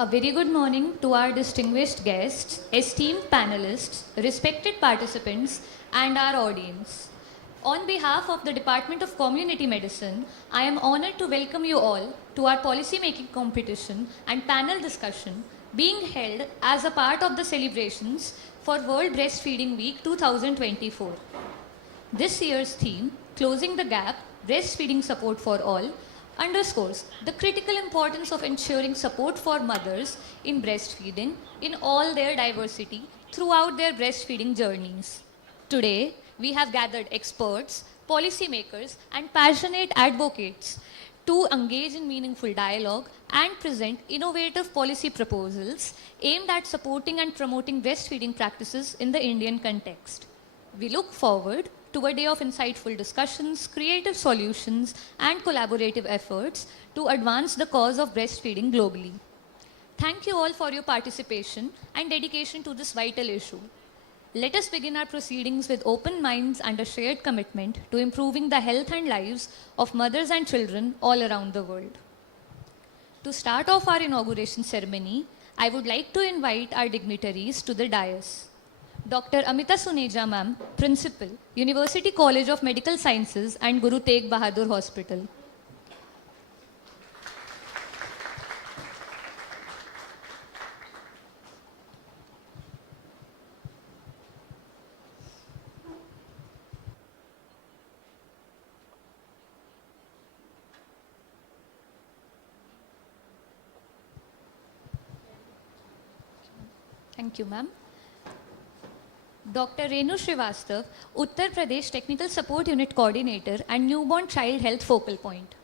A very good morning to our distinguished guests, esteemed panelists, respected participants, and our audience. On behalf of the Department of Community Medicine, I am honored to welcome you all to our policy-making competition and panel discussion being held as a part of the celebrations for World Breastfeeding Week 2024. This year's theme, Closing the Gap, Breastfeeding Support for All, underscores the critical importance of ensuring support for mothers in breastfeeding in all their diversity throughout their breastfeeding journeys. Today, we have gathered experts, policymakers, and passionate advocates to engage in meaningful dialogue and present innovative policy proposals aimed at supporting and promoting breastfeeding practices in the Indian context. We look forward to a day of insightful discussions, creative solutions, and collaborative efforts to advance the cause of breastfeeding globally. Thank you all for your participation and dedication to this vital issue. Let us begin our proceedings with open minds and a shared commitment to improving the health and lives of mothers and children all around the world. To start off our inauguration ceremony, I would like to invite our dignitaries to the dais. Dr. Amita Suneja Ma'am, Principal, University College of Medical Sciences and Guru Tegh Bahadur Hospital. Thank you, ma'am. Dr. Renu Srivastav, Uttar Pradesh Technical Support Unit Coordinator and Newborn Child Health Focal Point.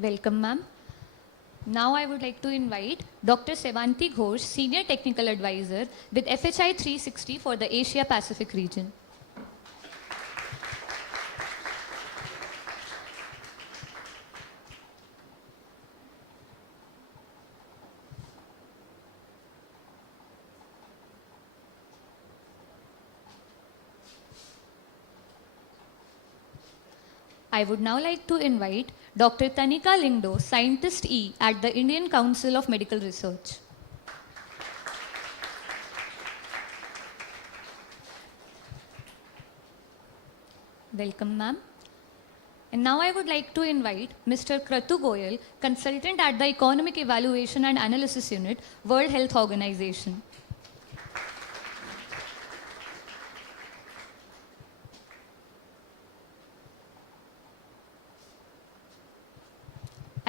Welcome, ma'am. Now I would like to invite Dr. Sevanti Ghosh, Senior Technical Advisor with FHI 360 for the Asia Pacific region. I would now like to invite Dr. Tanika Lingdo, Scientist E at the Indian Council of Medical Research. Welcome, ma'am. And now I would like to invite Mr. Kratu Goyal, Consultant at the Economic Evaluation and Analysis Unit, World Health Organization.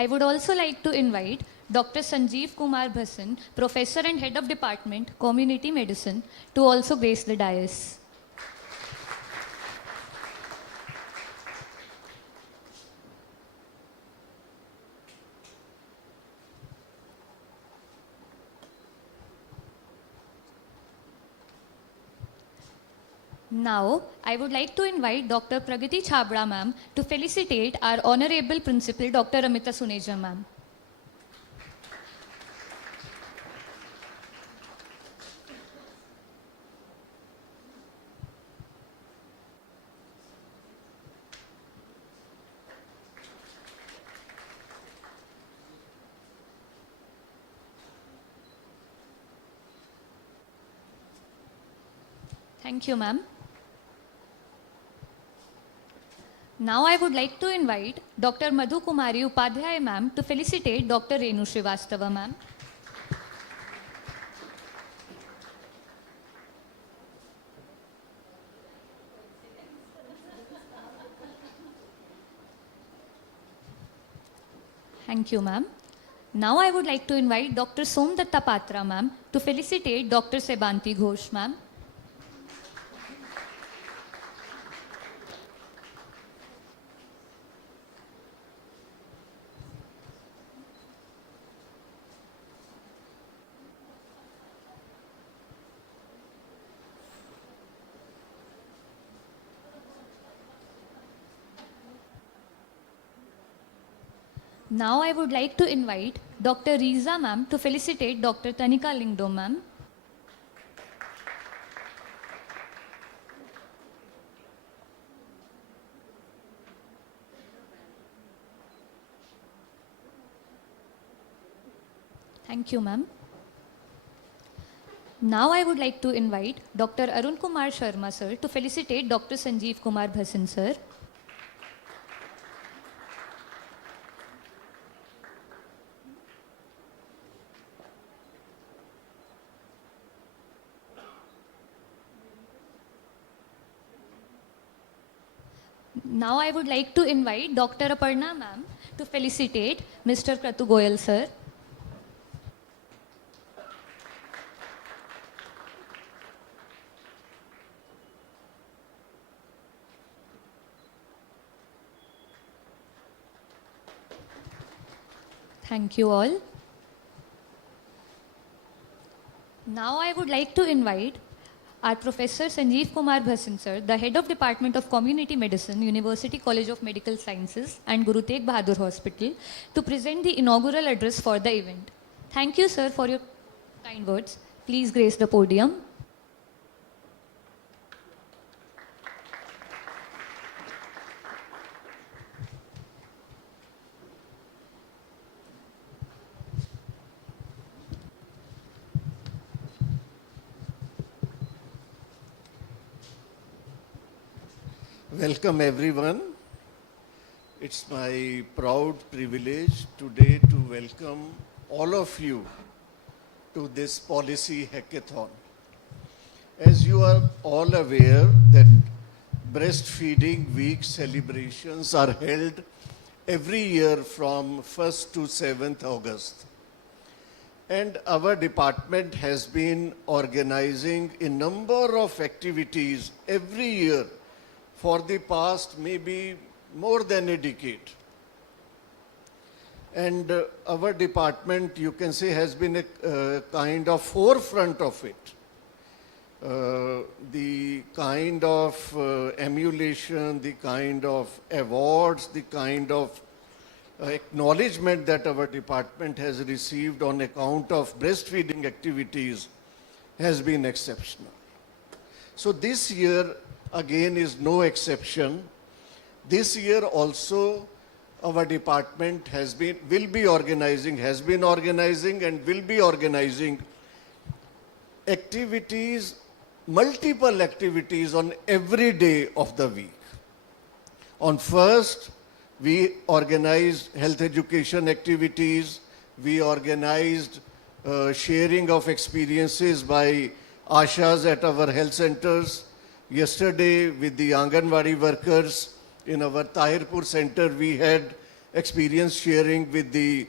I would also like to invite Dr. Sanjeev Kumar Bhasan, Professor and Head of Department, Community Medicine, to also grace the dais. Now, I would like to invite Dr. Pragati Chhabra ma'am to felicitate our Honorable Principal, Dr. Amita Suneja ma'am. Thank you, ma'am. Now I would like to invite Dr. Madhu Kumari Upadhyay ma'am to felicitate Dr. Renu Srivastava ma'am. Thank you, ma'am. Now I would like to invite Dr. Somdatta Patra ma'am to felicitate Dr. Sebanti Ghosh ma'am. Now I would like to invite Dr. Riza ma'am to felicitate Dr. Tanika Lingdo ma'am. Thank you ma'am. Now I would like to invite Dr. Arun Kumar Sharma sir to felicitate Dr. Sanjeev Kumar Bhasin sir. Now I would like to invite Dr. Aparna ma'am to felicitate Mr. Kratu Goyal sir. Thank you all. Now I would like to invite our Professor Sanjeev Kumar Bhasin sir, the Head of Department of Community Medicine, University College of Medical Sciences and Guru Tegh Bahadur Hospital to present the inaugural address for the event. Thank you sir for your kind words. Please grace the podium. Welcome everyone. It's my proud privilege today to welcome all of you to this policy hackathon. As you are all aware that Breastfeeding Week celebrations are held every year from 1st to 7th August. And our department has been organizing a number of activities every year for the past maybe more than a decade. And our department, you can say, has been a kind of forefront of it. The kind of emulation, the kind of awards, the kind of acknowledgement that our department has received on account of breastfeeding activities has been exceptional. So this year, again, is no exception. This year also, our department has been organizing and will be organizing activities, multiple activities on every day of the week. On first, we organized health education activities. We organized sharing of experiences by Ashas at our health centers. Yesterday, with the Anganwadi workers in our Tahirpur center, we had experience sharing with the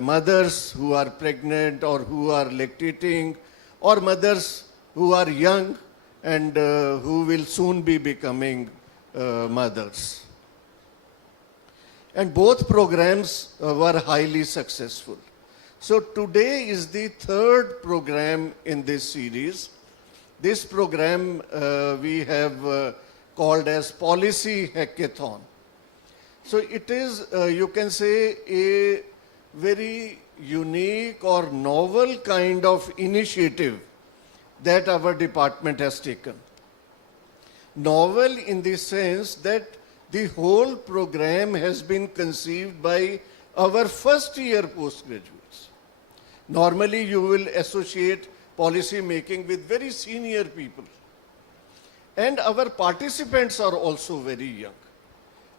mothers who are pregnant or who are lactating, or mothers who are young and who will soon be becoming mothers. And both programs were highly successful. So today is the third program in this series. This program we have called as Policy Hackathon. So it is, you can say, a very unique or novel kind of initiative that our department has taken. Novel in the sense that the whole program has been conceived by our first year postgraduates. Normally you will associate policy making with very senior people. And our participants are also very young.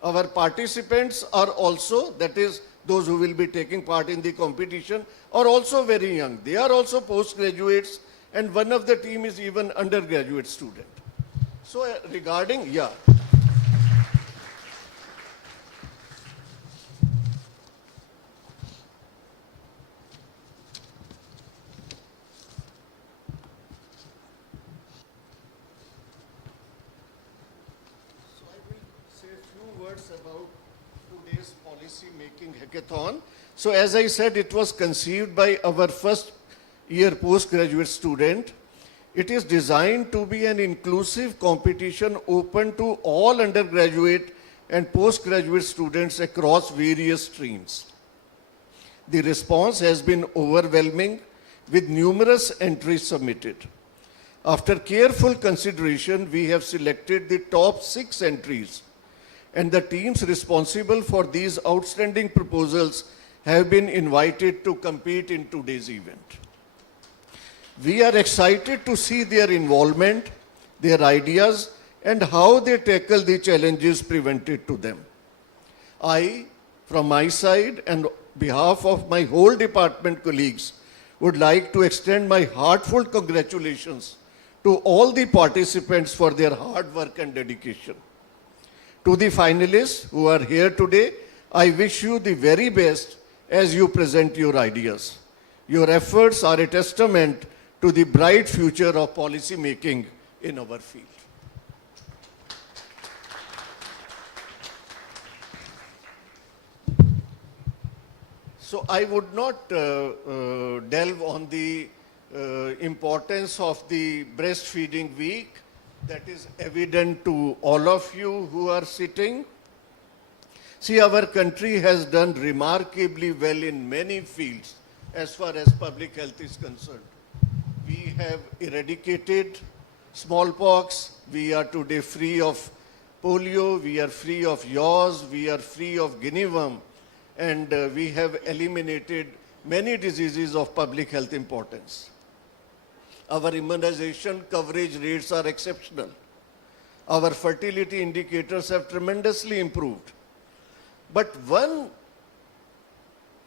Our participants are also, that is, those who will be taking part in the competition, are also very young. They are also postgraduates, and one of the team is even undergraduate student. So regarding, words about today's policy making hackathon. So as I said, it was conceived by our first year postgraduate student. It is designed to be an inclusive competition open to all undergraduate and postgraduate students across various streams. The response has been overwhelming with numerous entries submitted. After careful consideration, we have selected the top 6 entries, and the teams responsible for these outstanding proposals have been invited to compete in today's event. We are excited to see their involvement, their ideas, and how they tackle the challenges presented to them. I, from my side and behalf of my whole department colleagues, would like to extend my heartfelt congratulations to all the participants for their hard work and dedication. To the finalists who are here today, I wish you the very best as you present your ideas. Your efforts are a testament to the bright future of policy making in our field. So I would not delve on the importance of the breastfeeding week. That is evident to all of you who are sitting. See, our country has done remarkably well in many fields as far as public health is concerned. We have eradicated smallpox. We are today free of polio. We are free of yaws. We are free of guinea worm. And we have eliminated many diseases of public health importance. Our immunization coverage rates are exceptional. Our fertility indicators have tremendously improved. But one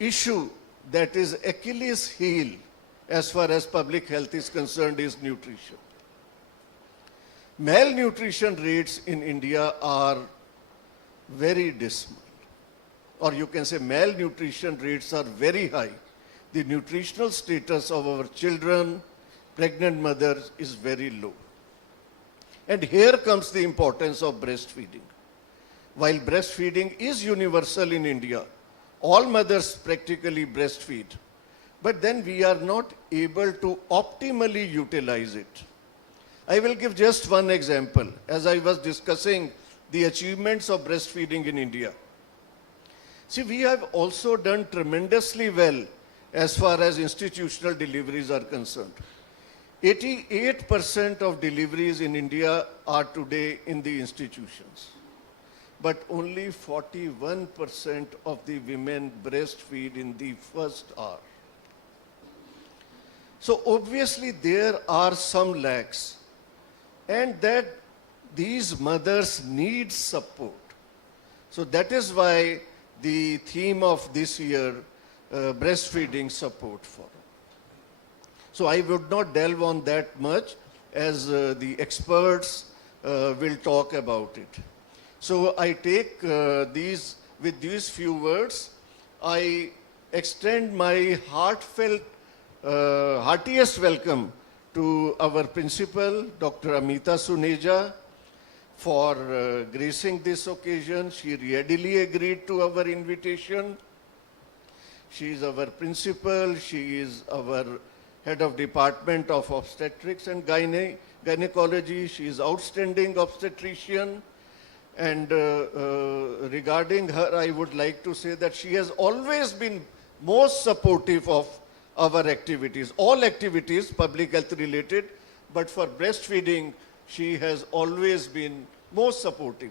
issue that is Achilles' heel as far as public health is concerned is nutrition. Malnutrition rates in India are very dismal. Or you can say malnutrition rates are very high. The nutritional status of our children, pregnant mothers is very low. And here comes the importance of breastfeeding. While breastfeeding is universal in India, all mothers practically breastfeed. But then we are not able to optimally utilize it. I will give just one example. As I was discussing the achievements of breastfeeding in India. See, we have also done tremendously well as far as institutional deliveries are concerned. 88% of deliveries in India are today in the institutions. But only 41% of the women breastfeed in the first hour. So obviously there are some lacks, and that these mothers need support. So that is why the theme of this year, breastfeeding support forum. So I would not delve on that much as the experts will talk about it. So I take with these few words, I extend my heartiest welcome to our principal, Dr. Amita Suneja, for gracing this occasion. She readily agreed to our invitation. She is our principal. She is our head of Department of Obstetrics and Gynecology. She is outstanding obstetrician. And regarding her, I would like to say that she has always been most supportive of our activities, all activities public health related, but for breastfeeding, she has always been most supportive.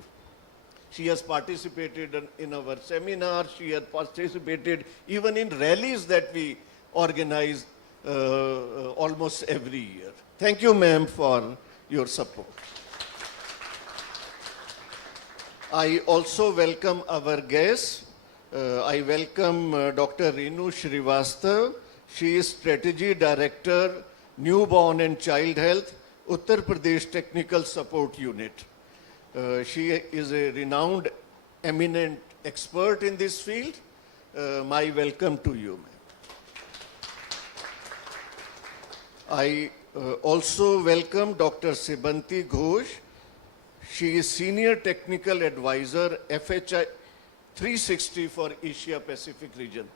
She has participated in our seminars, she has participated even in rallies that we organize almost every year. Thank you, ma'am, for your support. I also welcome our guests. I welcome Dr. Renu Srivastav. She is Strategy Director, Newborn and Child Health, Uttar Pradesh Technical Support Unit. She is a renowned, eminent expert in this field. My welcome to you, ma'am. I also welcome Dr. Sibanti Ghosh. She is Senior Technical Advisor, FHI 360 for Asia Pacific region.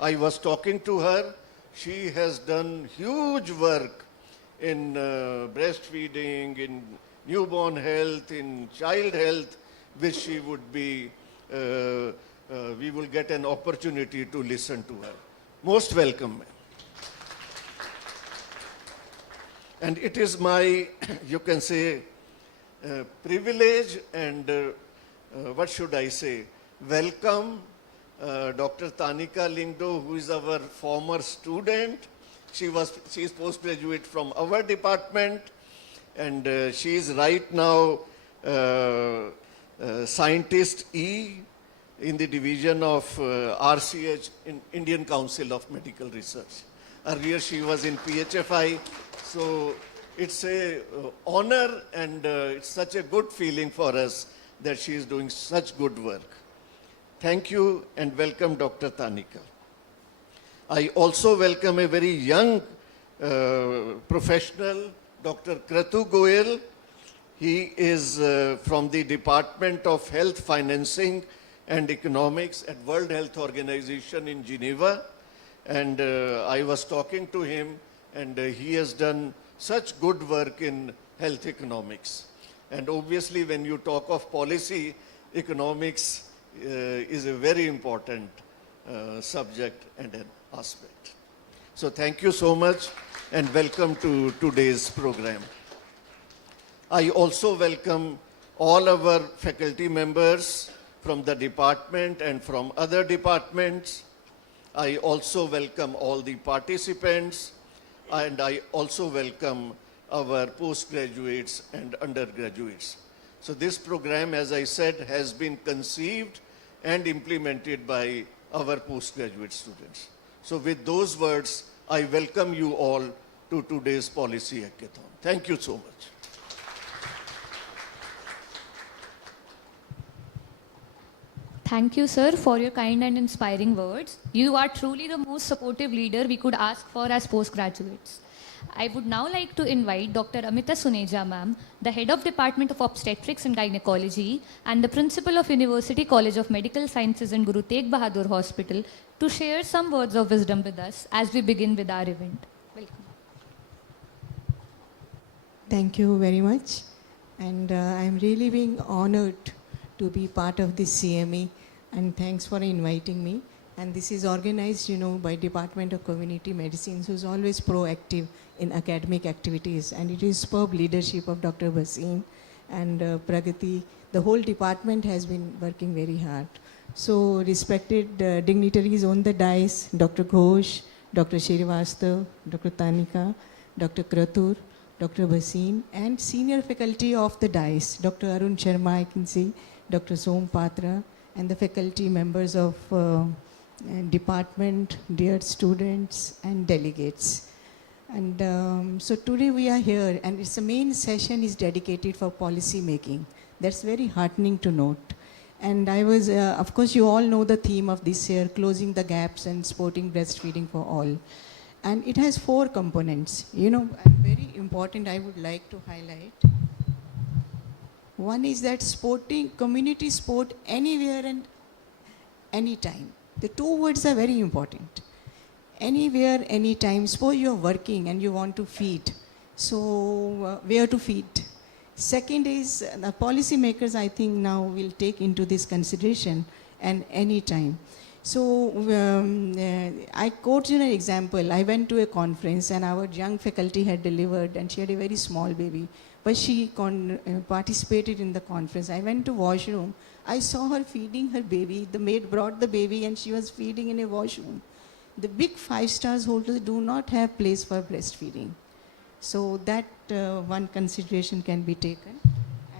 I was talking to her. She has done huge work in breastfeeding, in newborn health, in child health, which she would be, we will get an opportunity to listen to her. Most welcome, ma'am. And it is my, you can say, privilege and what should I say, welcome Dr. Tanika Lingdo, who is our former student. She is postgraduate from our department, and she is right now Scientist E in the division of RCH in Indian Council of Medical Research. Earlier she was in PHFI, so it's a honor and it's such a good feeling for us that she is doing such good work. Thank you and welcome Dr. Tanika. I also welcome a very young professional, Dr. Kratu Goyal. He is from the Department of Health Financing and Economics at World Health Organization in Geneva. And I was talking to him, and he has done such good work in health economics. And obviously, when you talk of policy, economics is a very important subject and an aspect. So thank you so much and welcome to today's program. I also welcome all our faculty members from the department and from other departments. I also welcome all the participants, and I also welcome our postgraduates and undergraduates. So this program, as I said, has been conceived and implemented by our postgraduate students. So with those words, I welcome you all to today's Policy Hackathon. Thank you so much. Thank you, sir, for your kind and inspiring words. You are truly the most supportive leader we could ask for as postgraduates. I would now like to invite Dr. Amita Suneja, ma'am, the Head of Department of Obstetrics and Gynecology and the Principal of University College of Medical Sciences in Guru Tegh Bahadur Hospital, to share some words of wisdom with us as we begin with our event. Welcome. Thank you very much. And I'm really being honored to be part of this CME, and thanks for inviting me. And this is organized, by Department of Community Medicine, who's always proactive in academic activities. And it is superb leadership of Dr. Basim and Pragati. The whole department has been working very hard. So respected dignitaries on the dais, Dr. Ghosh, Dr. Shrivastava, Dr. Tanika, Dr. Kratur, Dr. Basim, and senior faculty of the dais, Dr. Arun Sharma, I can see, Dr. Som Patra, and the faculty members of department, dear students and delegates. And so today we are here, and it's the main session is dedicated for policy making. That's very heartening to note. And I was, of course, you all know the theme of this year, closing the gaps and supporting breastfeeding for all. And it has 4 components, and very important I would like to highlight. One is that supporting community sport anywhere and anytime. The 2 words are very important. Anywhere, anytime. Suppose you're working and you want to feed. So where to feed? Second is the policy makers, I think, now will take into this consideration and anytime. So I quote you an example. I went to a conference and our young faculty had delivered, and she had a very small baby. But she participated in the conference. I went to washroom. I saw her feeding her baby. The maid brought the baby and she was feeding in a washroom. The big 5-star hotels do not have place for breastfeeding. So that one consideration can be taken.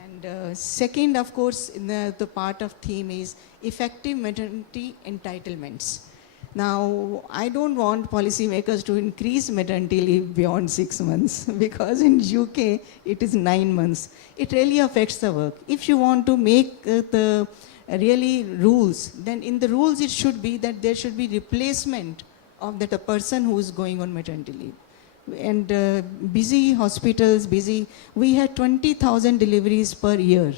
And second, of course, in the part of theme is effective maternity entitlements. Now, I don't want policymakers to increase maternity leave beyond 6 months because in UK it is 9 months. It really affects the work. If you want to make the really rules, then in the rules it should be that there should be replacement of that a person who is going on maternity leave. and busy hospitals, we had 20,000 deliveries per year.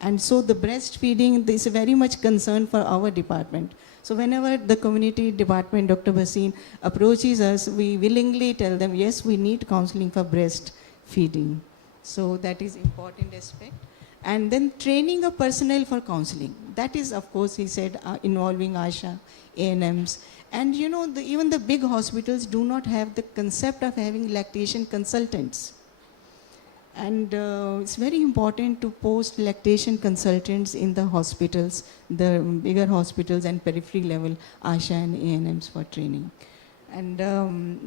And so the breastfeeding is very much concern for our department. So whenever the community department, Dr. Bhasin, approaches us, we willingly tell them, yes, we need counseling for breastfeeding. So that is important aspect. And then training of personnel for counseling. That is, of course, he said, involving ASHA, ANMs. And you know, even the big hospitals do not have the concept of having lactation consultants. And it's very important to post lactation consultants in the hospitals, the bigger hospitals and periphery level, ASHA and ANMs for training. And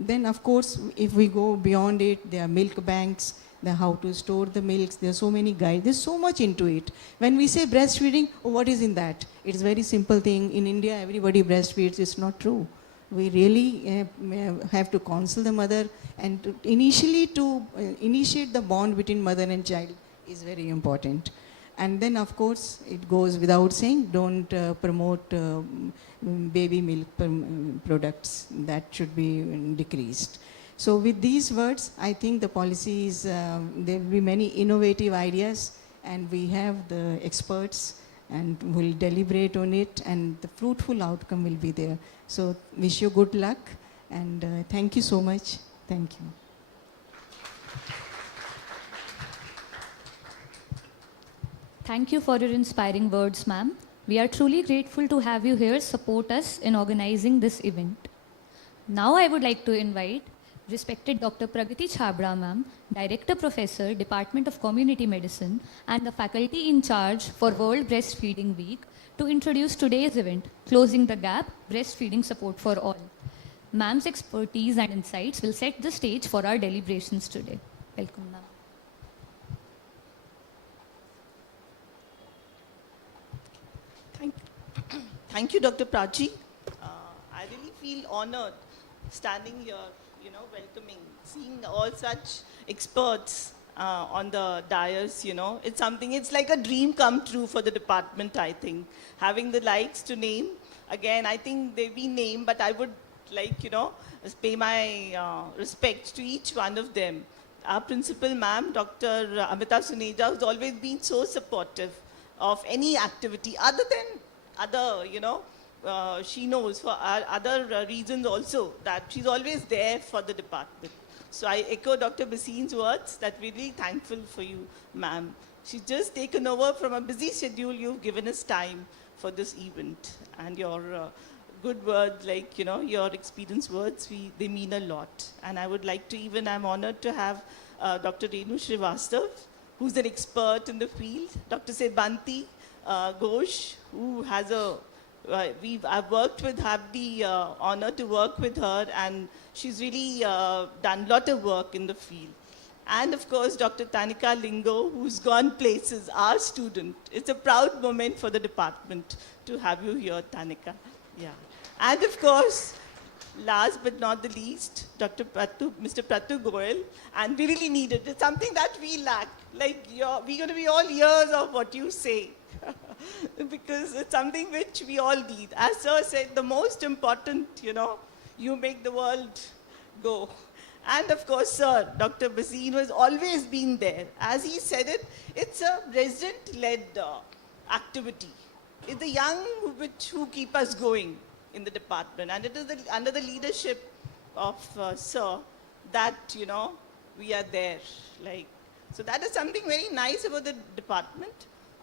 then, of course, if we go beyond it, there are milk banks, how to store the milks, there are so many guides, there's so much into it. When we say breastfeeding, oh, what is in that? It's a very simple thing. In India, everybody breastfeeds. It's not true. We really have to counsel the mother, and to initiate the bond between mother and child is very important. And then, of course, it goes without saying, don't promote baby milk products. That should be decreased. So with these words, I think the policies, there will be many innovative ideas, and we have the experts, and we'll deliberate on it, and the fruitful outcome will be there. So wish you good luck, and thank you so much. Thank you. Thank you for your inspiring words, ma'am. We are truly grateful to have you here support us in organizing this event. Now I would like to invite respected Dr. Pragati Chhabra, ma'am, Director Professor, Department of Community Medicine, and the faculty in charge for World Breastfeeding Week, to introduce today's event, Closing the Gap, Breastfeeding Support for All. Ma'am's expertise and insights will set the stage for our deliberations today. Welcome, ma'am. Thank you, Dr. Prachi. I really feel honored standing here, welcoming, seeing all such experts on the dais, It's something, it's like a dream come true for the department, I think. Having the likes to name, again, I think they've been named, but I would like, pay my respect to each one of them. Our principal, ma'am, Dr. Amita Suneja, who's always been so supportive of any activity other than she knows for other reasons also that she's always there for the department. So I echo Dr. Bhasin's words that we're really thankful for you, ma'am. She's just taken over from a busy schedule. You've given us time for this event. And your good words, your experience words, they mean a lot. And I would like to I'm honored to have Dr. Renu Srivastav, who's an expert in the field, Dr. Sebanti Ghosh, who has I've worked with, have the honor to work with her, and she's really done a lot of work in the field. And of course, Dr. Tanika Lingo, who's gone places, our student. It's a proud moment for the department to have you here, Tanika. Yeah. And of course, last but not the least, Mr. Pratu Goel, and we really need it. It's something that we lack. We're going to be all ears of what you say. Because it's something which we all need. As Sir said, the most important, you make the world go. And of course, Sir, Dr. Bhasin has always been there. As he said it, it's a resident-led activity. It's the young who keep us going in the department. And it is under the leadership of Sir that, we are there. So that is something very nice about the department.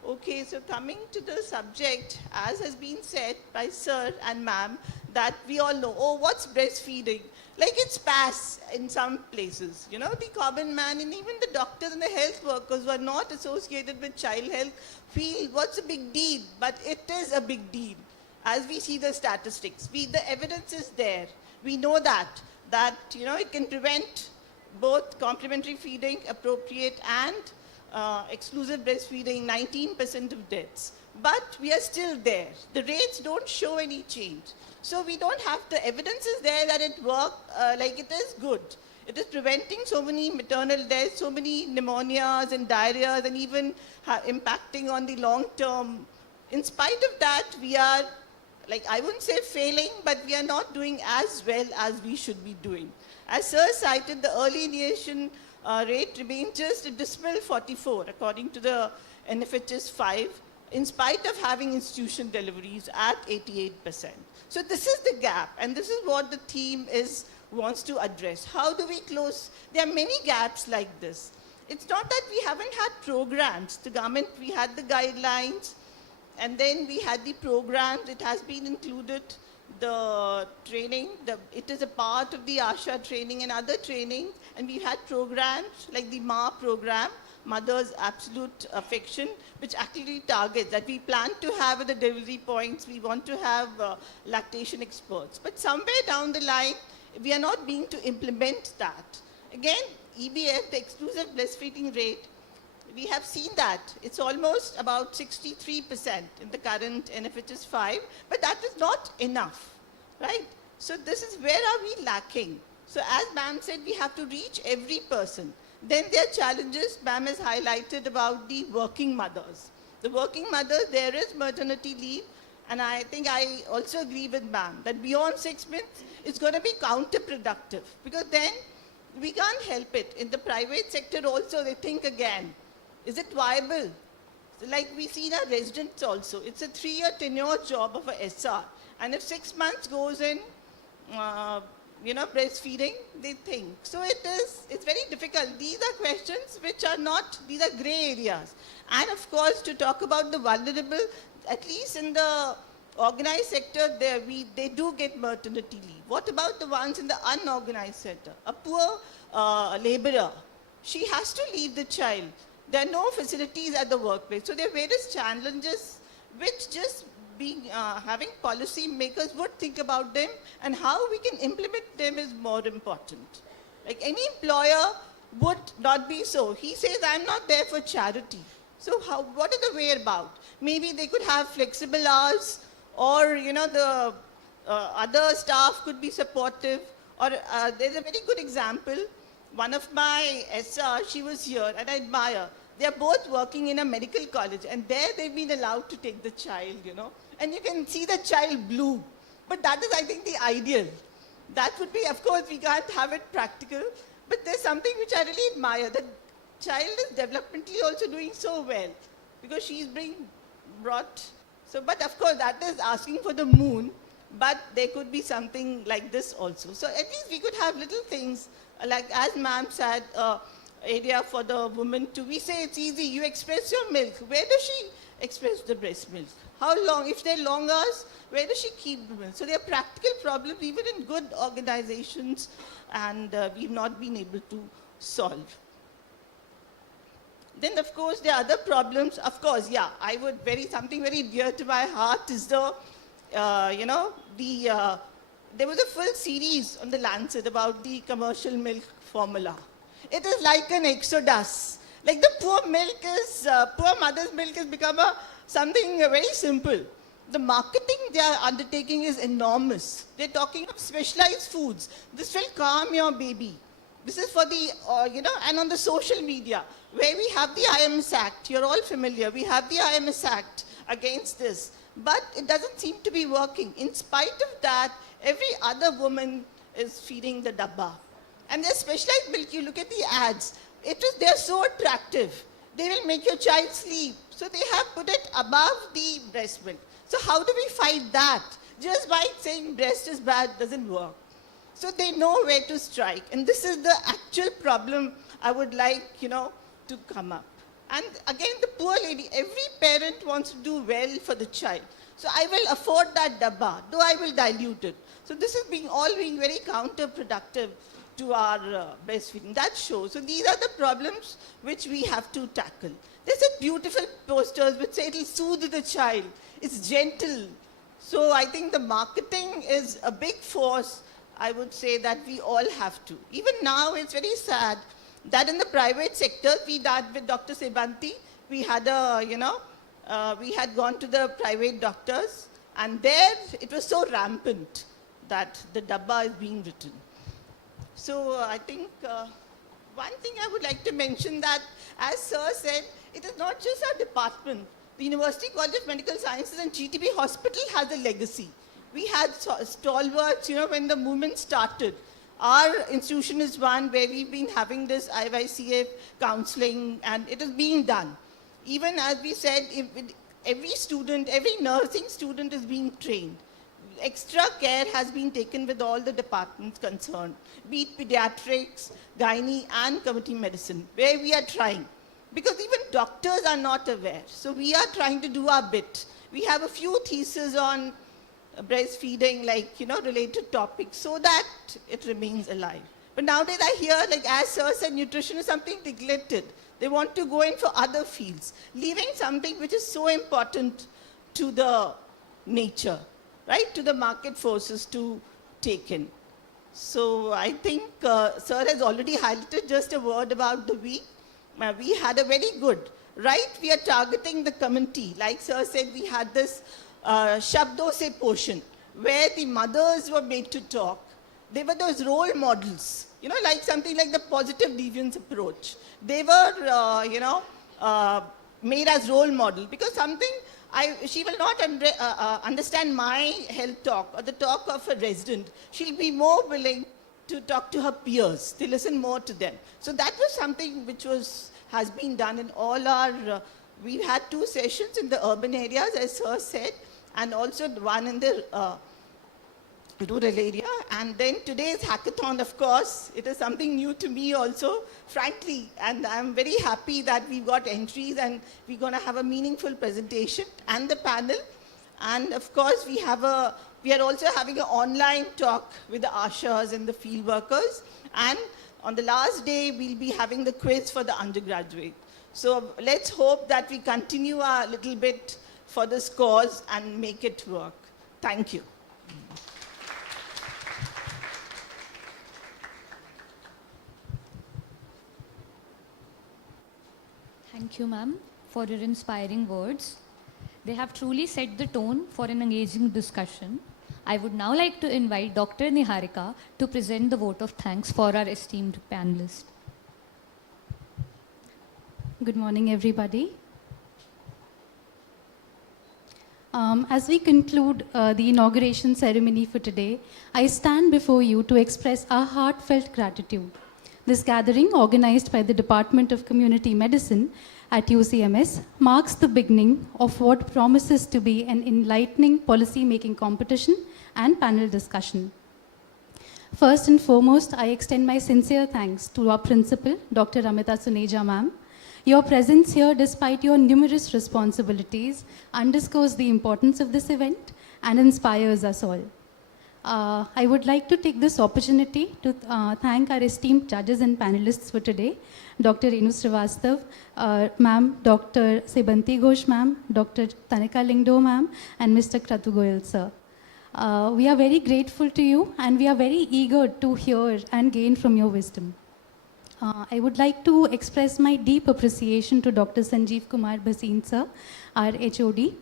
Okay, so coming to the subject, as has been said by Sir and Ma'am, that we all know, what's breastfeeding? It's past in some places. The common man and even the doctors and the health workers who are not associated with child health feel, what's a big deal? But it is a big deal. As we see the statistics, the evidence is there. We know that it can prevent both complementary feeding, appropriate and exclusive breastfeeding, 19% of deaths. But we are still there. The rates don't show any change. So we don't have the evidence is there that it works, it is good. It is preventing so many maternal deaths, so many pneumonias and diarrheas, and even impacting on the long term. In spite of that, we are, I wouldn't say failing, but we are not doing as well as we should be doing. As Sir cited, the early initiation rate remains just a dismal 44, according to the NFHS 5, in spite of having institution deliveries at 88%. So this is the gap, and this is what the team wants to address. How do we close? There are many gaps like this. It's not that we haven't had programs. The government, we had the guidelines, and then we had the programs. It has been included, the training. It is a part of the ASHA training and other training. And we've had programs like the MA program, Mother's Absolute Affection, which actually targets that we plan to have at the delivery points. We want to have lactation experts. But somewhere down the line, we are not being to implement that. Again, EBF, the exclusive breastfeeding rate, we have seen that. It's almost about 63% in the current NFHS 5, but that is not enough, right? So this is where are we lacking? So as ma'am said, we have to reach every person. Then there are challenges, ma'am has highlighted about the working mothers. The working mothers, there is maternity leave, and I think I also agree with ma'am that beyond 6 months, it's going to be counterproductive, because then we can't help it. In the private sector also, they think again, is it viable? So like we see in our residents also, it's a 3-year tenure job of a SR. And if 6 months goes in, breastfeeding, they think. So it's very difficult. These are questions which are not, these are gray areas. And of course, to talk about the vulnerable, at least in the organized sector, they do get maternity leave. What about the ones in the unorganized sector? A poor laborer, she has to leave the child. There are no facilities at the workplace. So there are various challenges which just having policy makers would think about them, and how we can implement them is more important. Like any employer would not be so. He says, I'm not there for charity. So what is the way about? Maybe they could have flexible hours, or the other staff could be supportive. Or there's a very good example. One of my SR, she was here, and I admire. They are both working in a medical college, and there they've been allowed to take the child, And you can see the child bloom. But that is, I think, the ideal. That would be, of course, we can't have it practical, but there's something which I really admire. The child is developmentally also doing so well, because she's being brought. So, but of course, that is asking for the moon, but there could be something like this also. So at least we could have little things, like as ma'am said, area for the woman to, we say it's easy, you express your milk. Where does she express the breast milk? How long? If they're long hours, where does she keep the milk? So there are practical problems even in good organizations, and we've not been able to solve. Then, of course, there are other problems. Of course, yeah, something very dear to my heart is there was a full series on the Lancet about the commercial milk formula. It is like an exodus. Like the poor mother's milk has become something very simple. The marketing they are undertaking is enormous. They're talking of specialized foods. This will calm your baby. This is for the, and on the social media, where we have the IMS Act. You're all familiar. We have the IMS Act against this. But it doesn't seem to be working. In spite of that, every other woman is feeding the dabba. And there's specialized milk. You look at the ads. They're so attractive. They will make your child sleep. So they have put it above the breast milk. So how do we fight that? Just by saying breast is bad doesn't work. So they know where to strike. And this is the actual problem I would like, to come up. And again, the poor lady, every parent wants to do well for the child. So I will afford that dabba, though I will dilute it. So this is all being very counterproductive to our breastfeeding. That shows. So these are the problems which we have to tackle. There's a beautiful posters which say it will soothe the child. It's gentle. So I think the marketing is a big force. I would say that we all have to. Even now, it's very sad that in the private sector, we did with Dr. Sebanti, we had we had gone to the private doctors, and there it was so rampant that the dabba is being written. So I think one thing I would like to mention that, as Sir said, it is not just our department. The University College of Medical Sciences and GTB Hospital has a legacy. We had stalwarts, when the movement started. Our institution is one where we've been having this IYCF counseling, and it is being done. Even as we said, every student, every nursing student is being trained. Extra care has been taken with all the departments concerned, be it pediatrics, gynae, and community medicine, where we are trying. Because even doctors are not aware. So we are trying to do our bit. We have a few theses on breastfeeding, like, related topics, so that it remains alive. But nowadays I hear, like, as Sir said, nutrition is something neglected. They want to go in for other fields, leaving something which is so important to the nature, right? To the market forces to take in. So I think Sir has already highlighted just a word about the week. We had a very good, right? We are targeting the community. Like Sir said, we had this Shabdo Se portion, where the mothers were made to talk. They were those role models, like something like the positive deviance approach. They were, made as role model, because she will not understand my health talk or the talk of a resident. She'll be more willing to talk to her peers, to listen more to them. So that was something which has been done in all our, we've had 2 sessions in the urban areas, as Sir said, and also one in the rural area. And then today's hackathon, of course, it is something new to me also, frankly, and I'm very happy that we've got entries and we're going to have a meaningful presentation and the panel. And of course, we are also having an online talk with the ashas and the field workers. And on the last day, we'll be having the quiz for the undergraduate. So let's hope that we continue a little bit for this cause and make it work. Thank you. Thank you, ma'am, for your inspiring words. They have truly set the tone for an engaging discussion. I would now like to invite Dr. Niharika to present the vote of thanks for our esteemed panelists. Good morning, everybody. As we conclude the inauguration ceremony for today, I stand before you to express our heartfelt gratitude. This gathering, organized by the Department of Community Medicine at UCMS, marks the beginning of what promises to be an enlightening policy-making competition and panel discussion. First and foremost, I extend my sincere thanks to our principal, Dr. Amita Suneja ma'am. Your presence here, despite your numerous responsibilities, underscores the importance of this event and inspires us all. I would like to take this opportunity to thank our esteemed judges and panelists for today, Dr. Renu Srivastav, ma'am, Dr. Sebanti Ghosh ma'am, Dr. Tanika Lingdo ma'am, and Mr. Kratu Goyal sir. We are very grateful to you, and we are very eager to hear and gain from your wisdom. I would like to express my deep appreciation to Dr. Sanjeev Kumar Bhasin sir, our HOD.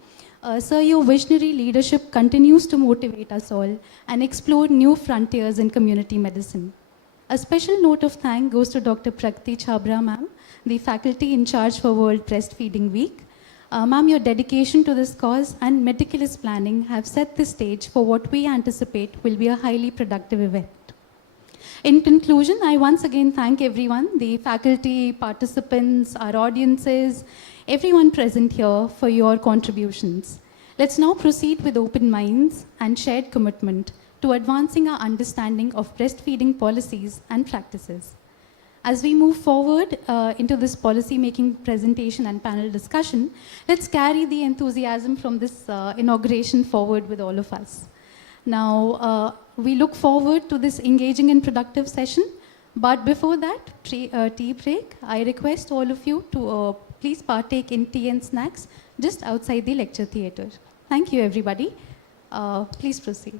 Sir, your visionary leadership continues to motivate us all and explore new frontiers in community medicine. A special note of thanks goes to Dr. Prakriti Chabra ma'am, the faculty in charge for World Breastfeeding Week. Ma'am, your dedication to this cause and meticulous planning have set the stage for what we anticipate will be a highly productive event. In conclusion, I once again thank everyone, the faculty, participants, our audiences, everyone present here for your contributions. Let's now proceed with open minds and shared commitment to advancing our understanding of breastfeeding policies and practices. As we move forward into this policy-making presentation and panel discussion, let's carry the enthusiasm from this inauguration forward with all of us. Now, we look forward to this engaging and productive session. But before that, tea break, I request all of you to please partake in tea and snacks just outside the lecture theatre. Thank you, everybody. Please proceed.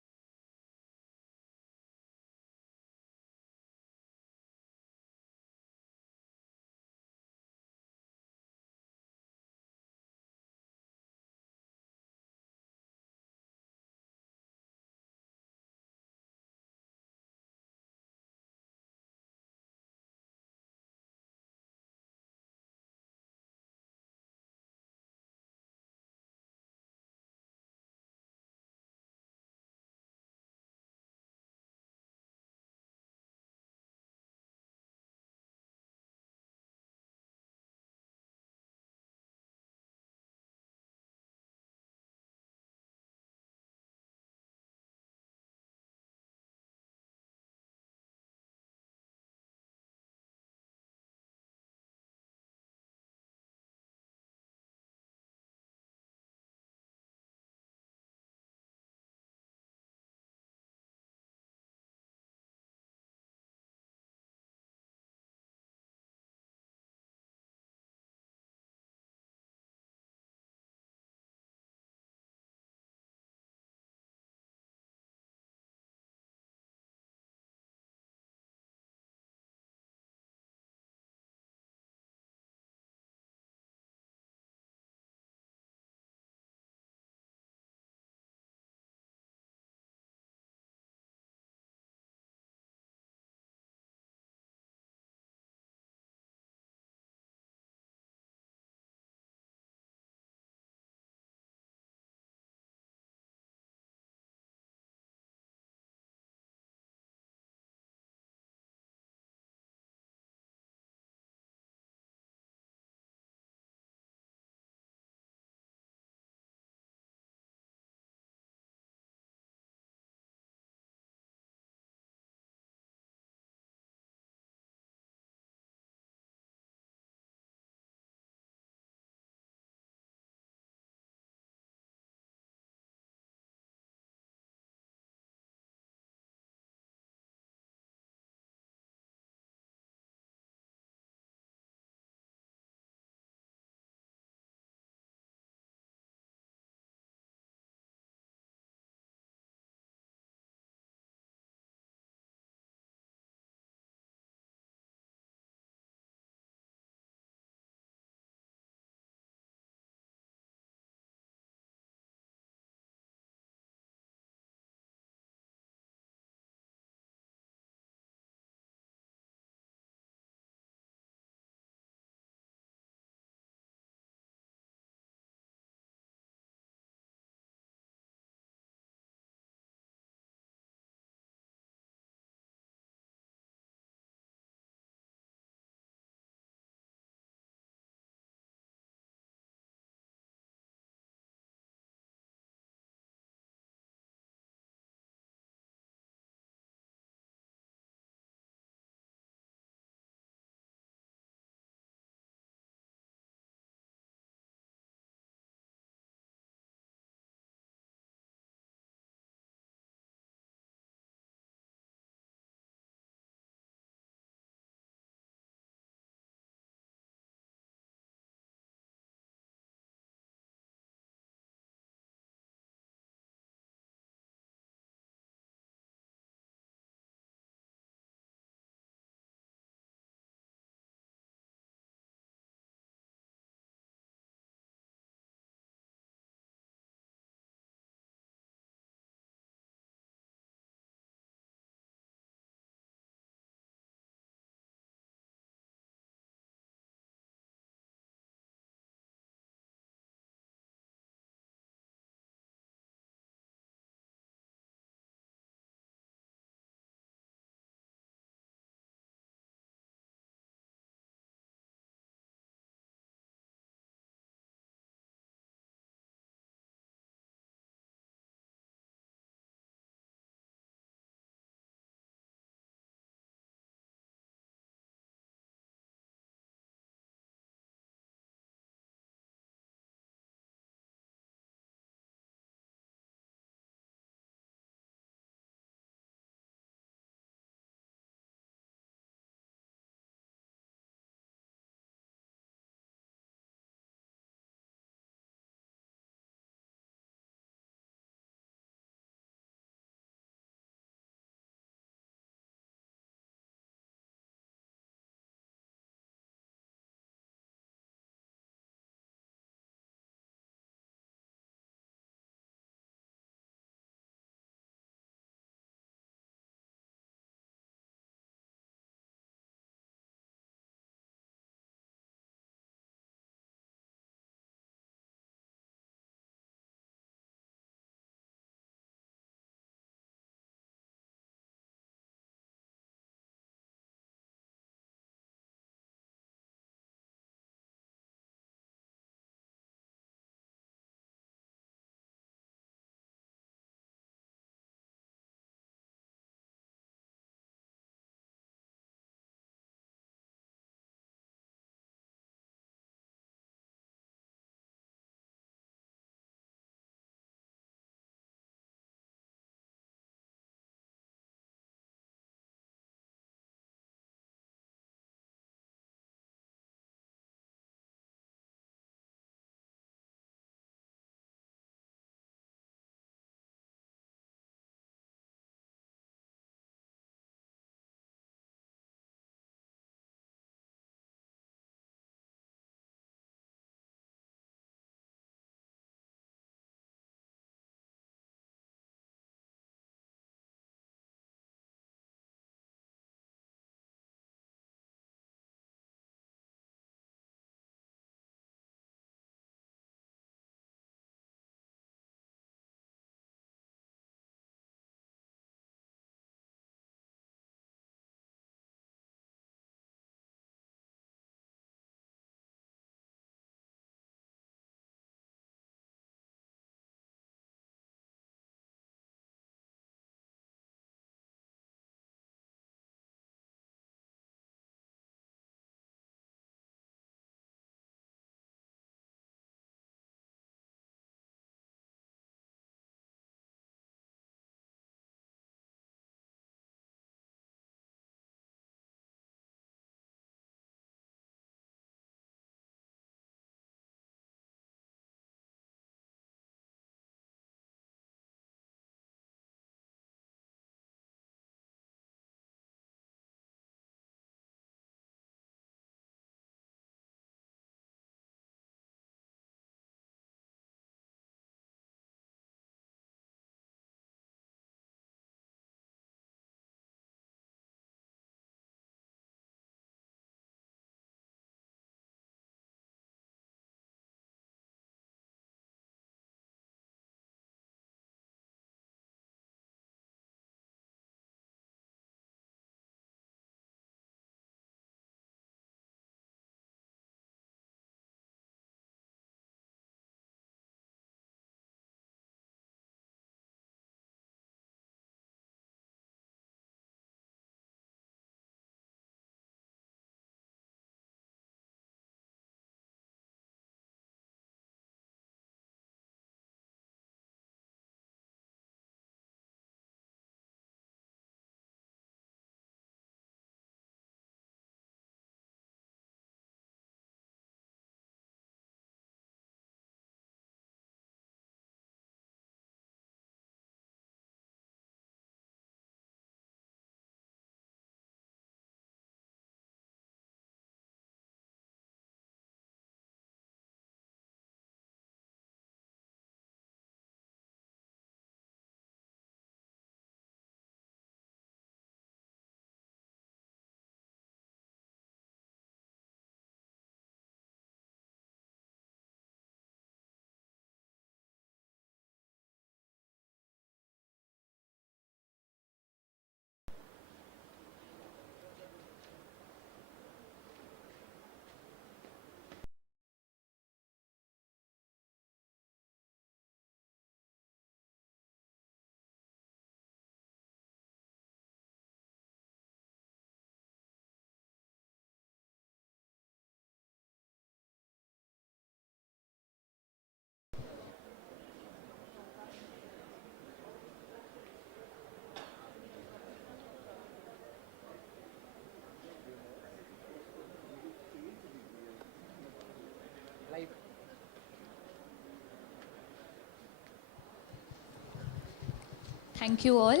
Thank you all.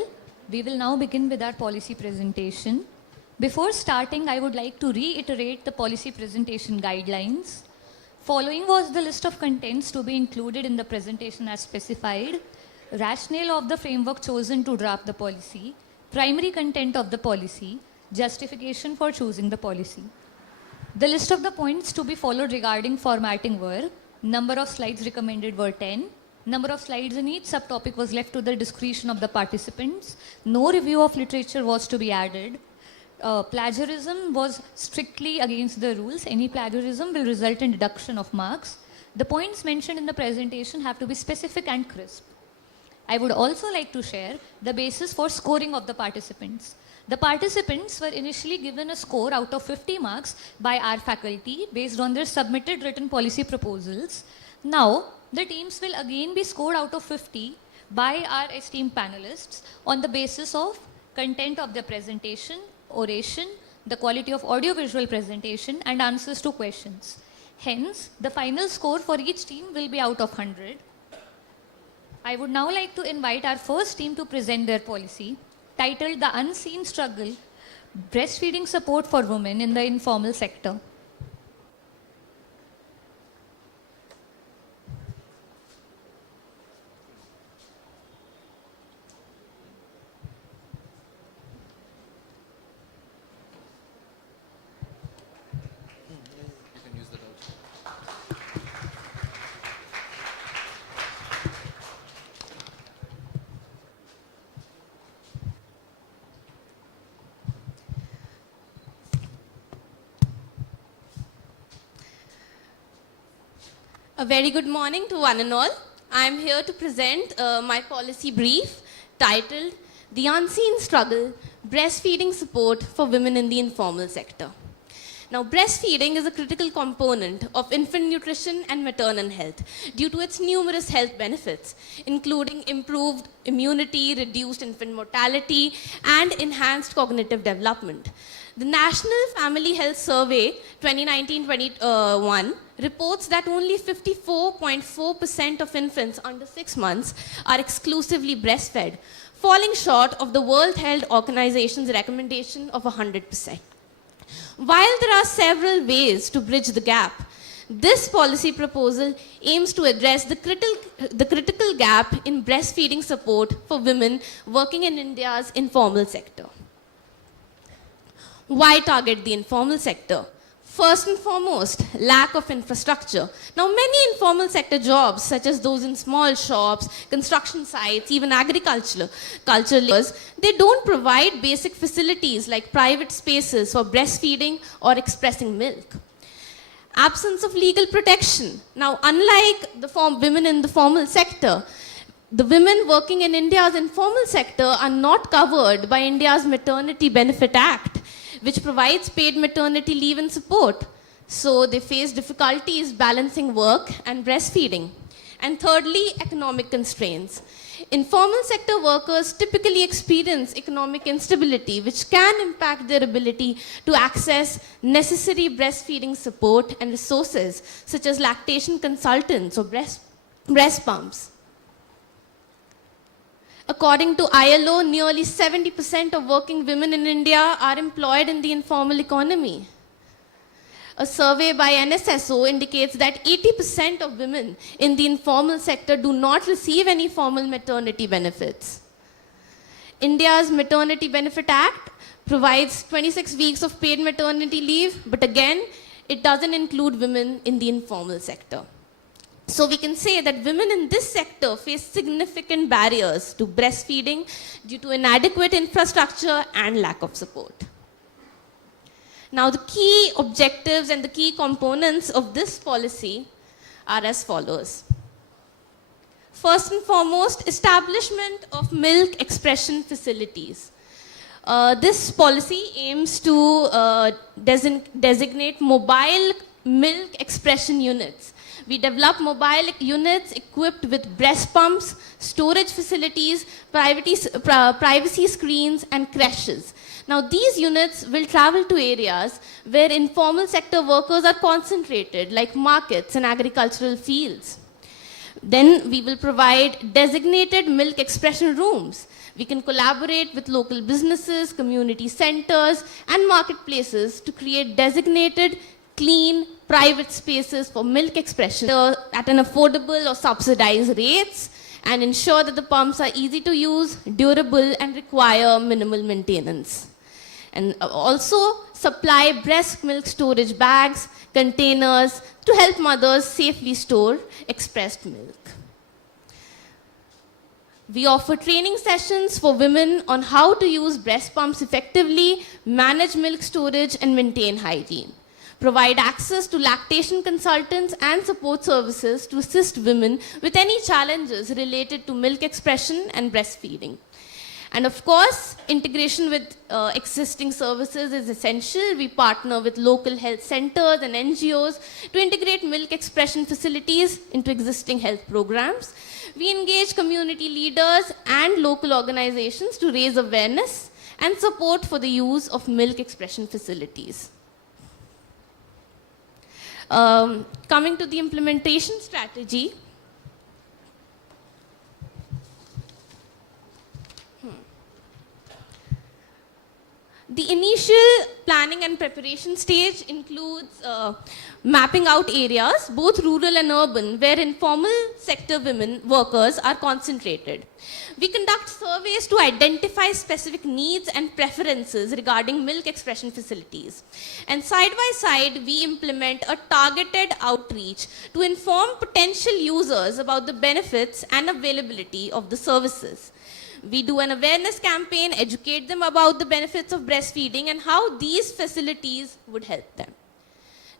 We will now begin with our policy presentation. Before starting, I would like to reiterate the policy presentation guidelines. Following was the list of contents to be included in the presentation as specified, rationale of the framework chosen to draft the policy, primary content of the policy, justification for choosing the policy. The list of the points to be followed regarding formatting were: number of slides recommended were 10, number of slides in each subtopic was left to the discretion of the participants, no review of literature was to be added, plagiarism was strictly against the rules. Any plagiarism will result in deduction of marks. The points mentioned in the presentation have to be specific and crisp. I would also like to share the basis for scoring of the participants. The participants were initially given a score out of 50 marks by our faculty based on their submitted written policy proposals. Now, the teams will again be scored out of 50 by our esteemed panelists on the basis of content of the presentation, oration, the quality of audiovisual presentation, and answers to questions. Hence, the final score for each team will be out of 100. I would now like to invite our first team to present their policy, titled The Unseen Struggle, Breastfeeding Support for Women in the Informal Sector. A very good morning to one and all. I am here to present my policy brief titled The Unseen Struggle, Breastfeeding Support for Women in the Informal Sector. Now, breastfeeding is a critical component of infant nutrition and maternal health due to its numerous health benefits, including improved immunity, reduced infant mortality, and enhanced cognitive development. The National Family Health Survey 2019-21 reports that only 54.4% of infants under 6 months are exclusively breastfed, falling short of the World Health Organization's recommendation of 100%. While there are several ways to bridge the gap, this policy proposal aims to address the critical gap in breastfeeding support for women working in India's informal sector. Why target the informal sector? First and foremost, lack of infrastructure. Now, many informal sector jobs, such as those in small shops, construction sites, even agriculture laborers, they don't provide basic facilities like private spaces for breastfeeding or expressing milk. Absence of legal protection. Now, unlike the women in the formal sector, the women working in India's informal sector are not covered by India's Maternity Benefit Act, which provides paid maternity leave and support. So they face difficulties balancing work and breastfeeding. And thirdly, economic constraints. Informal sector workers typically experience economic instability, which can impact their ability to access necessary breastfeeding support and resources, such as lactation consultants or breast pumps. According to ILO, nearly 70% of working women in India are employed in the informal economy. A survey by NSSO indicates that 80% of women in the informal sector do not receive any formal maternity benefits. India's Maternity Benefit Act provides 26 weeks of paid maternity leave, but again, it doesn't include women in the informal sector. So we can say that women in this sector face significant barriers to breastfeeding due to inadequate infrastructure and lack of support. Now, the key objectives and the key components of this policy are as follows. First and foremost, establishment of milk expression facilities. This policy aims to designate mobile milk expression units. We develop mobile units equipped with breast pumps, storage facilities, privacy screens, and creches. Now, these units will travel to areas where informal sector workers are concentrated, like markets and agricultural fields. Then we will provide designated milk expression rooms, We can collaborate with local businesses, community centers, and marketplaces to create designated, clean, private spaces for milk expression at an affordable or subsidized rates, and ensure that the pumps are easy to use, durable, and require minimal maintenance. And also supply breast milk storage bags, containers to help mothers safely store expressed milk. We offer training sessions for women on how to use breast pumps effectively, manage milk storage, and maintain hygiene. Provide access to lactation consultants and support services to assist women with any challenges related to milk expression and breastfeeding. And of course, integration with existing services is essential. We partner with local health centers and NGOs to integrate milk expression facilities into existing health programs. We engage community leaders and local organizations to raise awareness and support for the use of milk expression facilities. Coming to the implementation strategy, the initial planning and preparation stage includes mapping out areas, both rural and urban, where informal sector women workers are concentrated. We conduct surveys to identify specific needs and preferences regarding milk expression facilities. And side by side, we implement a targeted outreach to inform potential users about the benefits and availability of the services. We do an awareness campaign, educate them about the benefits of breastfeeding and how these facilities would help them.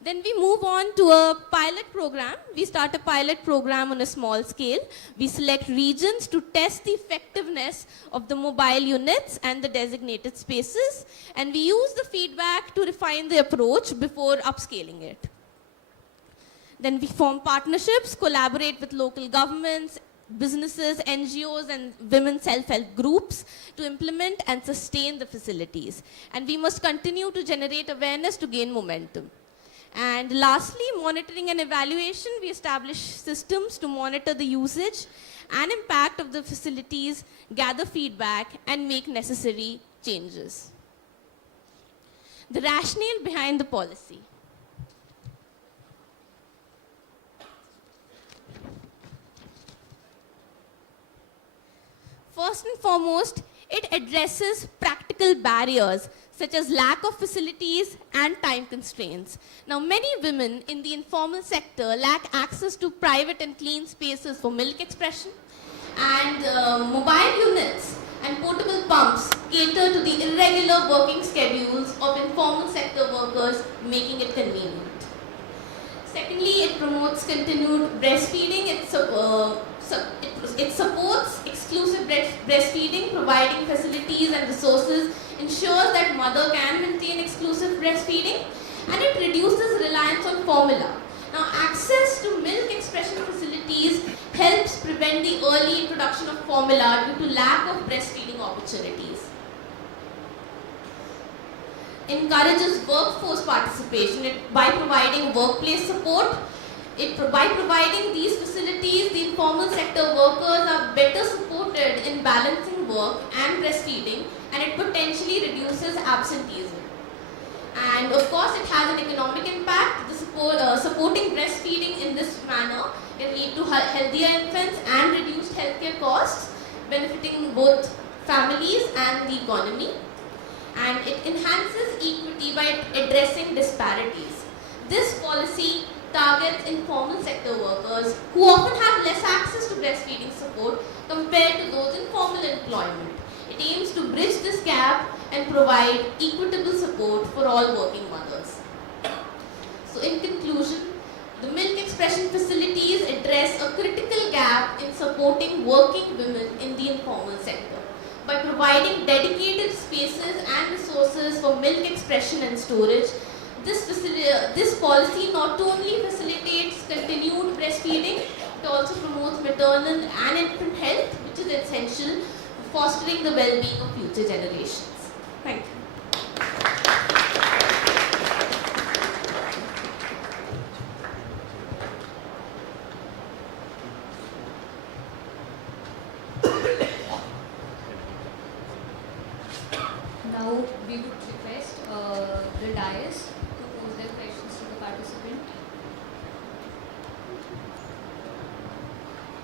Then we move on to a pilot program. We start a pilot program on a small scale. We select regions to test the effectiveness of the mobile units and the designated spaces. And we use the feedback to refine the approach before upscaling it. Then we form partnerships, collaborate with local governments, businesses, NGOs, and women's self-help groups to implement and sustain the facilities. And we must continue to generate awareness to gain momentum. And lastly, monitoring and evaluation. We establish systems to monitor the usage and impact of the facilities, gather feedback, and make necessary changes. The rationale behind the policy. First and foremost, it addresses practical barriers such as lack of facilities and time constraints. Now, many women in the informal sector lack access to private and clean spaces for milk expression, and mobile units and portable pumps cater to the irregular working schedules of informal sector workers, making it convenient. Secondly, it promotes continued breastfeeding. It supports exclusive breastfeeding, providing facilities and resources, ensures that mother can maintain exclusive breastfeeding, and it reduces reliance on formula. Now, access to milk expression facilities helps prevent the early introduction of formula due to lack of breastfeeding opportunities. Encourages workforce participation by providing workplace support. By providing these facilities, the informal sector workers are better supported in balancing work and breastfeeding, and it potentially reduces absenteeism. And of course, it has an economic impact. Supporting breastfeeding in this manner can lead to healthier infants and reduced healthcare costs, benefiting both families and the economy. And it enhances equity by addressing disparities. This policy targets informal sector workers who often have less access to breastfeeding support compared to those in formal employment. It aims to bridge this gap and provide equitable support for all working mothers. So in conclusion, the milk expression facilities address a critical gap in supporting working women in the informal sector. By providing dedicated spaces and resources for milk expression and storage, this policy not only facilitates continued breastfeeding, it also promotes maternal and infant health, which is essential for fostering the well-being of future generations. Thank you. Now we would request the dais to pose their questions to the participant.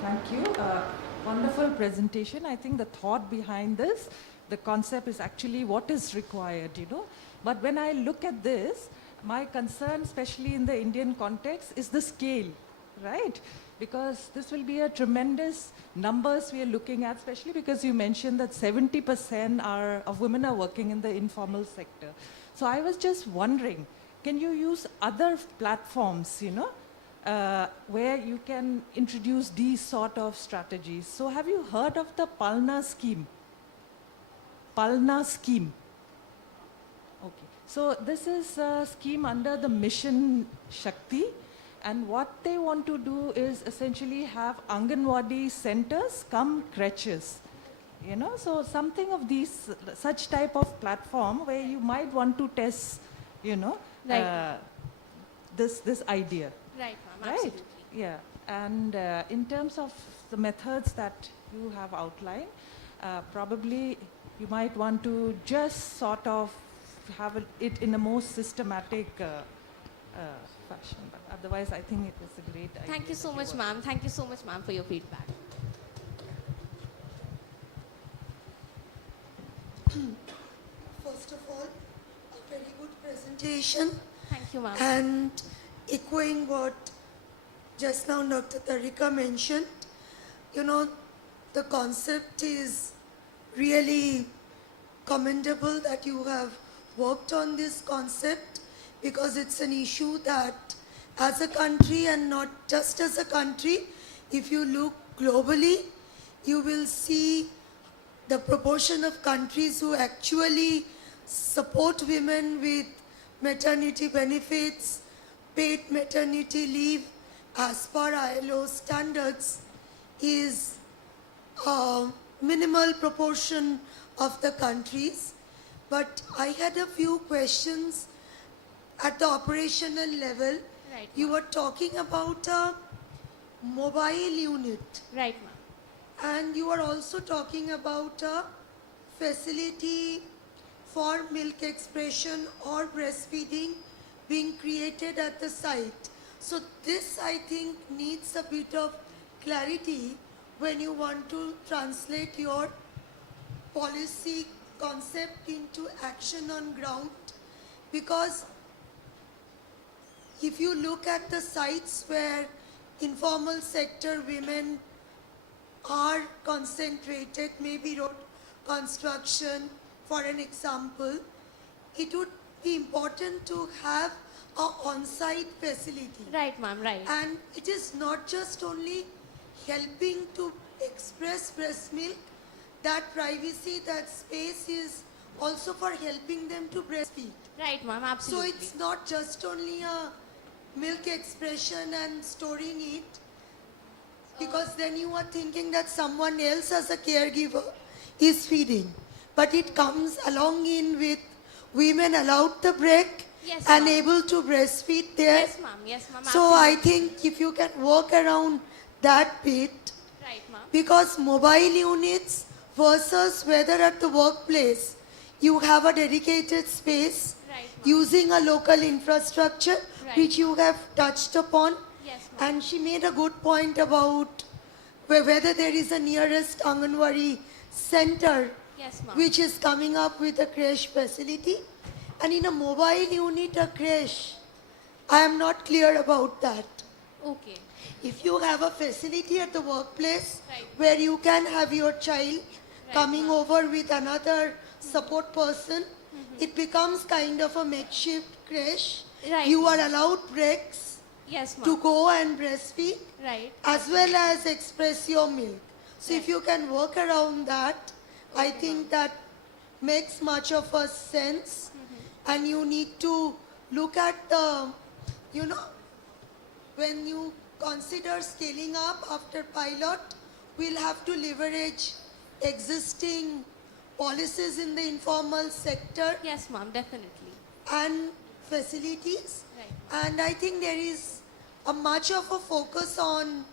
Thank you. Wonderful presentation. I think the thought behind this, the concept is actually what is required, you know. But when I look at this, my concern, especially in the Indian context, is the scale, right? Because this will be a tremendous numbers we are looking at, especially because you mentioned that 70% of women are working in the informal sector. So I was just wondering, can you use other platforms, you know, where you can introduce these sort of strategies? So have you heard of the Palna scheme? Palna scheme. Okay. So this is a scheme under the Mission Shakti. And what they want to do is essentially have Anganwadi centers come creches. You know, so something of these, such type of platform where you might want to test, you know, Right. this idea. Right, ma'am, Right? absolutely. Yeah. And in terms of the methods that you have outlined, probably you might want to just sort of have it in a more systematic fashion. But otherwise, I think it was a great idea. Thank you so that much, worked. ma'am. Thank you so much, ma'am, for your feedback. First of all, a very good presentation, Thank you, ma'am. and echoing what just now Dr. Tarika mentioned, you know, the concept is really commendable that you have worked on this concept, because it's an issue that as a country, and not just as a country, if you look globally, you will see the proportion of countries who actually support women with maternity benefits, paid maternity leave as per ILO standards is a minimal proportion of the countries. But I had a few questions at the operational level. Right, You were talking about a mobile unit. Right, ma'am. And you are also talking about a facility for milk expression or breastfeeding being created at the site. So this, I think, needs a bit of clarity when you want to translate your policy concept into action on ground. Because if you look at the sites where informal sector women are concentrated, maybe road construction for an example, it would be important to have a on-site facility. Right, ma'am, right. And it is not just only helping to express breast milk, that privacy, that space is also for helping them to breastfeed. Right, ma'am, So absolutely. it's not just only a milk expression and storing it, because then you are thinking that someone else as a caregiver is feeding. But it comes along in with women allowed the break Yes, and ma'am. able to breastfeed there. Yes, ma'am, yes, ma'am. So I absolutely. think if you can work around that bit, Right, ma'am. because mobile units versus whether at the workplace you have a dedicated space Right, ma'am. using a local infrastructure, Right. which you have touched upon. Yes, ma'am. And she made a good point about whether there is a nearest Anganwadi center Yes, ma'am. which is coming up with a creche facility. And in a mobile unit, a creche, I am not clear about that. Okay. If you have a facility at the workplace Right. where you can have your child Right, coming ma'am. over with another support person, it becomes kind of a makeshift creche. Right. You are allowed breaks Yes, ma'am. to go and breastfeed Right. as well as express your milk. So if Right. you can work around that, I think that makes much of a sense. And you need to look at the, you know, when you consider scaling up after pilot, we'll have to leverage existing policies in the informal sector Yes, ma'am, definitely. and facilities. Right. And I think there is a much of a focus on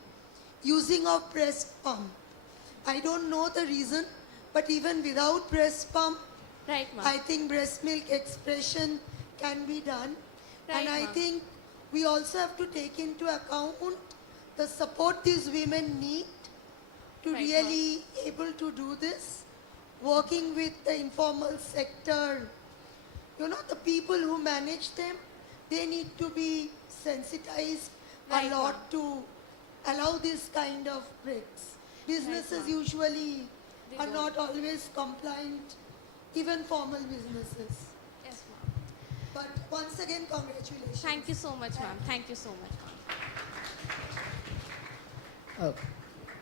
using of breast pump. I don't know the reason, but even without breast pump, Right, ma'am. I think breast milk expression can be done. Right, And I ma'am. think we also have to take into account the support these women need to Right, really able to do this. Working with the informal sector, you know, the people who manage them, they need to be sensitized Right, a lot to allow this kind of breaks. Businesses ma'am. usually They are don't. not always compliant, even formal businesses. Yes, ma'am. But once again, congratulations. Thank you so much, ma'am. Thank you so much, ma'am.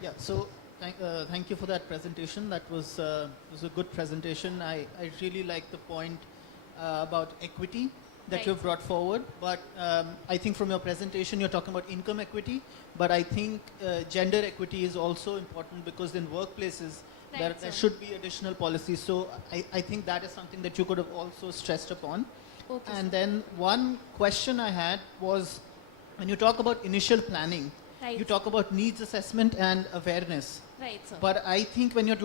Yeah, so thank you for that presentation. That was a good presentation. I really like the point about equity that Right. you've brought forward. But I think from your presentation, you're talking about income equity. But I think gender equity is also important because in workplaces, there Right, sir. should be additional policies. So I think that is something that you could have also stressed upon. Okay, And sir. then one question I had was, when you talk about initial planning, Right. you talk about needs assessment and awareness. Right, sir. But I think when you're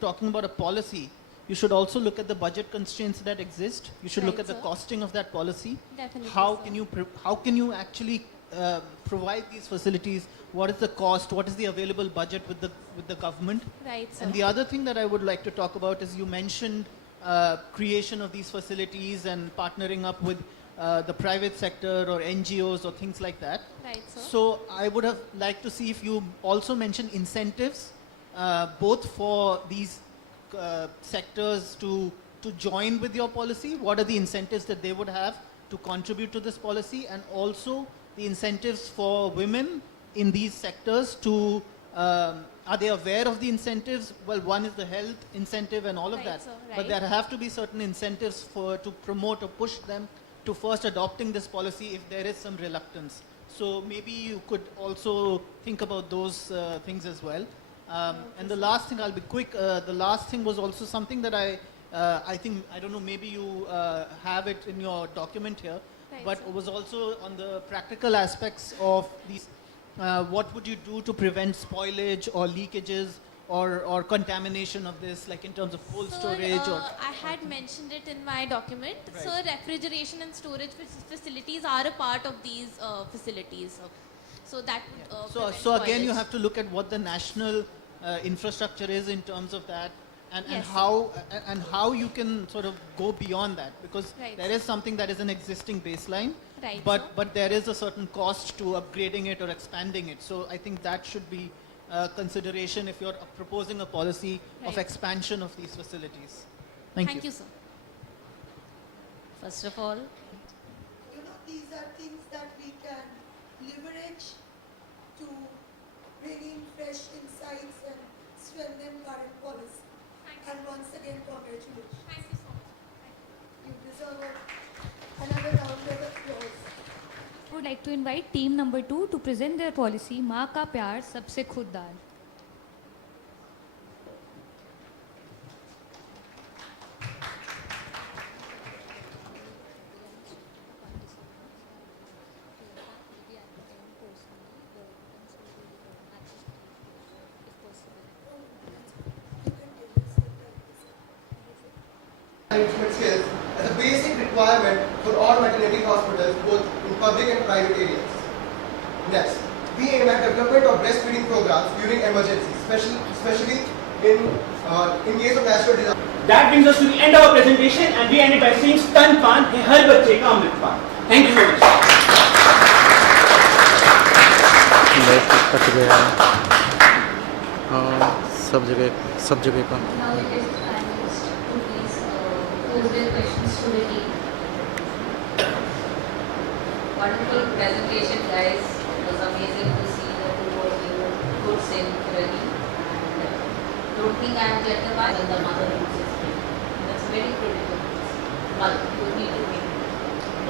talking about a policy, you should also look at the budget constraints that exist. You should look Right, at the sir. costing of that policy. Definitely, How sir. can you actually provide these facilities? What is the cost? What is the available budget with the government? Right, sir. And the other thing that I would like to talk about is you mentioned creation of these facilities and partnering up with the private sector or NGOs or things like that. Right, sir. So I would have liked to see if you also mention incentives, both for these sectors to join with your policy. What are the incentives that they would have to contribute to this policy, and also the incentives for women in these sectors to are they aware of the incentives? Well, one is the health incentive and all of Right, that, sir, but right. there have to be certain incentives to promote or push them to first adopting this policy if there is some reluctance. So maybe you could also think about those things as well. And the last thing, I'll be quick, the last thing was also something that I think, I don't know, maybe you have it in your document here, Right, but sir. it was also on the practical aspects of these. What would you do to prevent spoilage or leakages or contamination of this, like in terms of cold Sir, storage or... I had mentioned it in my document. Right. Sir, refrigeration and storage facilities are a part of these facilities. So that would prevent So again, you spoilage. have to look at what the national infrastructure is in terms of that, and Yes, how you can sort of go beyond that, because Right, there is something that is an existing baseline, Right, sir. but there is a certain cost to upgrading it or expanding it. So I think that should be consideration if you're proposing a policy of Right. expansion of these facilities. Thank you. sir. First of all, You know, these are things that we can leverage to bring in fresh insights and strengthen current policy. And once again, congratulations. Thank you so much. You deserve another round of applause. I would like to invite team number 2 to present their policy, माँ का प्यार सबसे खुददार. Management skills as a basic requirement for all maternity hospitals, both in public and private areas. Next, we aim at development of breastfeeding programs during emergencies, especially in case of natural disaster. That brings us to the end of our presentation, and we end it by saying स्तनपान है हर बच्चे का अमृतपान. Thank you so much. Cut गया सब जगह का Now it is the panelists to please pose their questions to the team. Wonderful presentation, guys. It was amazing to see the two of you good synchronicity. And don't think I am gender biased when the mother loses me. That's very critical. But you need to make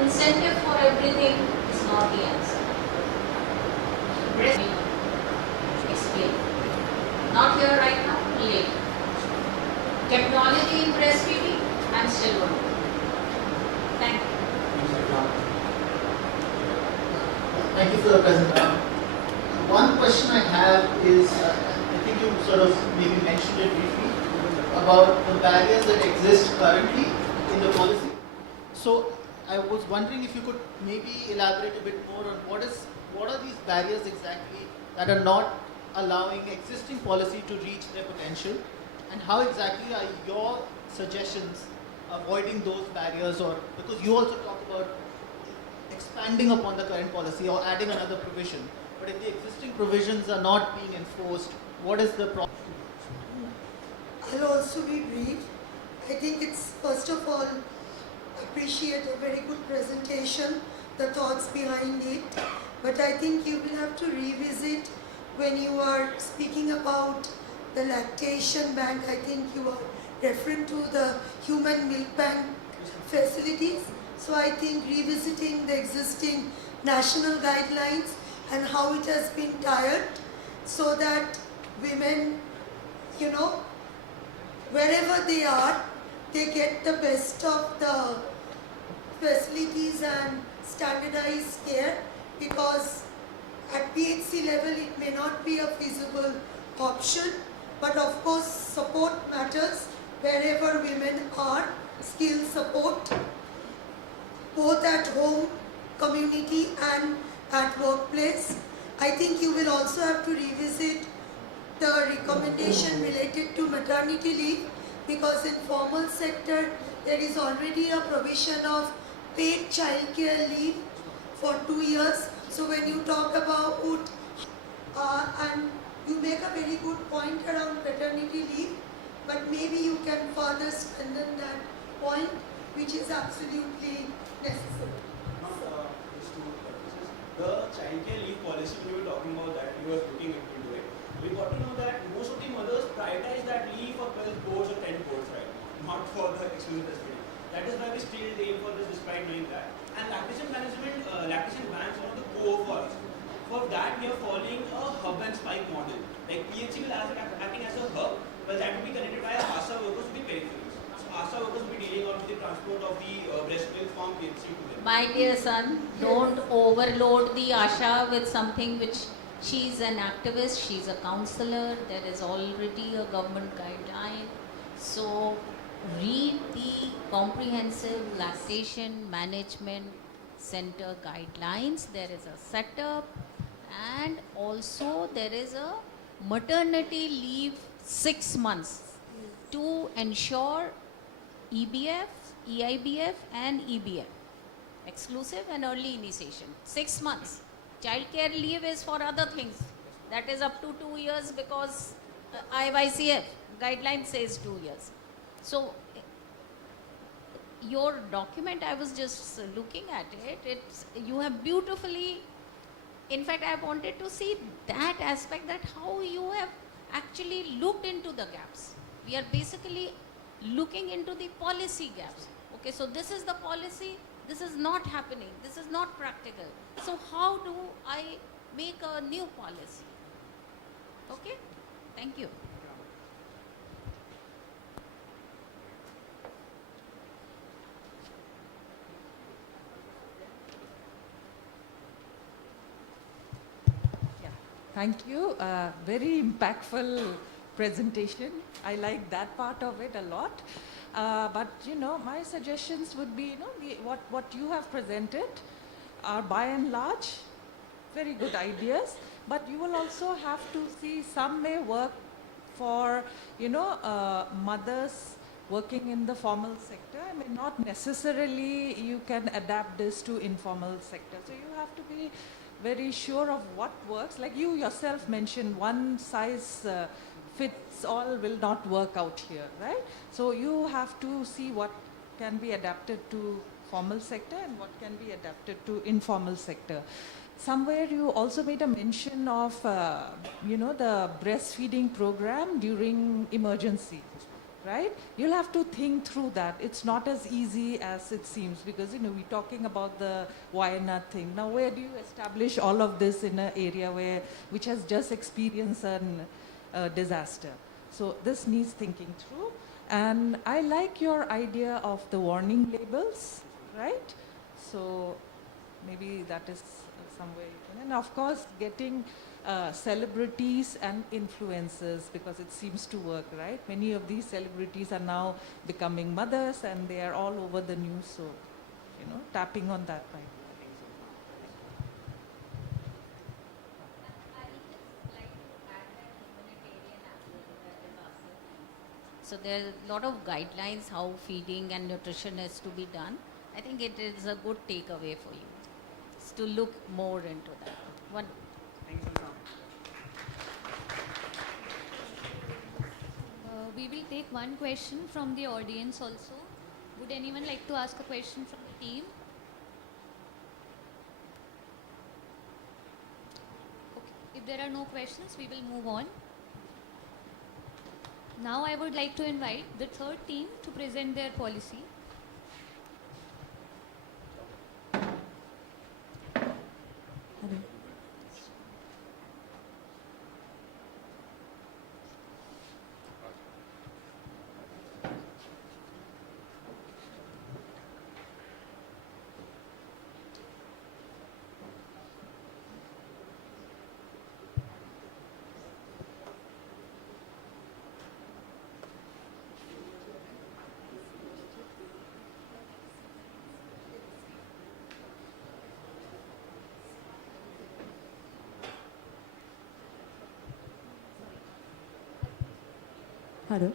incentive for everything is not the answer. Breastfeeding. Explain. Not here right now, later. Technology in breastfeeding, I'm still working. Thank you. Thank you for the presentation. One question I have is, I think you sort of maybe mentioned it briefly, about the barriers that exist currently in the policy. So I was wondering if you could maybe elaborate a bit more on what are these barriers exactly that are not allowing existing policy to reach their potential, and how exactly are your suggestions avoiding those barriers, or because you also talk about expanding upon the current policy or adding another provision, but if the existing provisions are not being enforced, what is the problem? I'll also be brief. I think it's first of all appreciate a very good presentation, the thoughts behind it, but I think you will have to revisit when you are speaking about the lactation bank. I think you are referring to the human milk bank facilities. So I think revisiting the existing national guidelines and how it has been tied so that women, wherever they are, they get the best of the facilities and standardized care, because at PHC level it may not be a feasible option, but of course support matters wherever women are, skill support both at home, community and at workplace. I think you will also have to revisit the recommendation related to maternity leave, because in formal sector there is already a provision of paid childcare leave for 2 years. So when you talk about and you make a very good point around paternity leave, but maybe you can further strengthen that point, which is absolutely necessary. The childcare leave policy, when you were talking about that, you were looking into it. We got to know that most of the mothers prioritize that leave for 12 boards or 10 boards, right? Not for the exclusive breastfeeding. That is why we still aim for this despite knowing that. And lactation management, lactation ban is one of the core for us. For that, we are following a hub and spike model. Like PHC will acting as a hub, but that will be connected by ASA workers to the peripheries. So ASA workers will be dealing with the transport of the breast milk from PHC to them. My dear son, don't overload the Asha with something which she's an activist, she's a counselor, there is already a government guideline. So read the comprehensive lactation management center guidelines. There is a setup, and also there is a maternity leave 6 months to ensure EBF, EIBF and EBF. Exclusive and early initiation. 6 months. Childcare leave is for other things. That is up to 2 years, because IYCF guideline says 2 years. So your document, I was just looking at it, you have beautifully, in fact I wanted to see that aspect, that how you have actually looked into the gaps. We are basically looking into the policy gaps. Okay, so this is the policy, this is not happening, this is not practical. So how do I make a new policy? Okay, thank you. Thank you. Very impactful presentation. I like that part of it a lot. But my suggestions would be, what you have presented are by and large very good ideas. But you will also have to see some may work for, mothers working in the formal sector. I mean, not necessarily you can adapt this to informal sector. So you have to be very sure of what works. Like you yourself mentioned, one size fits all will not work out here, right? So you have to see what can be adapted to formal sector and what can be adapted to informal sector. Somewhere you also made a mention of, the breastfeeding program during emergency, right? You'll have to think through that. It's not as easy as it seems, because, we're talking about the why not thing. Now, where do you establish all of this in an area which has just experienced a disaster? So this needs thinking through. And I like your idea of the warning labels, right? So maybe that is some way you can. And of course, getting celebrities and influencers, because it seems to work, right? Many of these celebrities are now becoming mothers and they are all over the news, so, tapping on that point. So there are a lot of guidelines how feeding and nutrition is to be done. I think it is a good takeaway for you. It's to look more into that. One. We will take one question from the audience also. Would anyone like to ask a question from the team? Okay. If there are no questions, we will move on. Now I would like to invite the third team to present their policy. Hello.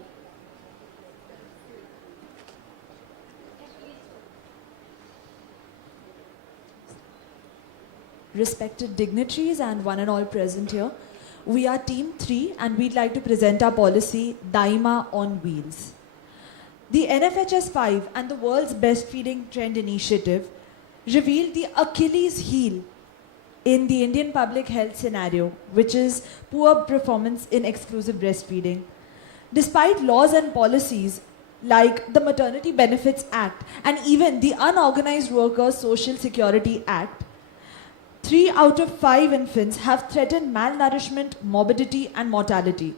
Respected dignitaries and one and all present here, we are Team 3 and we'd like to present our policy, Daima on Wheels. The NFHS 5 and the World's Breastfeeding Trend Initiative revealed the Achilles heel in the Indian public health scenario, which is poor performance in exclusive breastfeeding. Despite laws and policies like the Maternity Benefits Act and even the Unorganized Workers Social Security Act, 3 out of 5 infants have threatened malnourishment, morbidity and mortality.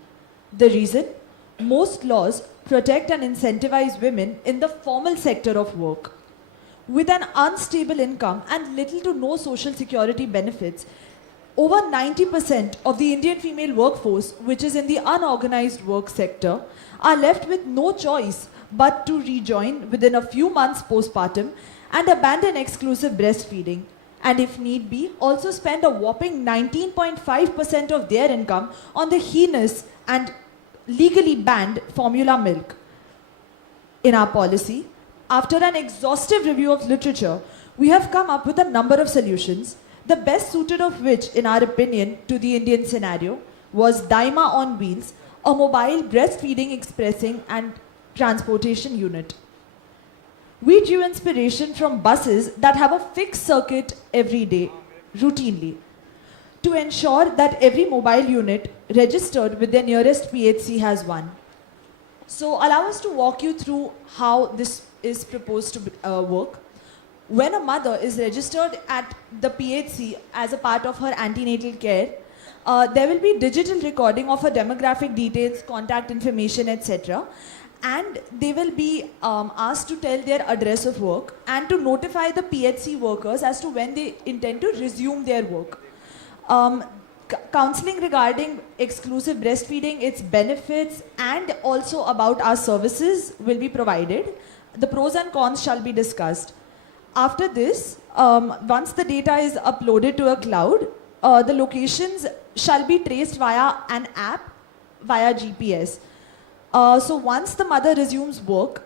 The reason? Most laws protect and incentivize women in the formal sector of work. With an unstable income and little to no social security benefits, over 90% of the Indian female workforce, which is in the unorganized work sector, are left with no choice but to rejoin within a few months postpartum and abandon exclusive breastfeeding. And if need be, also spend a whopping 19.5% of their income on the heinous and legally banned formula milk. In our policy, after an exhaustive review of literature, we have come up with a number of solutions, the best suited of which, in our opinion, to the Indian scenario was Daima on Wheels, a mobile breastfeeding, expressing and transportation unit. We drew inspiration from buses that have a fixed circuit every day, routinely, to ensure that every mobile unit registered with their nearest PHC has one. So allow us to walk you through how this is proposed to work. When a mother is registered at the PHC as a part of her antenatal care, there will be digital recording of her demographic details, contact information, etc. And they will be asked to tell their address of work and to notify the PHC workers as to when they intend to resume their work. Counseling regarding exclusive breastfeeding, its benefits, and also about our services will be provided. The pros and cons shall be discussed. After this, once the data is uploaded to a cloud, the locations shall be traced via an app, via GPS. So once the mother resumes work,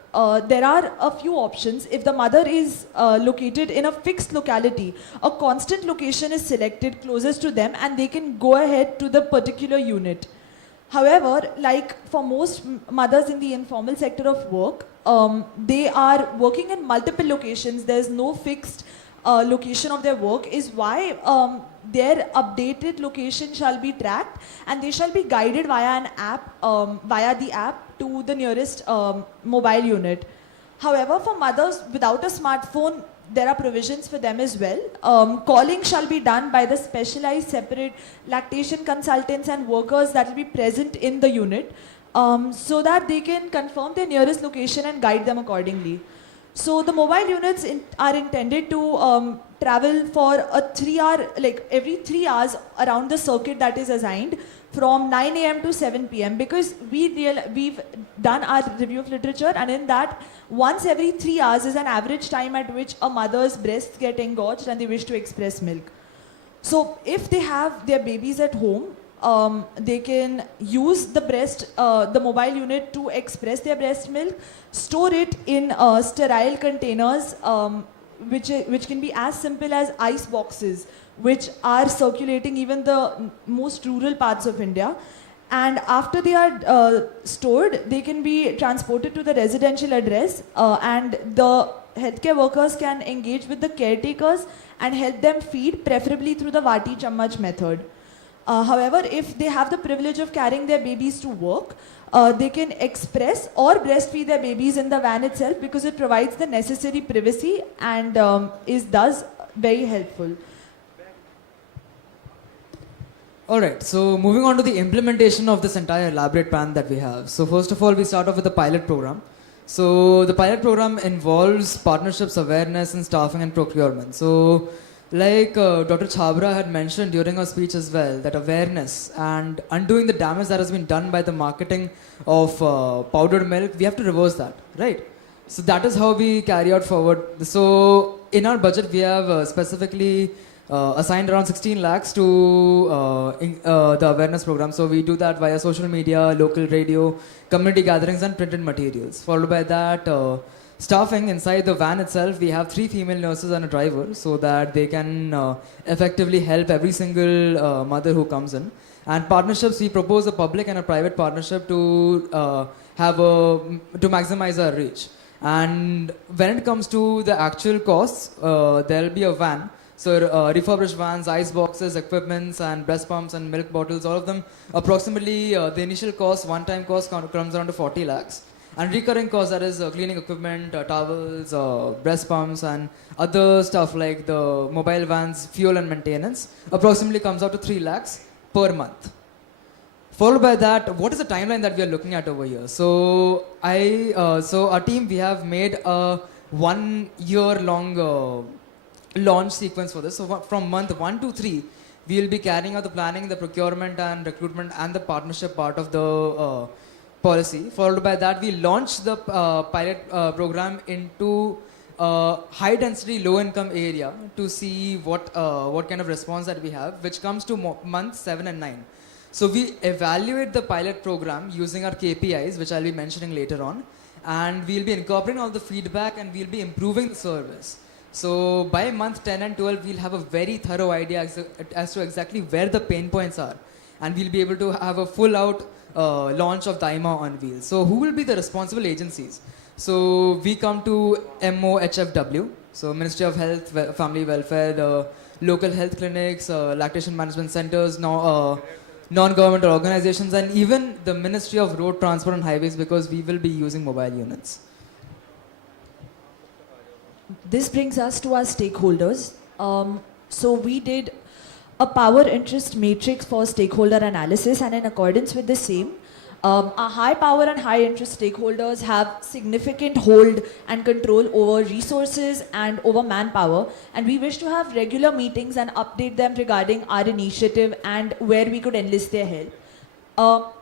there are a few options. If the mother is located in a fixed locality, a constant location is selected closest to them and they can go ahead to the particular unit. However, like for most mothers in the informal sector of work, they are working in multiple locations. There's no fixed location of their work, is why their updated location shall be tracked and they shall be guided via an app, via the app to the nearest mobile unit. However, for mothers without a smartphone, there are provisions for them as well. Calling shall be done by the specialized separate lactation consultants and workers that will be present in the unit, so that they can confirm their nearest location and guide them accordingly. So the mobile units are intended to travel for a 3 hour, like every 3 hours around the circuit that is assigned from 9 a.m. to 7 p.m. because we've done our review of literature, and in that, once every 3 hours is an average time at which a mother's breasts get engorged and they wish to express milk. So if they have their babies at home, they can use the mobile unit to express their breast milk, store it in sterile containers, which can be as simple as ice boxes, which are circulating even the most rural parts of India. And after they are stored, they can be transported to the residential address, and the healthcare workers can engage with the caretakers and help them feed, preferably through the Vati Chammach method. However, if they have the privilege of carrying their babies to work, they can express or breastfeed their babies in the van itself because it provides the necessary privacy and is thus very helpful. Alright, so moving on to the implementation of this entire elaborate plan that we have. So first of all, we start off with the pilot program. So the pilot program involves partnerships, awareness, and staffing and procurement. So like Dr. Chabra had mentioned during her speech as well, that awareness and undoing the damage that has been done by the marketing of powdered milk, we have to reverse that, right? So that is how we carry out forward. So in our budget, we have specifically assigned around 16 lakhs to the awareness program. So we do that via social media, local radio, community gatherings, and printed materials. Followed by that, staffing inside the van itself, we have 3 female nurses and a driver so that they can effectively help every single mother who comes in. And partnerships, we propose a public and a private partnership to to maximize our reach. And when it comes to the actual costs, there'll be a van. So refurbished vans, ice boxes, equipments, and breast pumps and milk bottles, all of them, approximately the initial cost, one-time cost comes around to 40 lakhs. And recurring costs, that is cleaning equipment, towels, breast pumps, and other stuff like the mobile vans, fuel and maintenance, approximately comes out to 3 lakhs per month. Followed by that, what is the timeline that we are looking at over here? So our team, we have made a 1 year long launch sequence for this. So from month 1 to 3, we will be carrying out the planning, the procurement and recruitment and the partnership part of the policy. Followed by that, we launch the pilot program into high density, low income area to see what kind of response that we have, which comes to month 7 and 9. So we evaluate the pilot program using our KPIs, which I'll be mentioning later on, and we'll be incorporating all the feedback and we'll be improving the service. So by month 10 and 12, we'll have a very thorough idea as to exactly where the pain points are, and we'll be able to have a full out launch of Daima on Wheels. So who will be the responsible agencies? So we come to MOHFW, so Ministry of Health, Family Welfare, the local health clinics, lactation management centers, non-governmental organizations, and even the Ministry of Road Transport and Highways, because we will be using mobile units. This brings us to our stakeholders. So we did a power interest matrix for stakeholder analysis, and in accordance with the same, our high power and high interest stakeholders have significant hold and control over resources and over manpower, and we wish to have regular meetings and update them regarding our initiative and where we could enlist their help.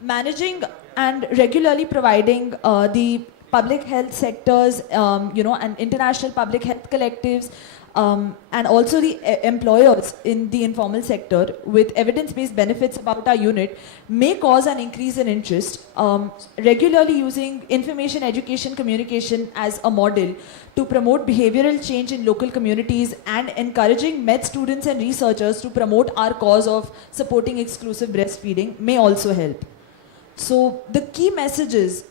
Managing and regularly providing the public health sectors, and international public health collectives, and also the employers in the informal sector with evidence-based benefits about our unit may cause an increase in interest. Regularly using information, education, communication as a model to promote behavioral change in local communities and encouraging med students and researchers to promote our cause of supporting exclusive breastfeeding may also help. So the key messages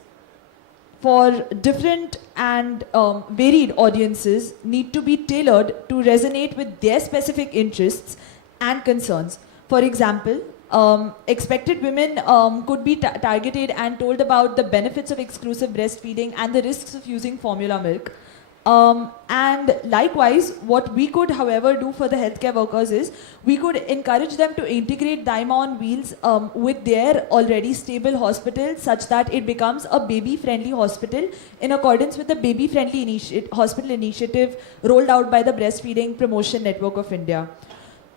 for different and varied audiences need to be tailored to resonate with their specific interests and concerns. For example, expected women could be targeted and told about the benefits of exclusive breastfeeding and the risks of using formula milk. And likewise, what we could, however, do for the healthcare workers is we could encourage them to integrate Daima on Wheels with their already stable hospital such that it becomes a baby-friendly hospital in accordance with the baby-friendly hospital initiative rolled out by the Breastfeeding Promotion Network of India.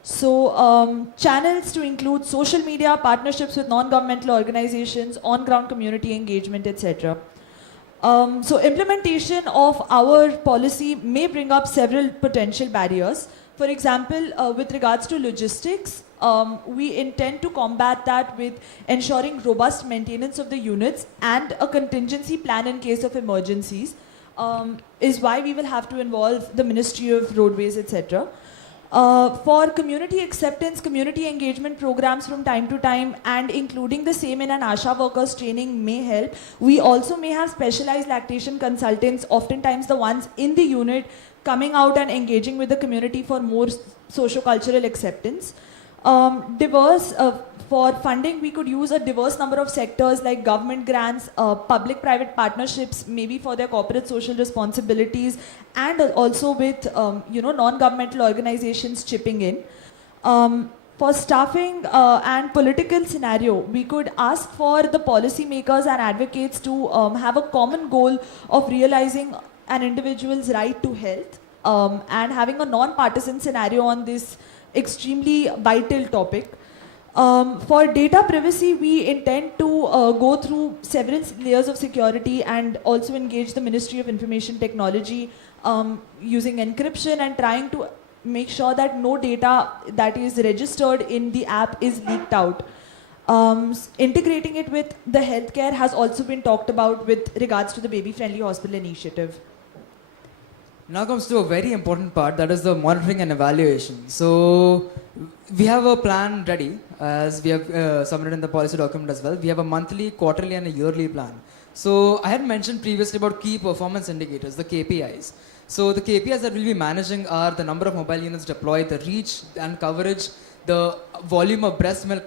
So channels to include social media, partnerships with non-governmental organizations, on-ground community engagement, etc. So implementation of our policy may bring up several potential barriers. For example, with regards to logistics, we intend to combat that with ensuring robust maintenance of the units and a contingency plan in case of emergencies, is why we will have to involve the Ministry of Roadways, etc. For community acceptance, community engagement programs from time to time and including the same in an ASHA workers training may help. We also may have specialized lactation consultants, oftentimes the ones in the unit coming out and engaging with the community for more socio-cultural acceptance. For funding, we could use a diverse number of sectors like government grants, public-private partnerships, maybe for their corporate social responsibilities, and also with non-governmental organizations chipping in. For staffing and political scenario, we could ask for the policymakers and advocates to have a common goal of realizing an individual's right to health and having a non-partisan scenario on this extremely vital topic. For data privacy, we intend to go through several layers of security and also engage the Ministry of Information Technology using encryption and trying to make sure that no data that is registered in the app is leaked out. Integrating it with the healthcare has also been talked about with regards to the baby-friendly hospital initiative. Now comes to a very important part, that is the monitoring and evaluation. So we have a plan ready, as we have submitted in the policy document as well. We have a monthly, quarterly and a yearly plan. So I had mentioned previously about key performance indicators, the KPIs. So the KPIs that we'll be managing are the number of mobile units deployed, the reach and coverage, the volume of breast milk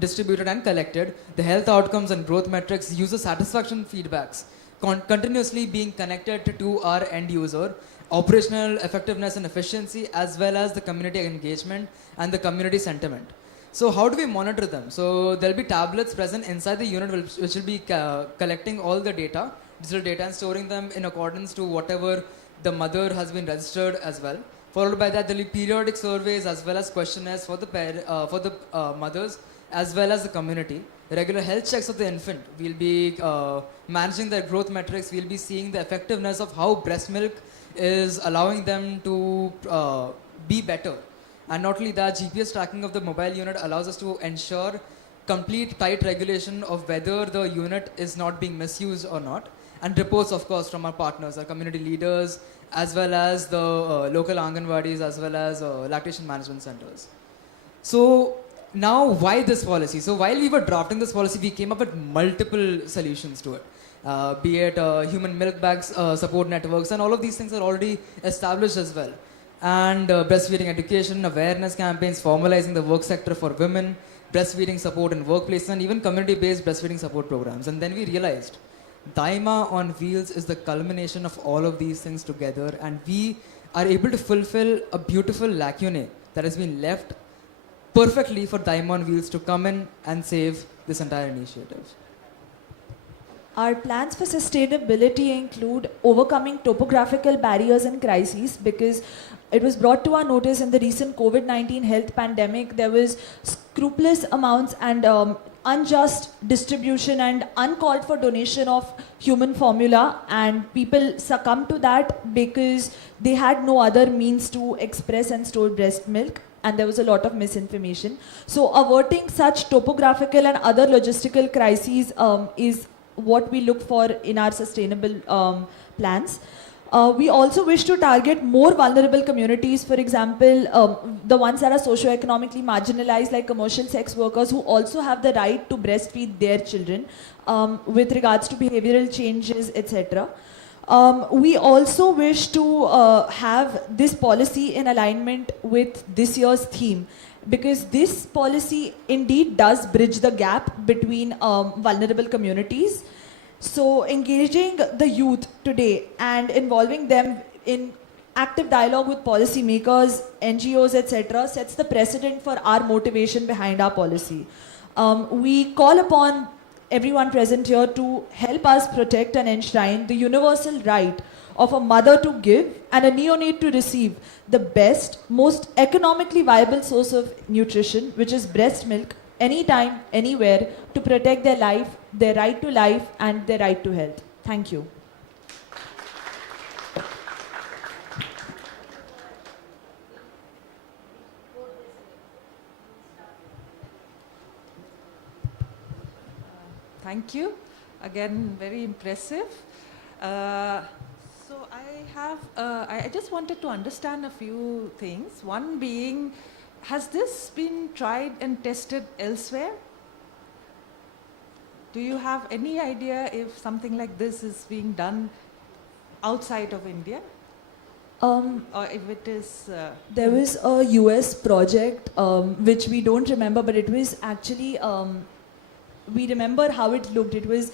distributed and collected, the health outcomes and growth metrics, user satisfaction feedbacks, continuously being connected to our end user, operational effectiveness and efficiency, as well as the community engagement and the community sentiment. So how do we monitor them? So there'll be tablets present inside the unit which will be collecting all the data, digital data, and storing them in accordance to whatever the mother has been registered as well. Followed by that, there'll be periodic surveys as well as questionnaires for the mothers as well as the community. Regular health checks of the infant. We'll be managing their growth metrics. We'll be seeing the effectiveness of how breast milk is allowing them to be better. And not only that, GPS tracking of the mobile unit allows us to ensure complete tight regulation of whether the unit is not being misused or not. And reports, of course, from our partners, our community leaders, as well as the local Anganwadis, as well as lactation management centers. So now, why this policy? So while we were drafting this policy, we came up with multiple solutions to it. Be it human milk bags, support networks, and all of these things are already established as well. And breastfeeding education, awareness campaigns, formalizing the work sector for women, breastfeeding support in workplaces, and even community-based breastfeeding support programs. And then we realized Daima on Wheels is the culmination of all of these things together, and we are able to fulfill a beautiful lacune that has been left perfectly for Daima on Wheels to come in and save this entire initiative. Our plans for sustainability include overcoming topographical barriers and crises, because it was brought to our notice in the recent COVID-19 health pandemic, there was scrupulous amounts and unjust distribution and uncalled for donation of human formula, and people succumbed to that because they had no other means to express and store breast milk, and there was a lot of misinformation. So averting such topographical and other logistical crises is what we look for in our sustainable plans. We also wish to target more vulnerable communities, for example, the ones that are socioeconomically marginalized, like commercial sex workers, who also have the right to breastfeed their children with regards to behavioral changes, etc. We also wish to have this policy in alignment with this year's theme, because this policy indeed does bridge the gap between vulnerable communities. So engaging the youth today and involving them in active dialogue with policymakers, NGOs, etc., sets the precedent for our motivation behind our policy. We call upon everyone present here to help us protect and enshrine the universal right of a mother to give and a neonate to receive the best, most economically viable source of nutrition, which is breast milk, anytime, anywhere, to protect their life, their right to life, and their right to health. Thank you. Thank you. Again, very impressive. So I just wanted to understand a few things. One being, has this been tried and tested elsewhere? Do you have any idea if something like this is being done outside of India? Or if it is... There was a US project which we don't remember, but it was actually, we remember how it looked. It was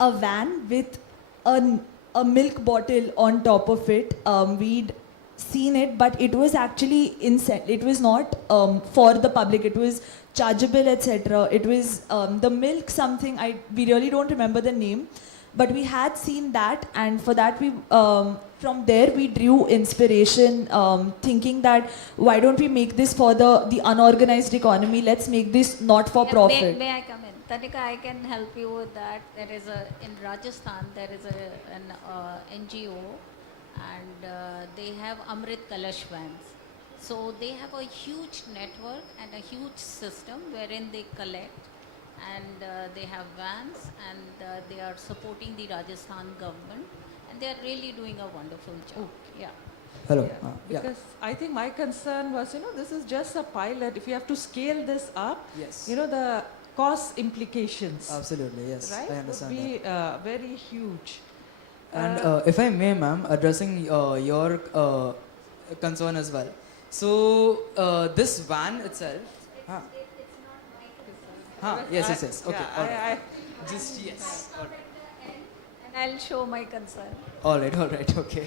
a van with a milk bottle on top of it. We'd seen it, but it was actually it was not for the public. It was chargeable, etc. It was the milk something, we really don't remember the name, but we had seen that, and for that we from there we drew inspiration, thinking that why don't we make this for the unorganized economy? Let's make this not for profit. May I come in? Tanika, I can help you with that. There is in Rajasthan, there is an NGO, and they have Amrit Kalash vans. So they have a huge network and a huge system wherein they collect, and they have vans, and they are supporting the Rajasthan government, and they are really doing a wonderful job. Yeah. Hello. Because I think my concern was, this is just a pilot. If you have to scale this up, Yes. The cost implications. Absolutely, yes. Right? I understand would be that. very huge. And if I may, ma'am, addressing your concern as well. So this van itself. Yes. Okay. Yeah, All right. Just yes. All right. And I'll show my concern. All right. Okay.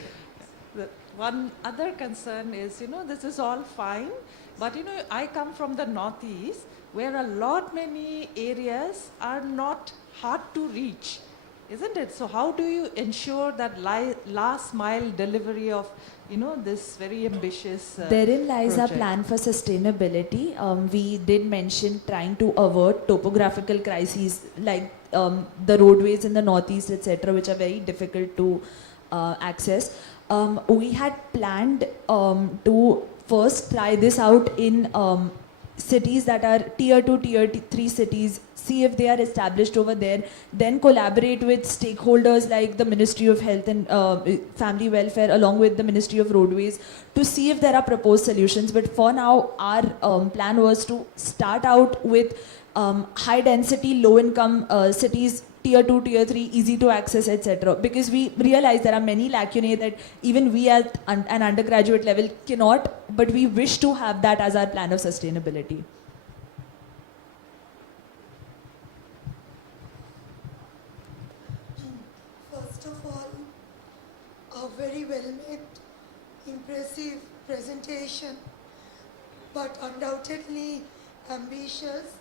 The one other concern is, this is all fine, but I come from the northeast, where a lot many areas are not hard to reach, isn't it? So how do you ensure that last mile delivery of, this very ambitious Therein lies our project? plan for sustainability. We did mention trying to avert topographical crises like the roadways in the northeast, etc., which are very difficult to access. We had planned to first try this out in cities that are tier 2, tier 3 cities, see if they are established over there, then collaborate with stakeholders like the Ministry of Health and Family Welfare along with the Ministry of Roadways to see if there are proposed solutions. But for now, our plan was to start out with high density, low income cities, tier 2, tier 3, easy to access, etc. Because we realize there are many lacunae that even we at an undergraduate level cannot, but we wish to have that as our plan of sustainability. First of all, a very well-made, impressive presentation, but undoubtedly ambitious.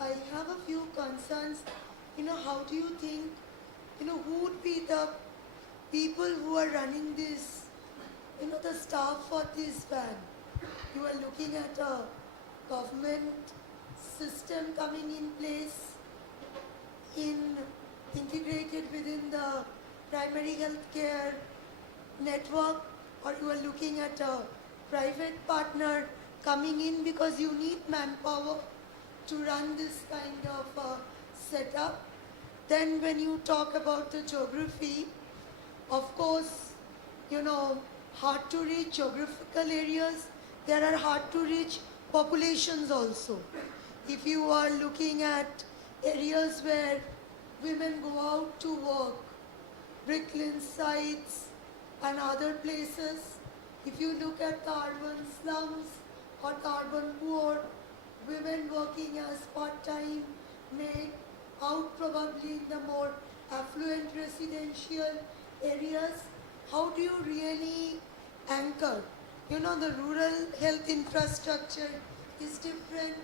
I have a few concerns. How do you think, who would be the people who are running this, the staff for this van? You are looking at a government system coming in place, integrated within the primary health care network, or you are looking at a private partner coming in because you need manpower to run this kind of setup. Then when you talk about the geography, of course, hard to reach geographical areas, there are hard to reach populations also. If you are looking at areas where women go out to work, bricklin sites and other places, if you look at the urban slums or the urban poor, women working as part-time maid out probably in the more affluent residential areas, how do you really anchor? You know, the rural health infrastructure is different,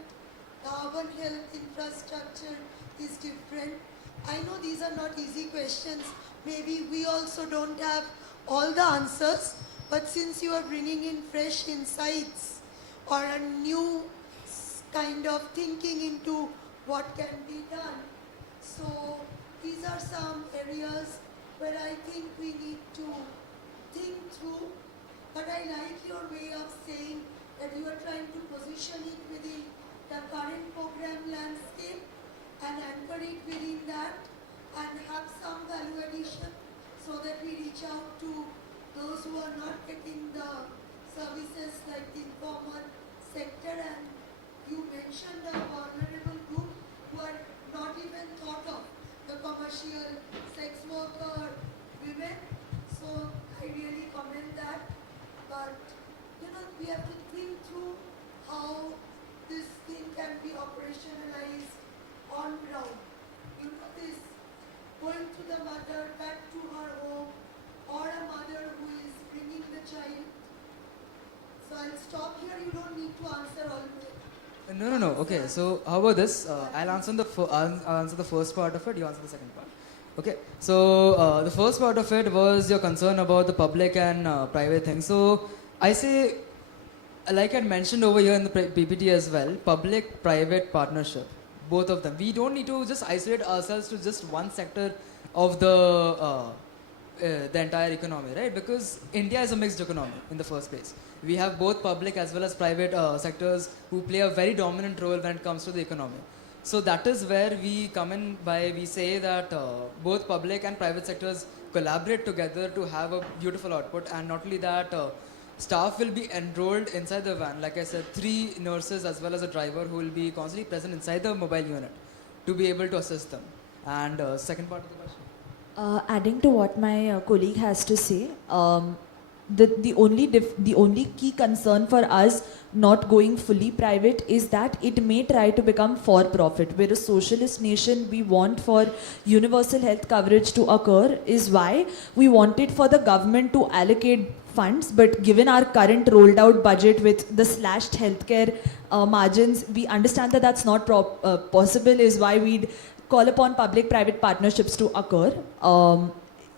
the urban health infrastructure is different. I know these are not easy questions. Maybe we also don't have all the answers, but since you are bringing in fresh insights or a new kind of thinking into what can be done, so these are some areas where I think we need to think through. But I like your way of saying that you are trying to position it within the current program landscape and anchor it within that and have some value addition so that we reach out to those who are not getting the services like the informal sector. And you mentioned a vulnerable group who are not even thought of, the commercial sex worker women. So I really commend that. But you know, we have to think through how this thing can be operationalized on ground. You know, this going to the mother, back to her home, or a mother who is bringing the child. So I'll stop here. You don't need to answer all of it. No. Okay, so how about this? I'll answer I'll answer the first part of it. You answer the second part. Okay. So the first part of it was your concern about the public and private thing. So I say, like I mentioned over here in the PPT as well, public-private partnership, both of them. We don't need to just isolate ourselves to just one sector of the entire economy, right? Because India is a mixed economy in the first place. We have both public as well as private sectors who play a very dominant role when it comes to the economy. So that is where we come in by, we say that both public and private sectors collaborate together to have a beautiful output. And not only that, staff will be enrolled inside the van. Like I said, 3 nurses as well as a driver who will be constantly present inside the mobile unit to be able to assist them. And second part of the question? Adding to what my colleague has to say, the only key concern for us not going fully private is that it may try to become for profit. We're a socialist nation. We want for universal health coverage to occur, is why we wanted for the government to allocate funds, but given our current rolled out budget with the slashed healthcare margins, we understand that that's not possible, is why we'd call upon public-private partnerships to occur.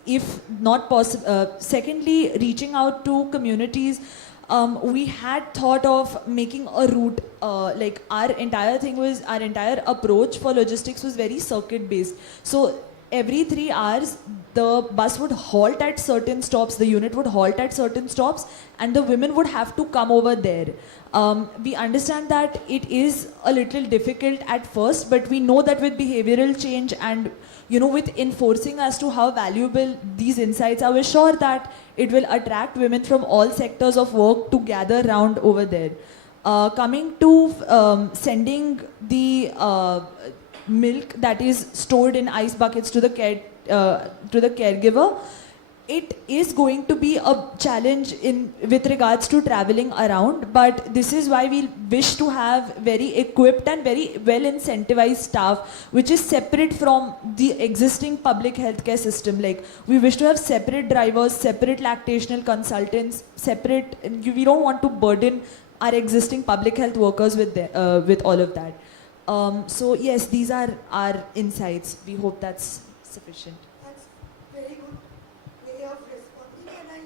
If not possible, secondly, reaching out to communities, we had thought of making a route, like our entire approach for logistics was very circuit based. So every 3 hours, the bus would halt at certain stops, the unit would halt at certain stops, and the women would have to come over there. We understand that it is a little difficult at first, but we know that with behavioral change and with enforcing as to how valuable these insights are, we're sure that it will attract women from all sectors of work to gather round over there. Coming to sending the milk that is stored in ice buckets to the caregiver, it is going to be a challenge with regards to traveling around, but this is why we wish to have very equipped and very well incentivized staff, which is separate from the existing public healthcare system. Like, we wish to have separate drivers, separate lactational consultants, separate. We don't want to burden our existing public health workers with all of that. So yes, these are our insights. We hope that's sufficient. That's very good way of responding, and I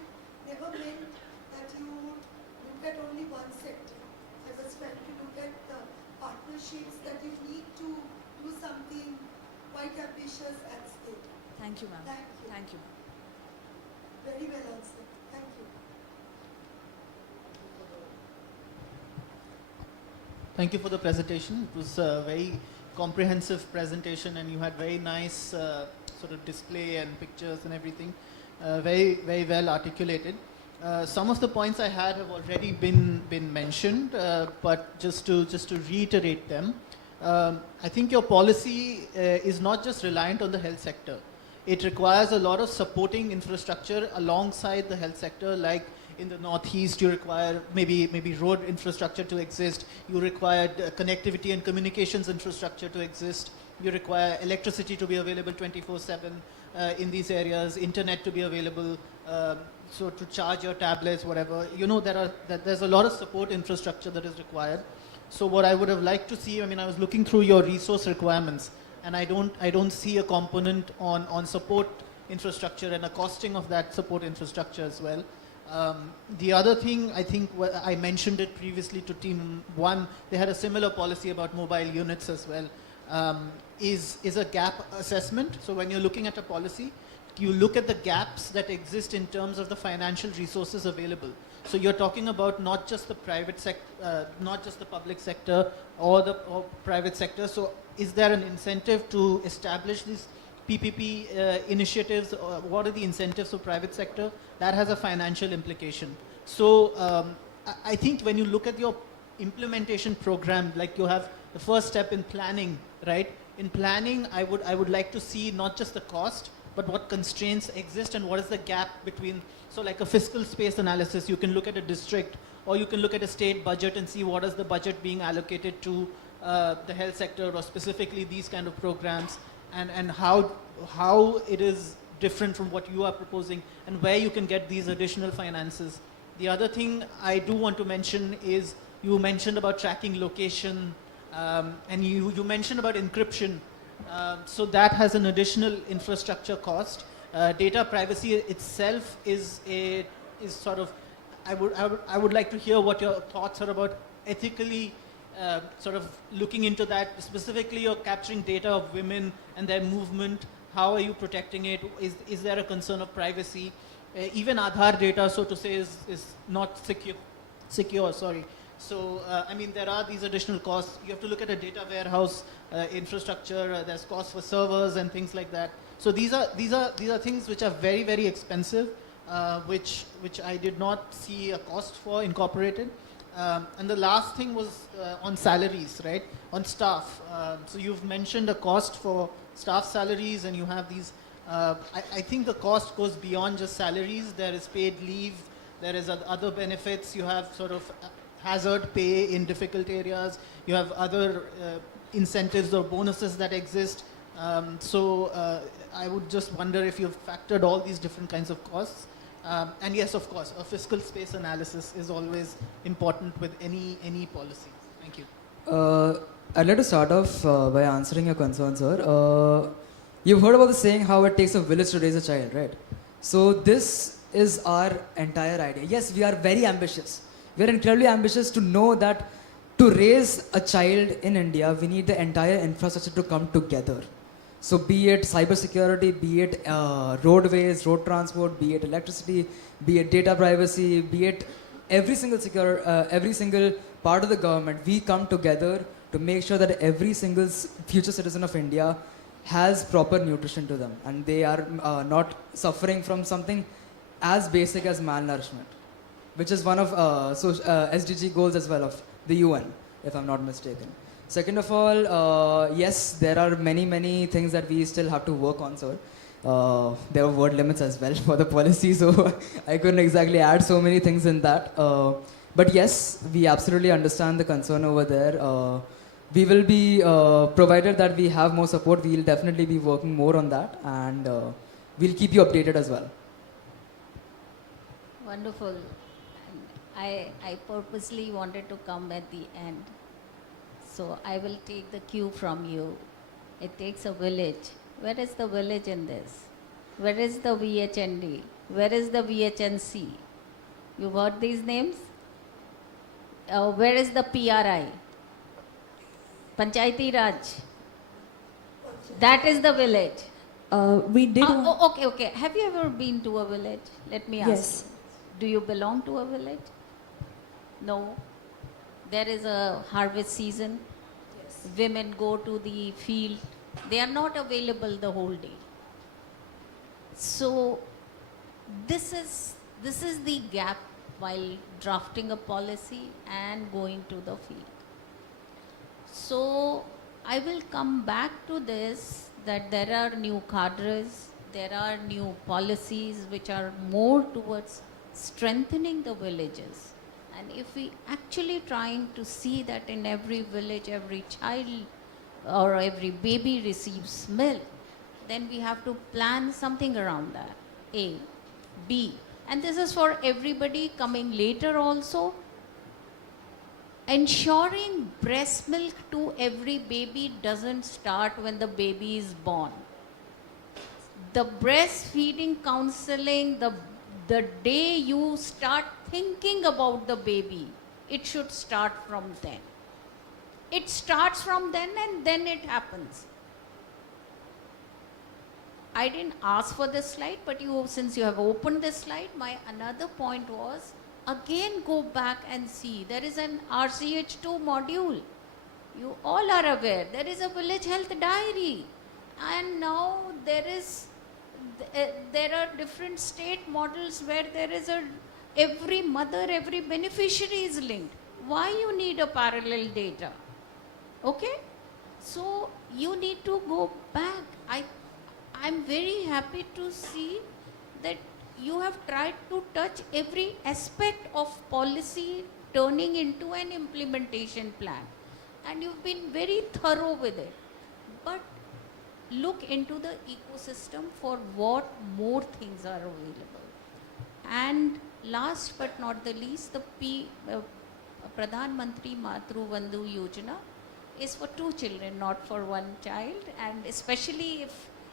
never meant that you would look at only one sector. I was trying to look at the partnerships that you need to do something quite ambitious at scale. Thank you, ma'am. Thank you. Thank you. Very well answered. Thank you. Thank you for the presentation. It was a very comprehensive presentation, and you had very nice sort of display and pictures and everything. Very, very well articulated. Some of the points I had have already been mentioned, but just to reiterate them, I think your policy is not just reliant on the health sector. It requires a lot of supporting infrastructure alongside the health sector, like in the Northeast, you require maybe road infrastructure to exist. You require connectivity and communications infrastructure to exist. you require electricity to be available 24/7 in these areas, internet to be available, so to charge your tablets, whatever. You know, there's a lot of support infrastructure that is required. So what I would have liked to see, I mean, I was looking through your resource requirements, and I don't see a component on support infrastructure and a costing of that support infrastructure as well. The other thing, I think I mentioned it previously to Team 1, they had a similar policy about mobile units as well, is a gap assessment. So when you're looking at a policy, you look at the gaps that exist in terms of the financial resources available. So you're talking about not just the private sector, not just the public sector or private sector. So is there an incentive to establish these PPP initiatives? What are the incentives for private sector? That has a financial implication. So I think when you look at your implementation program, like you have the first step in planning, right? In planning, I would like to see not just the cost, but what constraints exist and what is the gap between, so like a fiscal space analysis, you can look at a district or you can look at a state budget and see what is the budget being allocated to the health sector or specifically these kind of programs, and how it is different from what you are proposing and where you can get these additional finances. The other thing I do want to mention is you mentioned about tracking location and you mentioned about encryption. So that has an additional infrastructure cost. Data privacy itself is sort of, I would like to hear what your thoughts are about ethically sort of looking into that. Specifically, you're capturing data of women and their movement. How are you protecting it? Is there a concern of privacy? Even Aadhaar data, so to say, is not secure, sorry. So, I mean, there are these additional costs. You have to look at a data warehouse infrastructure. There's costs for servers and things like that. So these are things which are very, very expensive, which I did not see a cost for incorporated. And the last thing was on salaries, right? On staff. So you've mentioned a cost for staff salaries, and you have these. I think the cost goes beyond just salaries. There is paid leave. There is other benefits. You have sort of hazard pay in difficult areas. You have other incentives or bonuses that exist. So I would just wonder if you've factored all these different kinds of costs. And yes, of course, a fiscal space analysis is always important with any policy. Thank you. I'd like to start off by answering your concern, sir. You've heard about the saying how it takes a village to raise a child, right? So this is our entire idea. Yes, we are very ambitious. We are incredibly ambitious to know that to raise a child in India, we need the entire infrastructure to come together. So be it cybersecurity, be it roadways, road transport, be it electricity, be it data privacy, be it every single part of the government, we come together to make sure that every single future citizen of India has proper nutrition to them and they are not suffering from something as basic as malnourishment, which is one of SDG goals as well of the UN, if I'm not mistaken. Second of all, yes, there are many things that we still have to work on, sir. There are word limits as well for the policy, so I couldn't exactly add so many things in that. But yes, we absolutely understand the concern over there. We will be, provided that we have more support, we will definitely be working more on that, and we'll keep you updated as well. Wonderful. I purposely wanted to come at the end. So I will take the cue from you. It takes a village. Where is the village in this? Where is the VHND? Where is the VHNC? You've heard these names? Where is the PRI? Panchayati Raj. That is the village. We did. Okay. Have you ever been to a village? Let me ask. Yes. You. Do you belong to a village? No. There is a harvest season. Yes. Women go to the field. They are not available the whole day. So this is the gap while drafting a policy and going to the field. So I will come back to this, that there are new cadres, there are new policies which are more towards strengthening the villages. And if we actually trying to see that in every village, every child or every baby receives milk, then we have to plan something around that. A. B. And this is for everybody coming later also. Ensuring breast milk to every baby doesn't start when the baby is born. The breastfeeding counseling, the day you start thinking about the baby, it should start from then. It starts from then and then it happens. I didn't ask for this slide, but since you have opened this slide, my another point was, again go back and see, there is an RCH2 module. You all are aware, there is a village health diary. And now there are different state models where there is every mother, every beneficiary is linked. Why you need a parallel data? Okay? So you need to go back. I'm very happy to see that you have tried to touch every aspect of policy turning into an implementation plan. And you've been very thorough with it. But look into the ecosystem for what more things are available. And last but not the least, the Pradhan Mantri Matru Bandhu Yojana is for 2 children, not for 1 child. And especially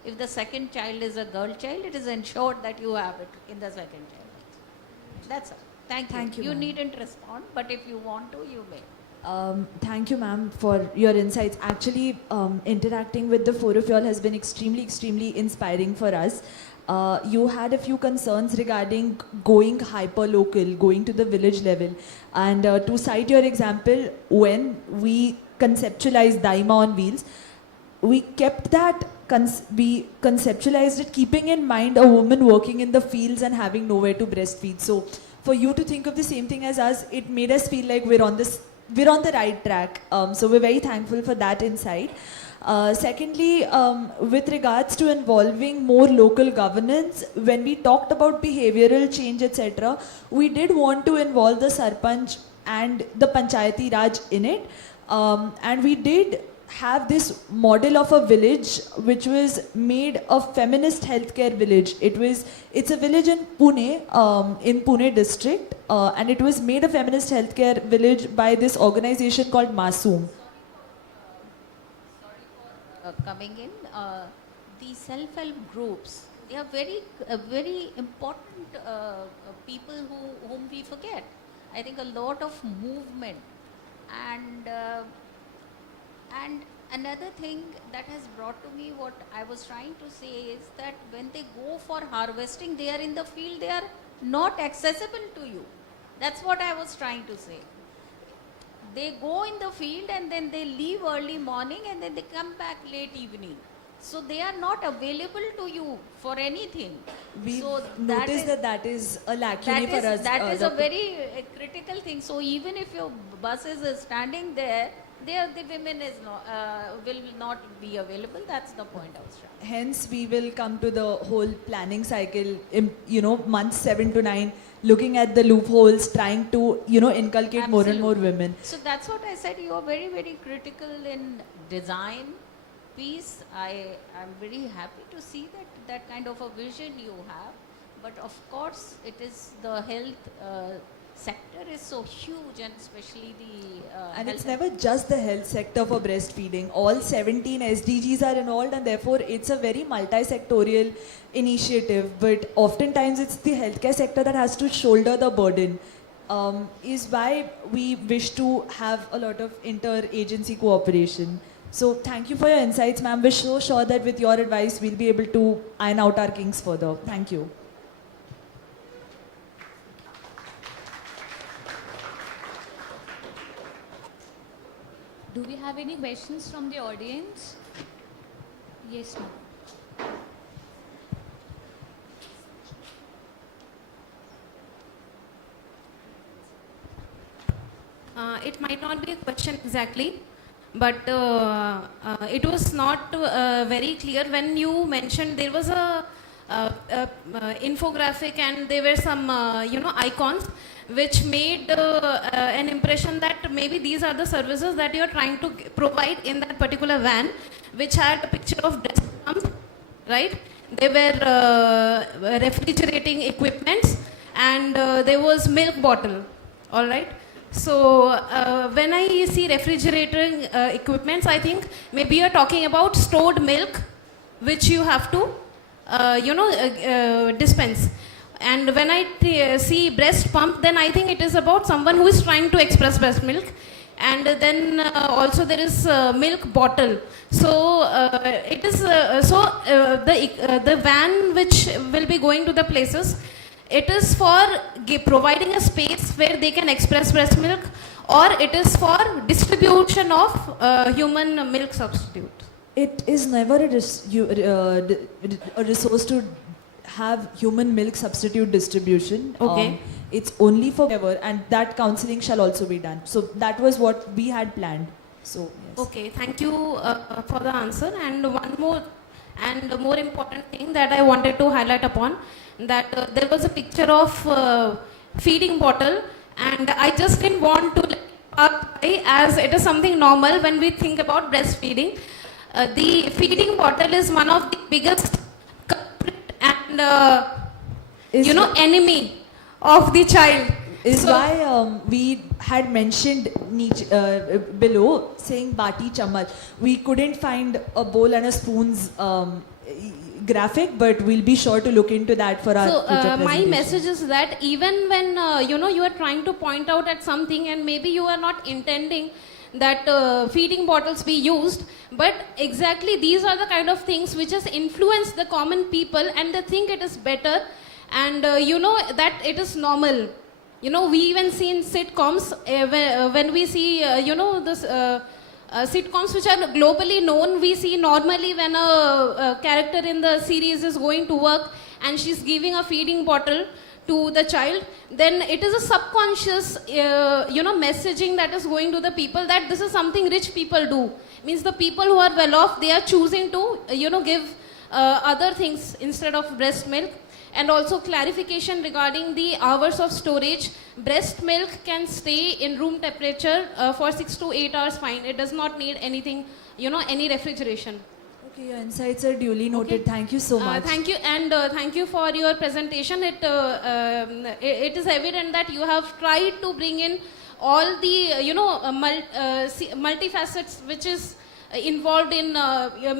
if the second child is a girl child, it is ensured that you have it in the second child. That's all. Thank you. Thank you, You ma'am. needn't respond, but if you want to, you may. Thank you, ma'am, for your insights. Actually, interacting with the 4 of you all has been extremely, extremely inspiring for us. You had a few concerns regarding going hyper-local, going to the village level. And to cite your example, when we conceptualized Daima on Wheels, we kept that, we conceptualized it keeping in mind a woman working in the fields and having nowhere to breastfeed. So for you to think of the same thing as us, it made us feel like we're on the right track. So we're very thankful for that insight. Secondly, with regards to involving more local governance, when we talked about behavioral change, etc., we did want to involve the Sarpanch and the Panchayati Raj in it. And we did have this model of a village which was made a feminist healthcare village. It's a village in Pune district, and it was made a feminist healthcare village by this organization called Masoom. Coming in, the self-help groups, they are very important people whom we forget. I think a lot of movement and another thing that has brought to me what I was trying to say is that when they go for harvesting, they are in the field, they are not accessible to you. That's what I was trying to say. They go in the field and then they leave early morning and then they come back late evening. So they are not available to you for anything. We so noticed that is a lacune for us. That is a very critical thing. So even if your bus is standing there, the women will not be available. That's the point I was trying. Hence, we will come to the whole planning cycle, months 7 to 9, looking at the loopholes, trying to, inculcate more and more women. So that's what I said. You are very, very critical in design piece. I'm very happy to see that kind of a vision you have. But of course, it is the health sector is so huge, and especially the and it's never just the health sector for breastfeeding. All 17 SDGs are involved, and therefore it's a very multi-sectorial initiative. But oftentimes it's the healthcare sector that has to shoulder the burden. Is why we wish to have a lot of inter-agency cooperation. So thank you for your insights, ma'am. We're so sure that with your advice, we'll be able to iron out our kinks further. Thank you. Do we have any questions from the audience? Yes, ma'am. It might not be a question exactly, but it was not very clear when you mentioned there was a infographic and there were some icons. which made an impression that maybe these are the services that you are trying to provide in that particular van, which had a picture of breast pump, right? There were refrigerating equipments, and there was milk bottle, all right? So when I see refrigerating equipments, I think maybe you're talking about stored milk, which you have to, dispense. And when I see breast pump, then I think it is about someone who is trying to express breast milk. And then also there is milk bottle. So it is the van which will be going to the places. It is for providing a space where they can express breast milk, or it is for distribution of human milk substitute. It is never a resource to have human milk substitute distribution. Okay. It's only for ever, and that counseling shall also be done. So that was what we had planned. So yes. Okay, thank you for the answer. And one more and more important thing that I wanted to highlight upon, that there was a picture of feeding bottle, and I just didn't want to let it up as it is something normal when we think about breastfeeding. The feeding bottle is one of the biggest culprit and enemy of the child. Is why we had mentioned below saying bati chamach. We couldn't find a bowl and a spoon's graphic, but we'll be sure to look into that for our future presentation. My message is that even when you are trying to point out at something, and maybe you are not intending that feeding bottles be used, but exactly these are the kind of things which has influenced the common people, and they think it is better, and that it is normal. We even see in sitcoms, when we see this sitcoms which are globally known, we see normally when a character in the series is going to work and she's giving a feeding bottle to the child, then it is a subconscious messaging that is going to the people that this is something rich people do. Means the people who are well off, they are choosing to give other things instead of breast milk. And also clarification regarding the hours of storage. Breast milk can stay in room temperature for 6 to 8 hours fine. It does not need anything, any refrigeration. Okay, your insights are duly noted. Okay. Thank you so much. Thank you, and thank you for your presentation. It is evident that you have tried to bring in all the multifacets which is involved in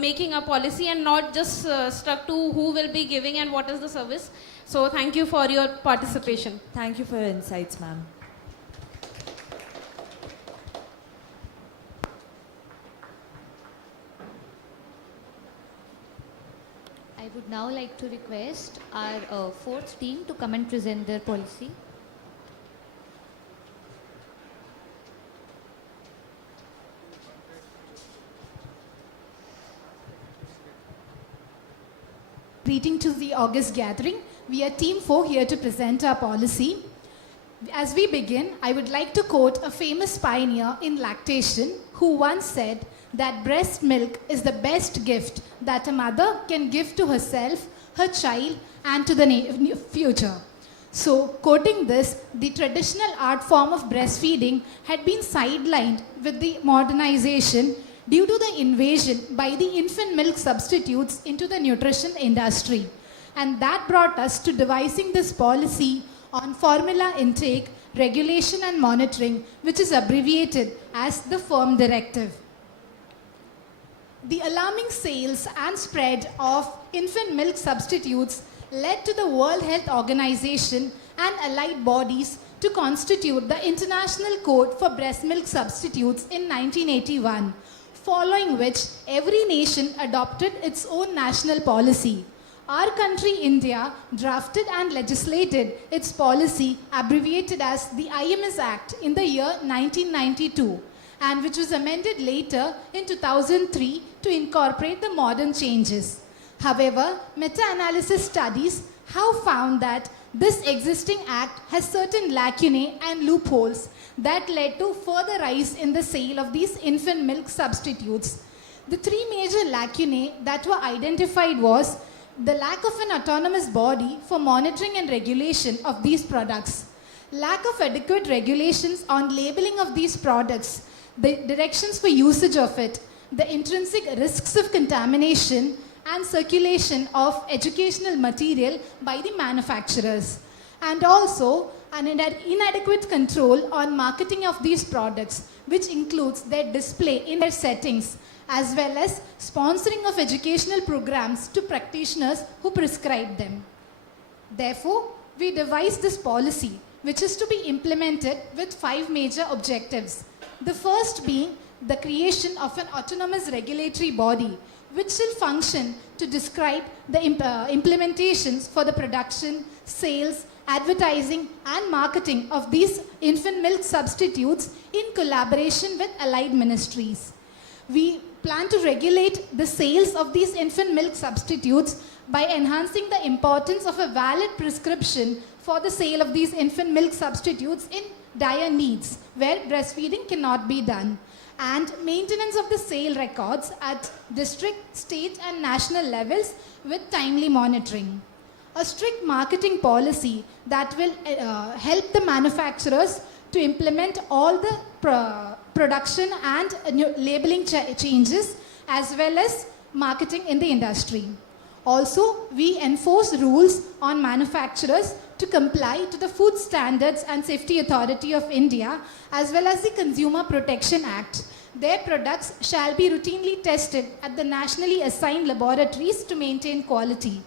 making a policy, and not just stuck to who will be giving and what is the service. So thank you for your participation. Thank you for your insights, ma'am. I would now like to request our fourth team to come and present their policy. Greeting to the August gathering. We are Team 4 here to present our policy. As we begin, I would like to quote a famous pioneer in lactation who once said that breast milk is the best gift that a mother can give to herself, her child, and to the future. So, quoting this, the traditional art form of breastfeeding had been sidelined with the modernization due to the invasion by the infant milk substitutes into the nutrition industry. And that brought us to devising this policy on formula intake, regulation and monitoring, which is abbreviated as the FIRM directive. The alarming sales and spread of infant milk substitutes led to the World Health Organization and allied bodies to constitute the International Code for Breast Milk Substitutes in 1981. Following which every nation adopted its own national policy. Our country, India, drafted and legislated its policy abbreviated as the IMS Act in the year 1992, and which was amended later in 2003 to incorporate the modern changes. However, meta-analysis studies have found that this existing act has certain lacunae and loopholes that led to further rise in the sale of these infant milk substitutes. The three major lacunae that were identified was the lack of an autonomous body for monitoring and regulation of these products, lack of adequate regulations on labeling of these products, the directions for usage of it, the intrinsic risks of contamination, and circulation of educational material by the manufacturers. And also an inadequate control on marketing of these products, which includes their display in their settings, as well as sponsoring of educational programs to practitioners who prescribe them. Therefore, we devised this policy, which is to be implemented with 5 major objectives. The first being the creation of an autonomous regulatory body, which will function to describe the implementations for the production, sales, advertising and marketing of these infant milk substitutes in collaboration with allied ministries. We plan to regulate the sales of these infant milk substitutes by enhancing the importance of a valid prescription for the sale of these infant milk substitutes in dire needs where breastfeeding cannot be done, and maintenance of the sale records at district, state and national levels with timely monitoring. A strict marketing policy that will help the manufacturers to implement all the production and labeling changes, as well as marketing in the industry. Also, we enforce rules on manufacturers to comply to the Food Standards and Safety Authority of India, as well as the Consumer Protection Act. Their products shall be routinely tested at the nationally assigned laboratories to maintain quality.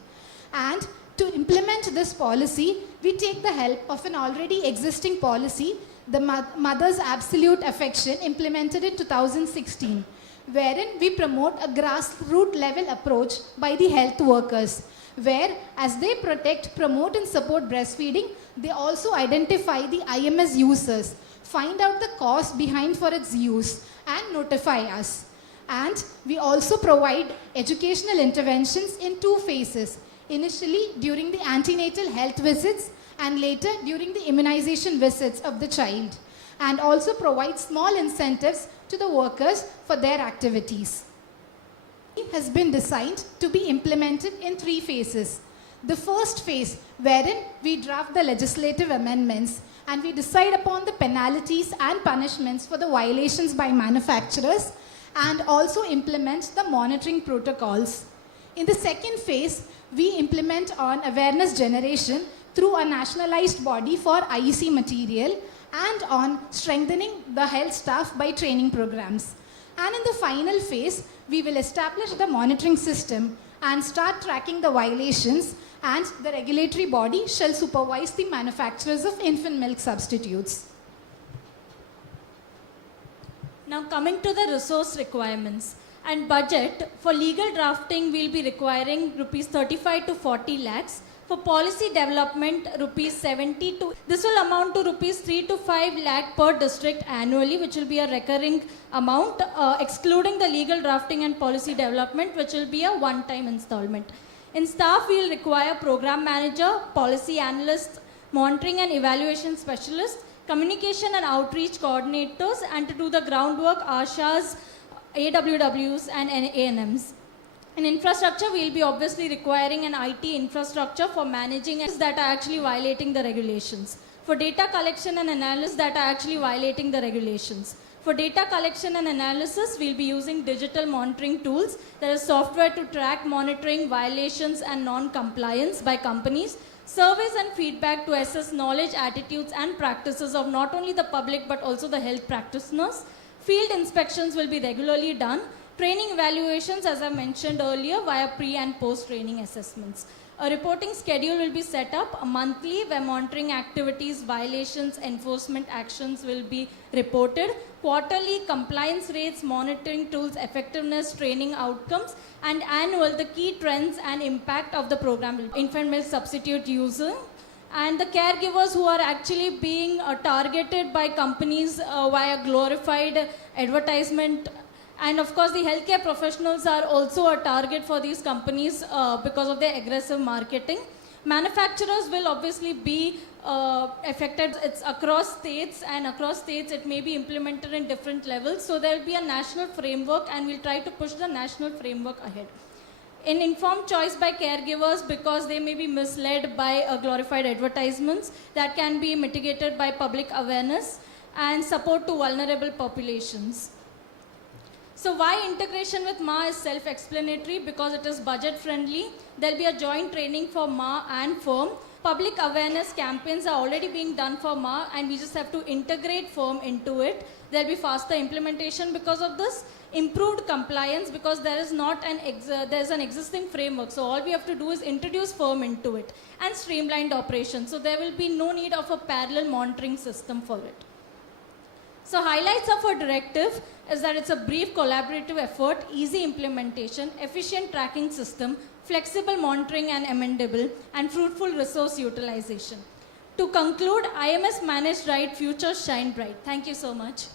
And to implement this policy, we take the help of an already existing policy, the Mother's Absolute Affection, implemented in 2016, wherein we promote a grassroots level approach by the health workers, where as they protect, promote and support breastfeeding, they also identify the IMS users, find out the cause behind for its use and notify us. And we also provide educational interventions in 2 phases. Initially during the antenatal health visits and later during the immunization visits of the child, and also provide small incentives to the workers for their activities. It has been designed to be implemented in 3 phases. The first phase, wherein we draft the legislative amendments and we decide upon the penalties and punishments for the violations by manufacturers, and also implement the monitoring protocols. In the second phase, we implement on awareness generation through a nationalized body for IEC material and on strengthening the health staff by training programs. And in the final phase, we will establish the monitoring system and start tracking the violations, and the regulatory body shall supervise the manufacturers of infant milk substitutes. Now coming to the resource requirements and budget, for legal drafting we'll be requiring rupees 35 to 40 lakhs. For policy development, rupees 70 to, this will amount to rupees 3 to 5 lakh per district annually, which will be a recurring amount, excluding the legal drafting and policy development, which will be a one-time installment. In staff, we will require program manager, policy analysts, monitoring and evaluation specialists, communication and outreach coordinators, and to do the groundwork, ASHAs, AWWs and ANMs. In infrastructure, we will be obviously requiring an IT infrastructure for managing that are actually violating the regulations. For data collection and analysis that are actually violating the regulations. For data collection and analysis, we'll be using digital monitoring tools. There is software to track monitoring violations and non-compliance by companies. Surveys and feedback to assess knowledge, attitudes and practices of not only the public but also the health practitioners. Field inspections will be regularly done. Training evaluations, as I mentioned earlier, via pre and post training assessments. A reporting schedule will be set up monthly where monitoring activities, violations, enforcement actions will be reported. Quarterly compliance rates, monitoring tools, effectiveness, training outcomes, and annual the key trends and impact of the program. Infant milk substitute user and the caregivers who are actually being targeted by companies via glorified advertisement. And of course, the healthcare professionals are also a target for these companies because of their aggressive marketing. Manufacturers will obviously be affected. It's across states, and across states it may be implemented in different levels. So there will be a national framework, and we'll try to push the national framework ahead. in informed choice by caregivers because they may be misled by glorified advertisements that can be mitigated by public awareness, and support to vulnerable populations. So why integration with Ma is self-explanatory, because it is budget friendly. There'll be a joint training for Ma and firm. Public awareness campaigns are already being done for Ma, and we just have to integrate firm into it. There'll be faster implementation because of this, improved compliance because there is not there's an existing framework. So all we have to do is introduce firm into it, and streamlined operations. So there will be no need of a parallel monitoring system for it. So highlights of our directive is that it's a brief collaborative effort, easy implementation, efficient tracking system, flexible monitoring and amendable, and fruitful resource utilization. To conclude, IMS managed right, future shine bright. Thank you so much.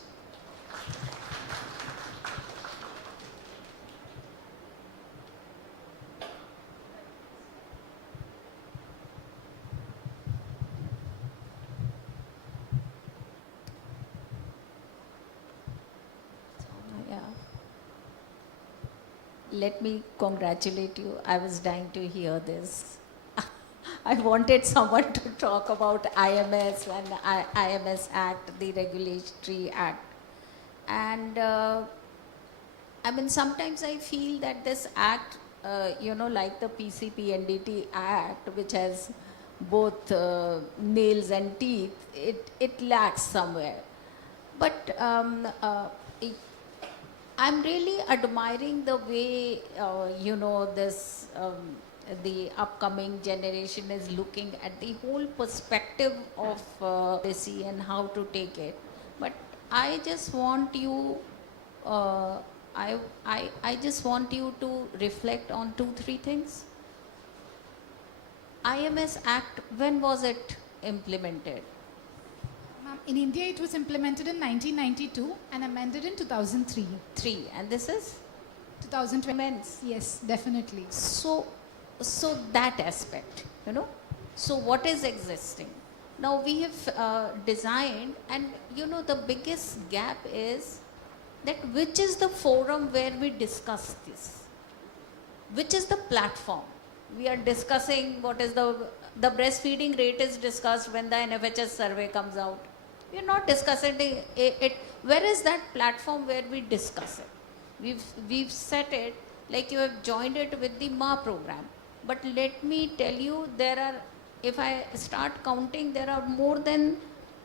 Let me congratulate you. I was dying to hear this. I wanted someone to talk about IMS and IMS Act, the Regulatory Act. And I mean, sometimes I feel that this act, like the PCP-NDT Act, which has both nails and teeth, it lacks somewhere. But I'm really admiring the way, the upcoming generation is looking at the whole perspective of policy and how to take it. But I just want you, I just want you to reflect on 2-3 things. IMS Act, when was it implemented? In India, it was implemented in 1992 and amended in 2003. And this is? 2020. Yes, definitely. So that aspect, So what is existing? Now we have designed, and the biggest gap is that which is the forum where we discuss this? Which is the platform? We are discussing what is the breastfeeding rate is discussed when the NFHS survey comes out. We are not discussing it. Where is that platform where we discuss it? We've set it like you have joined it with the Ma program. But let me tell you, if I start counting, there are more than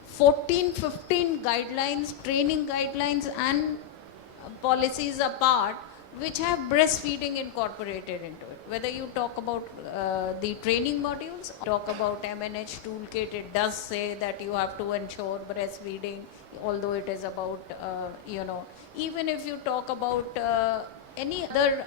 14, 15 guidelines, training guidelines and policies apart, which have breastfeeding incorporated into it. Whether you talk about the training modules, talk about MNH toolkit, it does say that you have to ensure breastfeeding, although it is about, even if you talk about any other,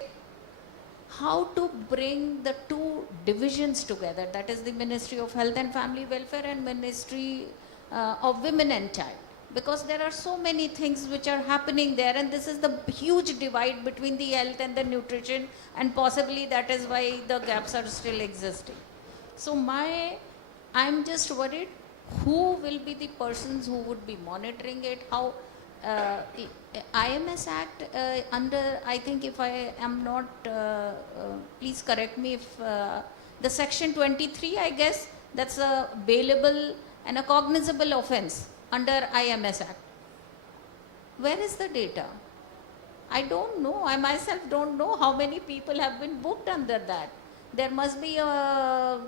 how to bring the two divisions together, that is the Ministry of Health and Family Welfare and Ministry of Women and Child. Because there are so many things which are happening there, and this is the huge divide between the health and the nutrition, and possibly that is why the gaps are still existing. So I'm just worried, who will be the persons who would be monitoring it? How IMS Act under, I think if I am not, please correct me if the section 23, I guess, that's a bailable and a cognizable offense under IMS Act. Where is the data? I don't know. I myself don't know how many people have been booked under that. There must be a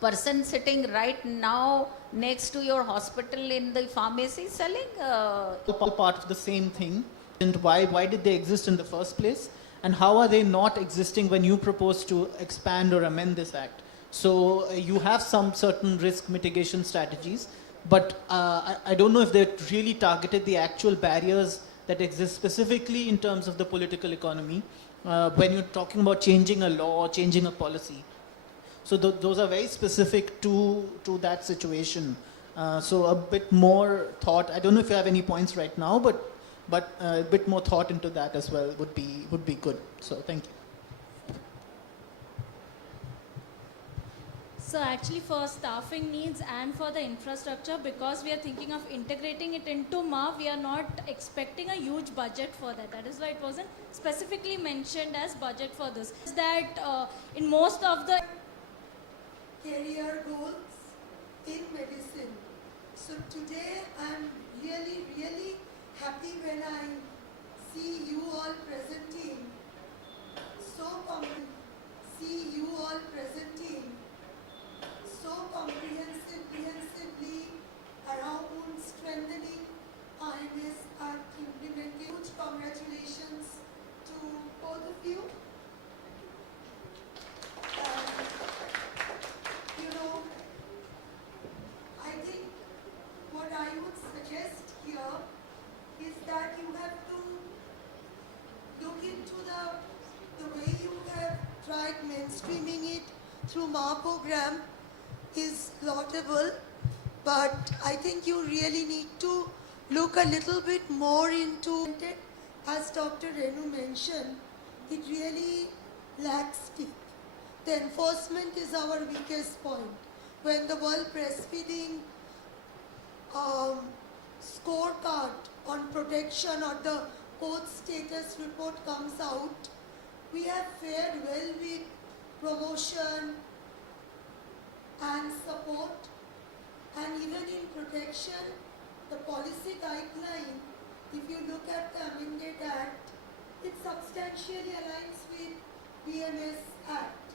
person sitting right now next to your hospital in the pharmacy selling. All part of the same thing. And why did they exist in the first place? And how are they not existing when you propose to expand or amend this act? So you have some certain risk mitigation strategies, but I don't know if they really targeted the actual barriers that exist specifically in terms of the political economy when you're talking about changing a law or changing a policy. So those are very specific to that situation. So a bit more thought. I don't know if you have any points right now, but a bit more thought into that as well would be good. So thank you. So actually for staffing needs and for the infrastructure, because we are thinking of integrating it into MA, we are not expecting a huge budget for that. That is why it wasn't specifically mentioned as budget for this. Is that in most of the career goals in medicine. So today I'm really, really happy when I see you all presenting so comprehensively around strengthening IMS and implementing. Huge congratulations to both of you. You know, I think what I would suggest here is that you have to look into the way you have tried mainstreaming it through MA program is laudable, but I think you really need to look a little bit more into it. As Dr. Renu mentioned, it really lacks teeth. The enforcement is our weakest point. When the World Breastfeeding scorecard on protection or the post-status report comes out, we have fared well with promotion and support, and even in protection, the policy guideline, if you look at the amended act, it substantially aligns with BMS Act.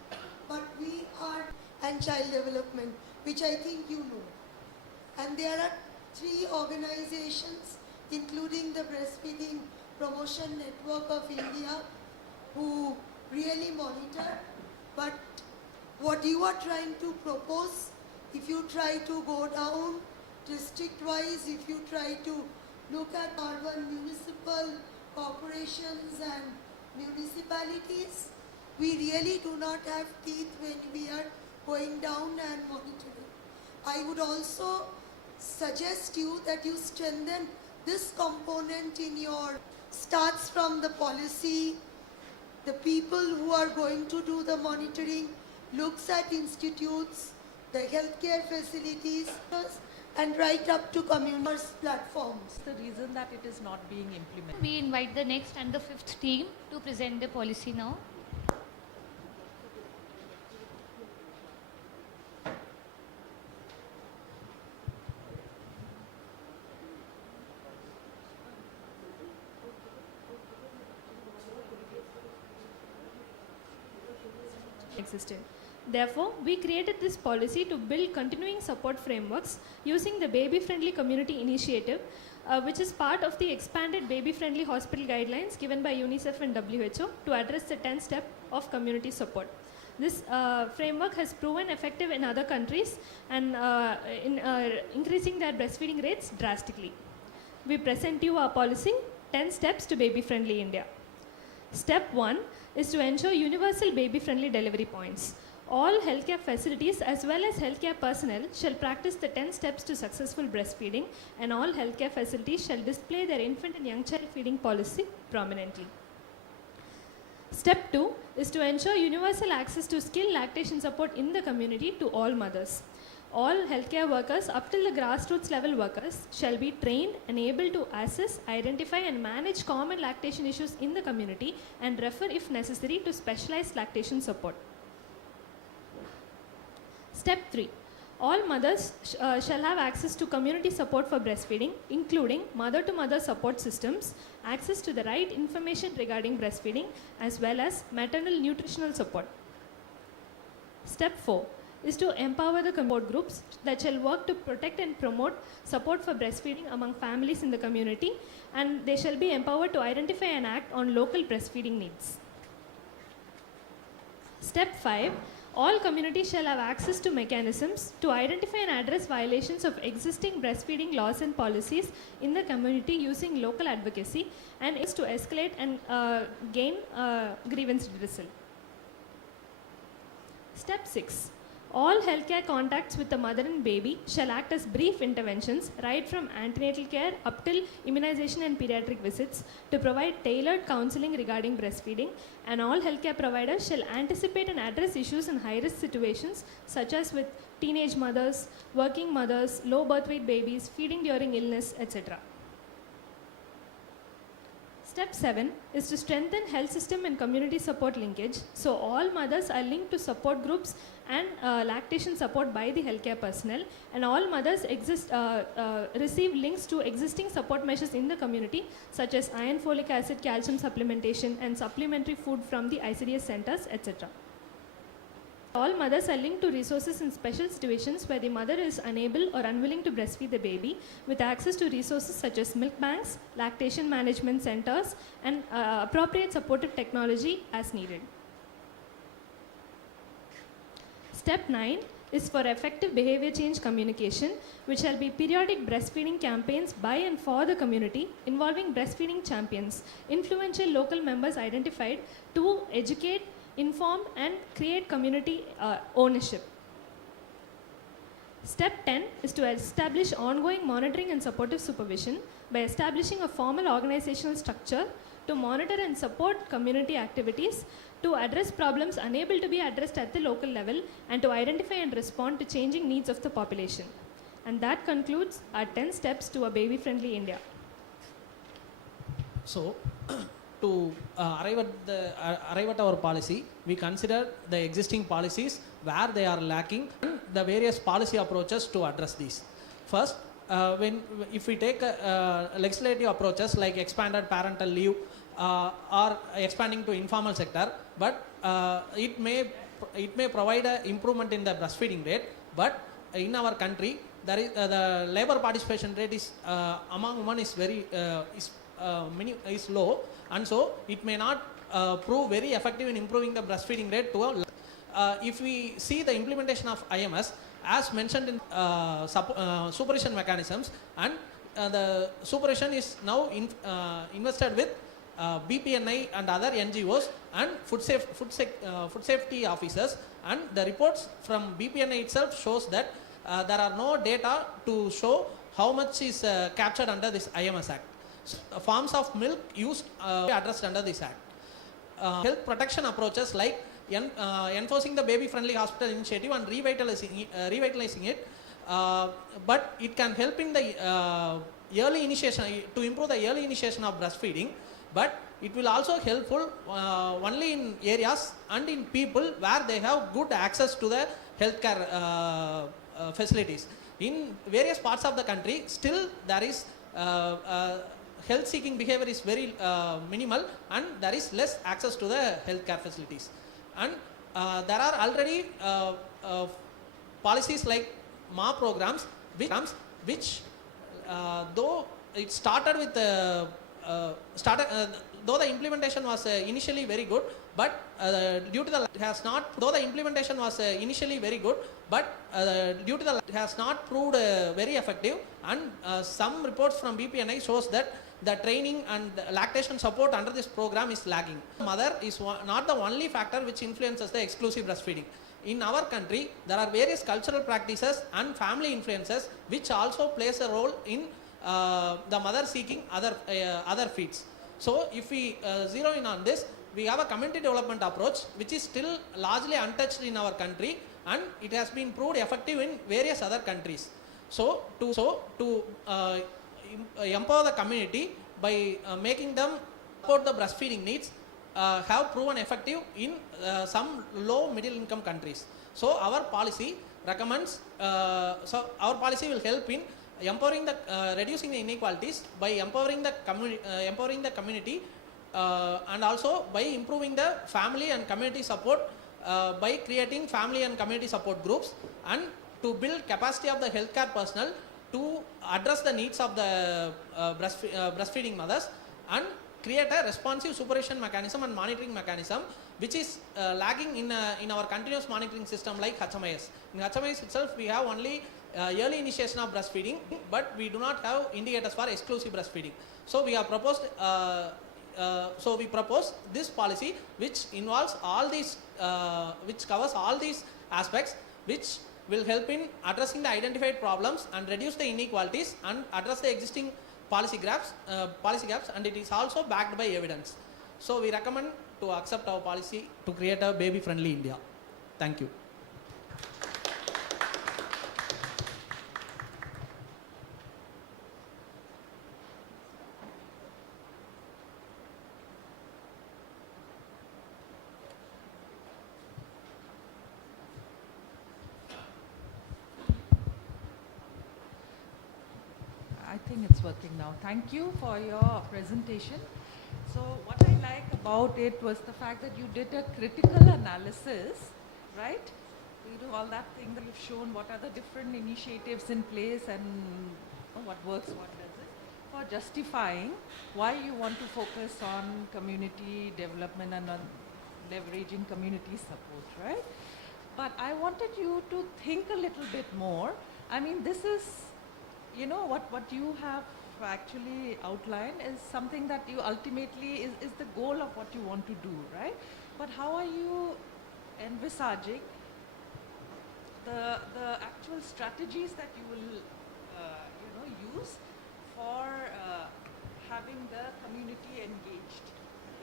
But we are and child development, which I think you know. And there are 3 organizations, including the Breastfeeding Promotion Network of India, who really monitor. But what you are trying to propose, if you try to go down district-wise, if you try to look at urban municipal corporations and municipalities, we really do not have teeth when we are going down and monitoring. I would also suggest you that you strengthen this component in your, starts from the policy, the people who are going to do the monitoring, looks at institutes, the healthcare facilities, and right up to community platforms. The reason that it is not being implemented. We invite the next and the 5th team to present the policy now. Existed. Therefore, we created this policy to build continuing support frameworks using the baby-friendly community initiative, which is part of the expanded baby-friendly hospital guidelines given by UNICEF and WHO to address the 10th step of community support. This framework has proven effective in other countries and in increasing their breastfeeding rates drastically. We present you our policy, 10 steps to baby-friendly India. Step 1 is to ensure universal baby-friendly delivery points. All healthcare facilities as well as healthcare personnel shall practice the 10 steps to successful breastfeeding, and all healthcare facilities shall display their infant and young child feeding policy prominently. Step 2 is to ensure universal access to skilled lactation support in the community to all mothers. All healthcare workers up till the grassroots level workers shall be trained and able to assess, identify and manage common lactation issues in the community and refer if necessary to specialized lactation support. Step 3. All mothers shall have access to community support for breastfeeding, including mother-to-mother support systems, access to the right information regarding breastfeeding, as well as maternal nutritional support. Step 4 is to empower the support groups that shall work to protect and promote support for breastfeeding among families in the community, and they shall be empowered to identify and act on local breastfeeding needs. Step 5. All communities shall have access to mechanisms to identify and address violations of existing breastfeeding laws and policies in the community using local advocacy, and is to escalate and gain grievance redressal. Step 6. All healthcare contacts with the mother and baby shall act as brief interventions, right from antenatal care up till immunization and pediatric visits, to provide tailored counseling regarding breastfeeding, and all healthcare providers shall anticipate and address issues in high-risk situations such as with teenage mothers, working mothers, low birth weight babies, feeding during illness, etc. Step 7 is to strengthen health system and community support linkage. So all mothers are linked to support groups and lactation support by the healthcare personnel, and all mothers receive links to existing support measures in the community such as iron, folic acid, calcium supplementation and supplementary food from the ICDS centers, etc. All mothers are linked to resources in special situations where the mother is unable or unwilling to breastfeed the baby, with access to resources such as milk banks, lactation management centers, and appropriate supportive technology as needed. Step 9 is for effective behavior change communication, which shall be periodic breastfeeding campaigns by and for the community involving breastfeeding champions, influential local members identified to educate, inform and create community ownership. Step 10 is to establish ongoing monitoring and supportive supervision by establishing a formal organizational structure to monitor and support community activities, to address problems unable to be addressed at the local level, and to identify and respond to changing needs of the population. And that concludes our 10 steps to a baby-friendly India. So, to arrive at our policy, we consider the existing policies where they are lacking and the various policy approaches to address these. First, if we take legislative approaches like expanded parental leave or expanding to informal sector, but it may provide an improvement in the breastfeeding rate, but in our country there is the labor participation rate is among women is very is low, and so it may not prove very effective in improving the breastfeeding rate to if we see the implementation of IMS as mentioned in supervision mechanisms, and the supervision is now invested with BPNI and other NGOs and food safety officers, and the reports from BPNI itself shows that there are no data to show how much is captured under this IMS Act. Forms of milk used addressed under this Act. Health protection approaches like enforcing the baby-friendly hospital initiative and revitalizing it, but it can help in the early initiation, to improve the early initiation of breastfeeding, but it will also helpful only in areas and in people where they have good access to the healthcare facilities. In various parts of the country, still there is health seeking behavior is very minimal, and there is less access to the healthcare facilities. And there are already policies like MA programs which though it started with though the implementation was initially very good, but due to the has not proved very effective, and some reports from BPNI shows that the training and lactation support under this program is lagging. Mother is not the only factor which influences the exclusive breastfeeding. In our country, there are various cultural practices and family influences which also plays a role in the mother seeking other feeds. So if we zero in on this, we have a community development approach which is still largely untouched in our country, and it has been proved effective in various other countries. So to empower the community by making them support the breastfeeding needs have proven effective in some low middle income countries. So our policy recommends, our policy will help in empowering the reducing the inequalities by empowering the community and also by improving the family and community support by creating family and community support groups, and to build capacity of the healthcare personnel to address the needs of the breastfeeding mothers, and create a responsive supervision mechanism and monitoring mechanism which is lagging in our continuous monitoring system like HMIS. In HMIS itself, we have only early initiation of breastfeeding, but we do not have indicators for exclusive breastfeeding. So we have proposed we propose this policy which involves all these which covers all these aspects, which will help in addressing the identified problems and reduce the inequalities and address the existing policy gaps, and it is also backed by evidence. So we recommend to accept our policy to create a baby-friendly India. Thank you. I think it's working now. Thank you for your presentation. So what I like about it was the fact that you did a critical analysis, right? You do all that thing that you've shown, what are the different initiatives in place and what works, what doesn't, for justifying why you want to focus on community development and on leveraging community support, right? But I wanted you to think a little bit more. I mean, this is, you know, what you have actually outlined is something that you ultimately is the goal of what you want to do, right? But how are you envisaging the actual strategies that you will use for having the community engaged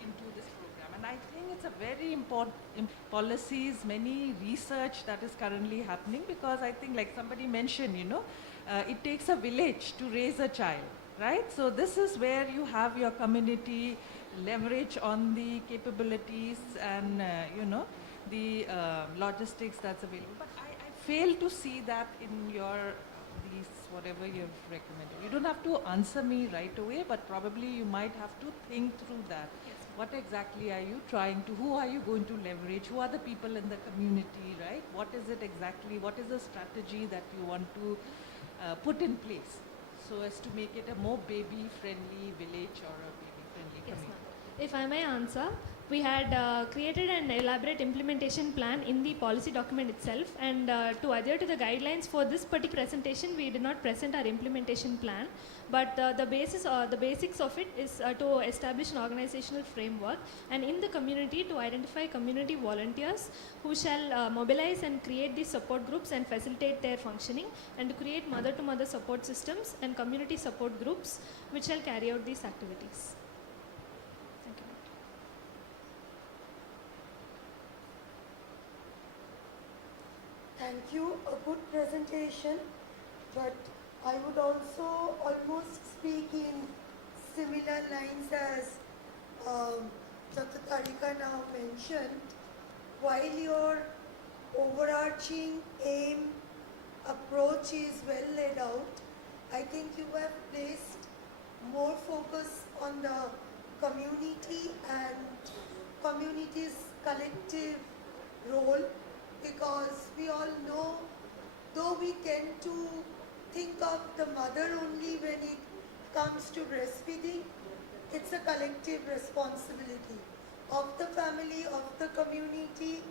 into this program? And I think it's a very important policies, many research that is currently happening, because I think, like somebody mentioned, it takes a village to raise a child, right? So this is where you have your community leverage on the capabilities and the logistics that's available. But I fail to see that in your these whatever you've recommended. You don't have to answer me right away, but probably you might have to think through that. Yes. What exactly are you trying to, who are you going to leverage? Who are the people in the community, right? What is it exactly? What is the strategy that you want to put in place so as to make it a more baby-friendly village or a baby-friendly Yes, community? ma'am. If I may answer, we had created an elaborate implementation plan in the policy document itself, and to adhere to the guidelines for this particular presentation, we did not present our implementation plan, but the basics of it is to establish an organizational framework and in the community to identify community volunteers who shall mobilize and create these support groups and facilitate their functioning, and to create mother-to-mother support systems and community support groups which shall carry out these activities. Thank you. Thank you, a good presentation, but I would also almost speak in similar lines as Dr. Tarika now mentioned. While your overarching aim approach is well laid out, I think you have placed more focus on the community and community's collective role, because we all know, though we tend to think of the mother only when it comes to breastfeeding, it's a collective responsibility of the family, of the community,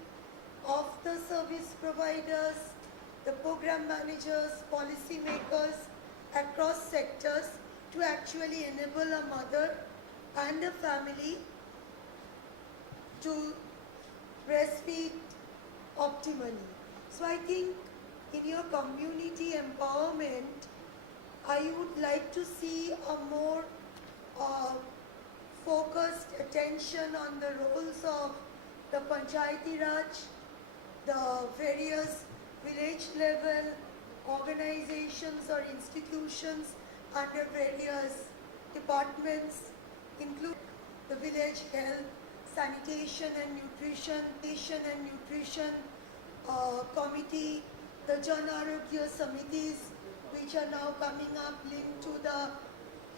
of the service providers, the program managers, policy makers across sectors to actually enable a mother and a family to breastfeed optimally. So I think in your community empowerment, I would like to see a more focused attention on the roles of the Panchayati Raj, the various village level organizations or institutions under various departments, including the village health, sanitation and nutrition committee, the Jan Arogya Samitis, which are now coming up linked to the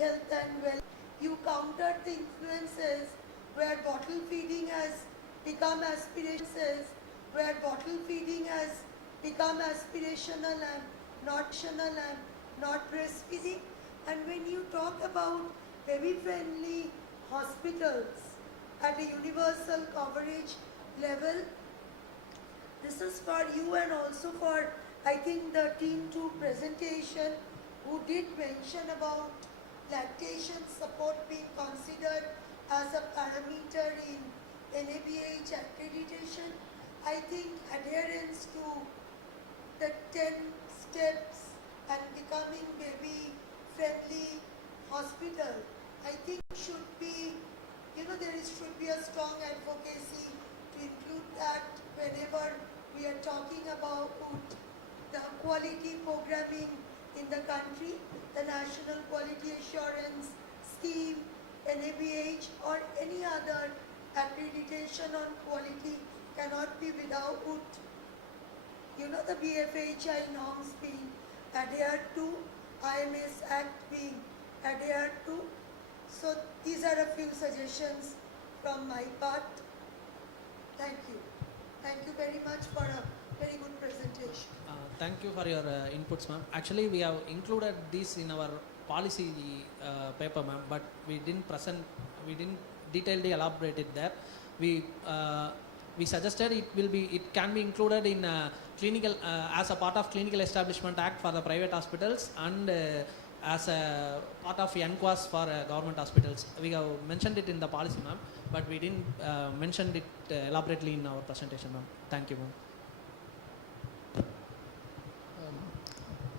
health and well. You countered the influences where bottle feeding has become aspirational, and not breastfeeding. And when you talk about baby-friendly hospitals at a universal coverage level, this is for you and also for, I think, the team 2 presentation who did mention about lactation support being considered as a parameter in NABH accreditation. I think adherence to the 10 steps and becoming baby-friendly hospital, I think should be, should be a strong advocacy to include that whenever we are talking about the quality programming in the country, the National Quality Assurance Scheme, NABH, or any other accreditation on quality cannot be without, the BFHI norms being adhered to, IMS Act being adhered to. So these are a few suggestions from my part. Thank you. Thank you very much for a very good presentation. Thank you for your inputs, ma'am. Actually, we have included this in our policy paper, ma'am, but we didn't detailedly elaborate it there. We suggested it can be included in clinical as a part of Clinical Establishment Act for the private hospitals and as a part of NQAS for government hospitals. We have mentioned it in the policy, ma'am, but we didn't mention it elaborately in our presentation, ma'am. Thank you, ma'am.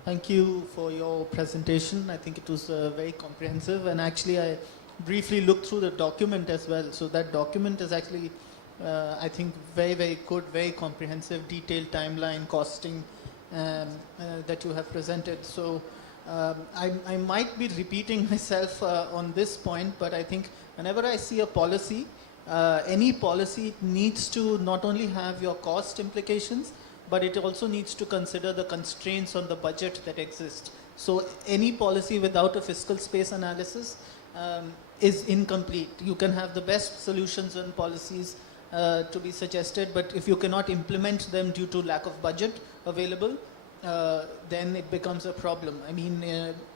Thank you for your presentation. I think it was very comprehensive, and actually I briefly looked through the document as well. So that document is actually, I think, very, very good, very comprehensive, detailed timeline, costing that you have presented. So I might be repeating myself on this point, but I think whenever I see a policy, any policy needs to not only have your cost implications, but it also needs to consider the constraints on the budget that exist. So any policy without a fiscal space analysis is incomplete. You can have the best solutions and policies to be suggested, but if you cannot implement them due to lack of budget available, then it becomes a problem. I mean,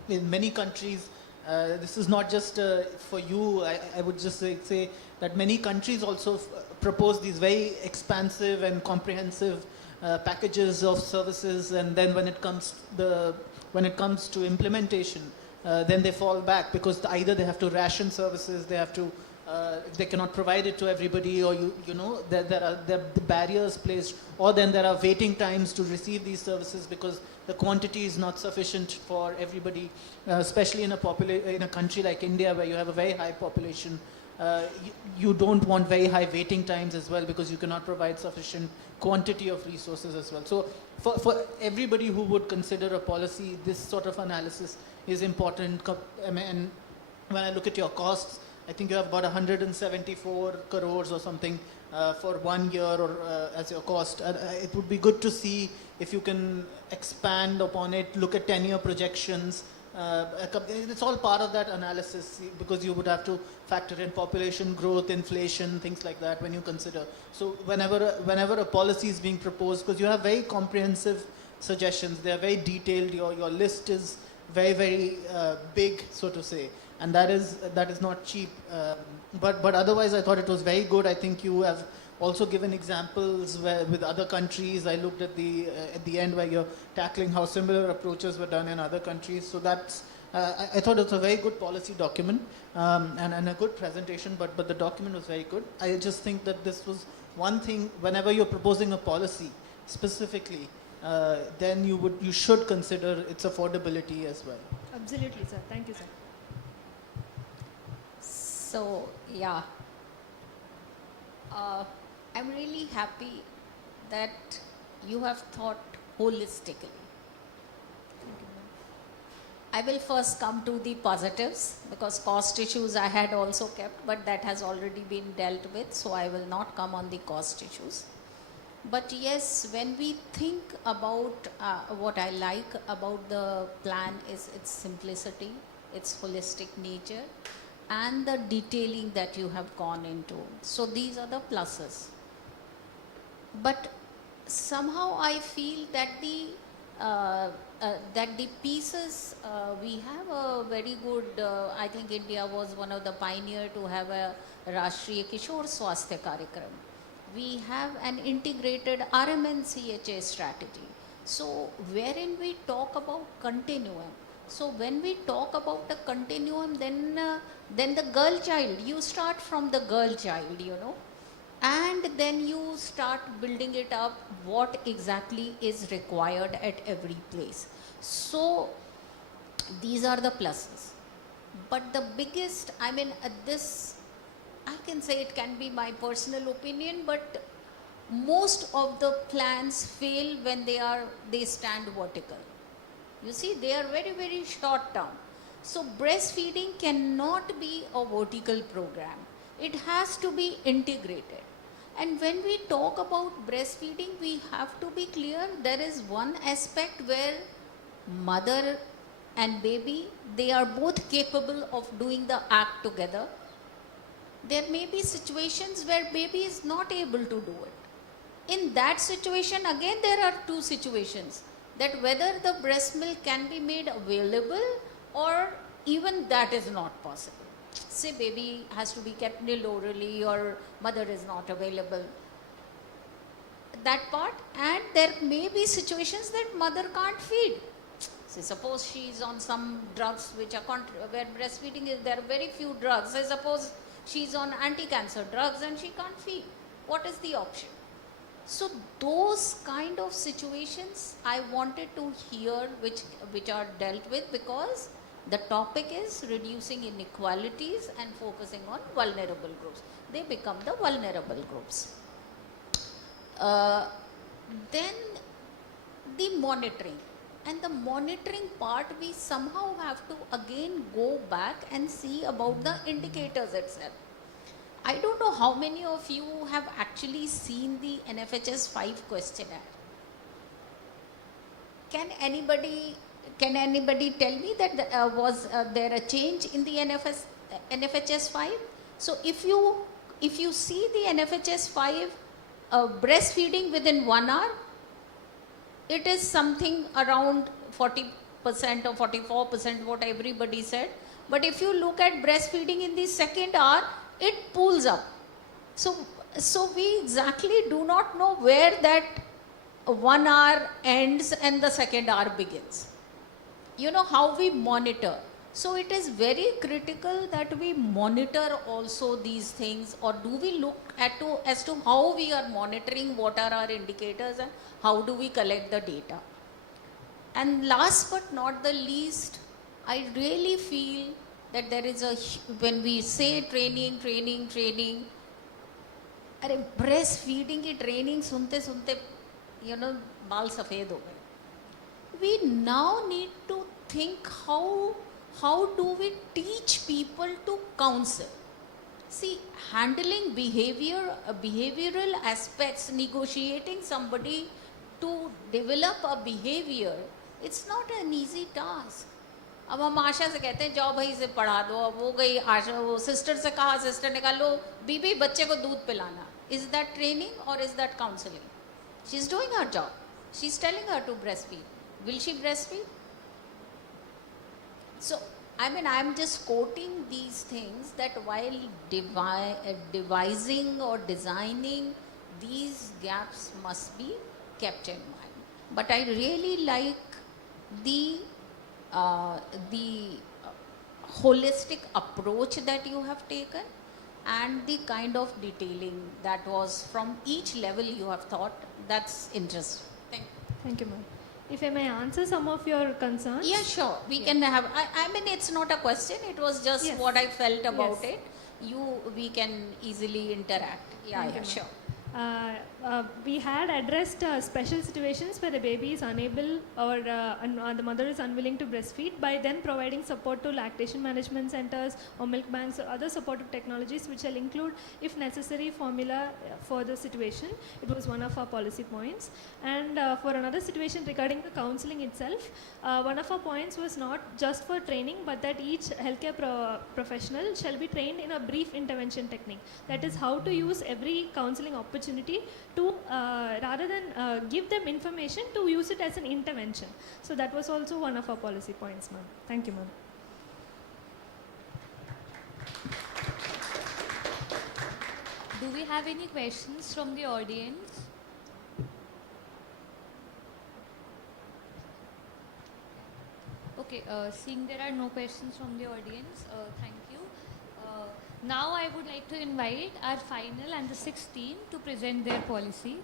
in many countries, this is not just for you, I would just say that many countries also propose these very expansive and comprehensive packages of services, and then when it comes to implementation, then they fall back because either they have to ration services, they cannot provide it to everybody, or there are barriers placed, or then there are waiting times to receive these services because the quantity is not sufficient for everybody, especially in a country like India where you have a very high population. You don't want very high waiting times as well because you cannot provide sufficient quantity of resources as well. So for everybody who would consider a policy, this sort of analysis is important. And when I look at your costs, I think you have about 174 crores or something for 1 year or as your cost. It would be good to see if you can expand upon it, look at 10-year projections. It's all part of that analysis because you would have to factor in population growth, inflation, things like that when you consider. So whenever a policy is being proposed, because you have very comprehensive suggestions, they are very detailed, your list is very, very big, so to say, and that is not cheap. But otherwise, I thought it was very good. I think you have also given examples with other countries. I looked at the end where you're tackling how similar approaches were done in other countries. So that's I thought it's a very good policy document and a good presentation. But the document was very good. I just think that this was one thing. Whenever you're proposing a policy specifically, then you should consider its affordability as well. Absolutely, sir. Thank you, sir. So yeah. I'm really happy that you have thought holistically. I will first come to the positives because cost issues I had also kept, but that has already been dealt with, so I will not come on the cost issues. But yes, when we think about what I like about the plan is its simplicity, its holistic nature, and the detailing that you have gone into. So these are the pluses. But somehow I feel that the pieces, we have a very good, I think India was one of the pioneers to have a Rashtriya Kishore Swasthya Karyakram. We have an integrated RMNCHA strategy. So wherein we talk about continuum. So when we talk about the continuum, then the girl child, you start from the girl child, and then you start building it up what exactly is required at every place. So these are the pluses. But the biggest, I mean, this, I can say it can be my personal opinion, but most of the plans fail when they stand vertical. You see, they are very, very short term. So breastfeeding cannot be a vertical program. It has to be integrated. And when we talk about breastfeeding, we have to be clear there is one aspect where mother and baby, they are both capable of doing the act together. There may be situations where baby is not able to do it. In that situation, again, there are two situations, that whether the breast milk can be made available or even that is not possible. Say baby has to be kept nil orally or mother is not available. That part, and there may be situations that mother can't feed. Say suppose she is on some drugs which are where breastfeeding is, there are very few drugs. Say suppose she is on anti-cancer drugs and she can't feed. What is the option? So those kind of situations I wanted to hear which are dealt with, because the topic is reducing inequalities and focusing on vulnerable groups. They become the vulnerable groups. Then the monitoring. And the monitoring part, we somehow have to again go back and see about the indicators itself. I don't know how many of you have actually seen the NFHS 5 questionnaire. Can anybody tell me that was there a change in the NFHS 5? So if you see the NFHS 5 breastfeeding within 1 hour, it is something around 40% or 44%, what everybody said. But if you look at breastfeeding in the second hour, it pulls up. So we exactly do not know where that 1 hour ends and the second hour begins. You know how we monitor. So it is very critical that we monitor also these things, or do we look as to how we are monitoring, what are our indicators and how do we collect the data. And last but not the least, I really feel that there is when we say training, breastfeeding की training सुनते बाल सफ़ेद हो गए. We now need to think how do we teach people to counsel. See, handling behavioral aspects, negotiating somebody to develop a behavior, it's not an easy task. अब हम आशा से कहते हैं जाओ भाई इसे पढ़ा दो, अब वो गई आशा, वो सिस्टर से कहा, सिस्टर ने कहा लो बीबी बच्चे को दूध पिलाना. Is that training or is that counseling? She's doing her job. She's telling her to breastfeed. Will she breastfeed? So, I mean, I'm just quoting these things that while devising or designing, these gaps must be kept in mind. But I really like the holistic approach that you have taken and the kind of detailing that was from each level you have thought. That's interesting. Thank you. Thank you, ma'am. If I may answer some of your concerns. Yeah, sure. We can have, I mean, it's not a question. It was just what I felt about it. We can easily interact. Yeah, sure. We had addressed special situations where the baby is unable or the mother is unwilling to breastfeed by then providing support to lactation management centers or milk banks or other supportive technologies which will include, if necessary, formula for the situation. It was one of our policy points. And for another situation regarding the counseling itself, one of our points was not just for training, but that each healthcare professional shall be trained in a brief intervention technique. That is how to use every counseling opportunity to rather than give them information, to use it as an intervention. So that was also one of our policy points, ma'am. Thank you, ma'am. Do we have any questions from the audience? Okay, seeing there are no questions from the audience, thank you. Now I would like to invite our final and the sixth team to present their policy.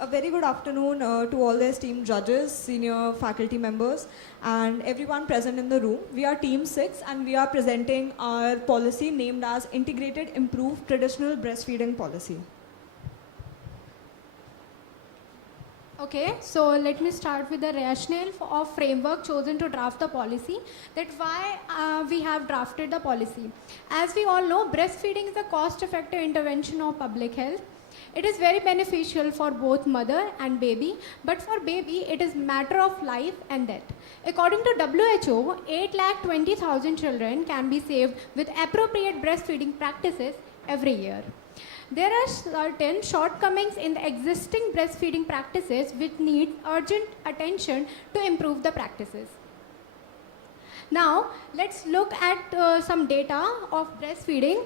A very good afternoon to all the esteemed judges, senior faculty members, and everyone present in the room. We are Team 6 and we are presenting our policy named as Integrated Improved Traditional Breastfeeding Policy. Okay, so let me start with the rationale of framework chosen to draft the policy, that why we have drafted the policy. As we all know, breastfeeding is a cost-effective intervention of public health. It is very beneficial for both mother and baby, but for baby, it is matter of life and death. According to WHO, 8,20,000 children can be saved with appropriate breastfeeding practices every year. There are certain shortcomings in the existing breastfeeding practices which need urgent attention to improve the practices. Now, let's look at some data of breastfeeding.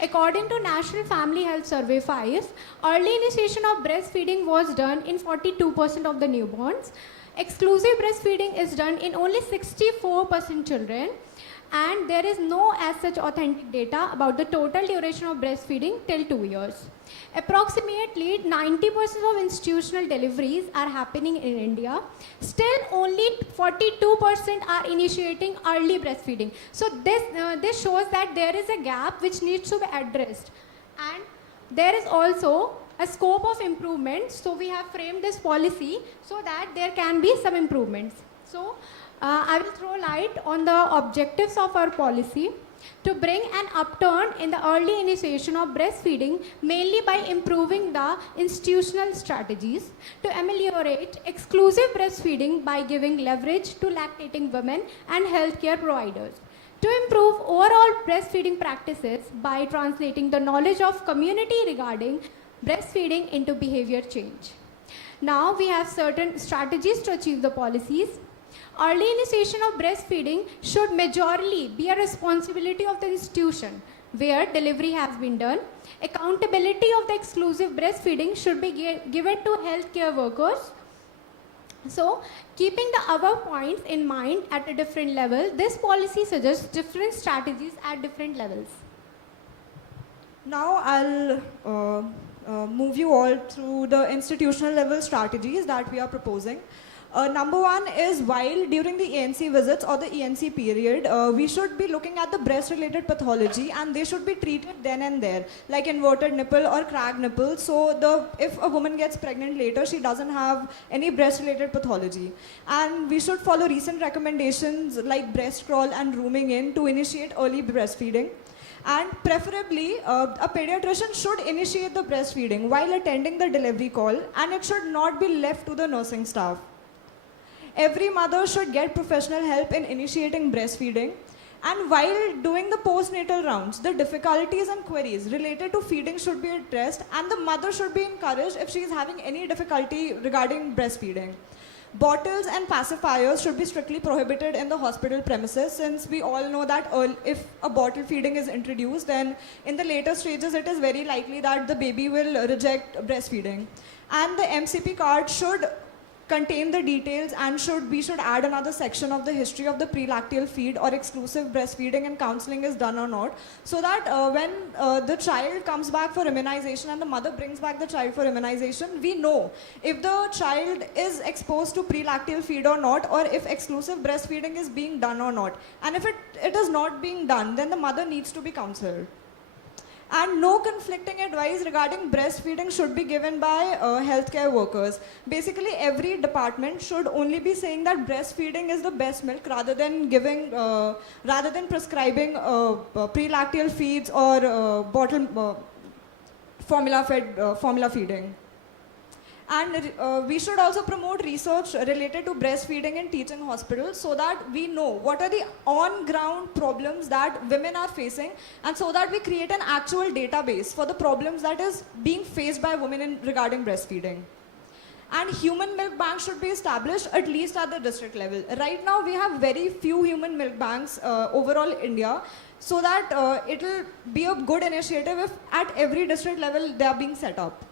According to National Family Health Survey 5, early initiation of breastfeeding was done in 42% of the newborns. Exclusive breastfeeding is done in only 64% children. And there is no as such authentic data about the total duration of breastfeeding till 2 years. Approximately 90% of institutional deliveries are happening in India. Still only 42% are initiating early breastfeeding. So this shows that there is a gap which needs to be addressed. And there is also a scope of improvement. So we have framed this policy so that there can be some improvements. So I will throw light on the objectives of our policy to bring an upturn in the early initiation of breastfeeding, mainly by improving the institutional strategies, to ameliorate exclusive breastfeeding by giving leverage to lactating women and healthcare providers, to improve overall breastfeeding practices by translating the knowledge of community regarding breastfeeding into behavior change. Now we have certain strategies to achieve the policies. Early initiation of breastfeeding should majorly be a responsibility of the institution where delivery has been done. Accountability of the exclusive breastfeeding should be given to healthcare workers. So, keeping the above points in mind at a different level, this policy suggests different strategies at different levels. Now I'll move you all through the institutional level strategies that we are proposing. Number one is while during the ANC visits or the ENC period, we should be looking at the breast-related pathology and they should be treated then and there, like inverted nipple or cracked nipple. So if a woman gets pregnant later, she doesn't have any breast-related pathology. And we should follow recent recommendations like breast crawl and rooming in to initiate early breastfeeding. And preferably, a pediatrician should initiate the breastfeeding while attending the delivery call, and it should not be left to the nursing staff. Every mother should get professional help in initiating breastfeeding. And while doing the postnatal rounds, the difficulties and queries related to feeding should be addressed, and the mother should be encouraged if she is having any difficulty regarding breastfeeding. Bottles and pacifiers should be strictly prohibited in the hospital premises, since we all know that if a bottle feeding is introduced, then in the later stages it is very likely that the baby will reject breastfeeding. And the MCP card should contain the details, and we should add another section of the history of the prelactal feed or exclusive breastfeeding and counseling is done or not, so that when the child comes back for immunization and the mother brings back the child for immunization, we know if the child is exposed to prelactal feed or not, or if exclusive breastfeeding is being done or not. And if it is not being done, then the mother needs to be counseled. And no conflicting advice regarding breastfeeding should be given by healthcare workers. Basically, every department should only be saying that breastfeeding is the best milk, rather than prescribing prelactal feeds or bottle formula feeding. And we should also promote research related to breastfeeding in teaching hospitals so that we know what are the on-ground problems that women are facing, and so that we create an actual database for the problems that is being faced by women in regarding breastfeeding. And human milk banks should be established at least at the district level. Right now we have very few human milk banks overall India, so that it will be a good initiative if at every district level they are being set up.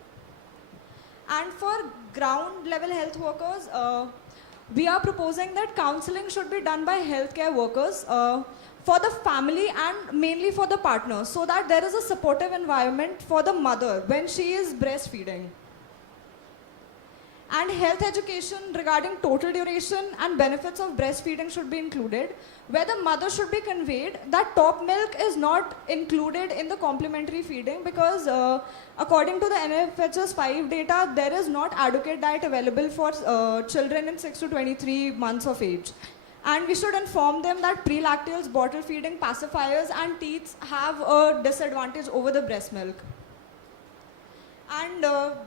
And for ground level health workers, we are proposing that counseling should be done by healthcare workers for the family and mainly for the partner, so that there is a supportive environment for the mother when she is breastfeeding. And health education regarding total duration and benefits of breastfeeding should be included, where the mother should be conveyed that top milk is not included in the complementary feeding because according to the NFHS 5 data, there is not adequate diet available for children in 6 to 23 months of age. And we should inform them that prelactals, bottle feeding, pacifiers and teats have a disadvantage over the breast milk. And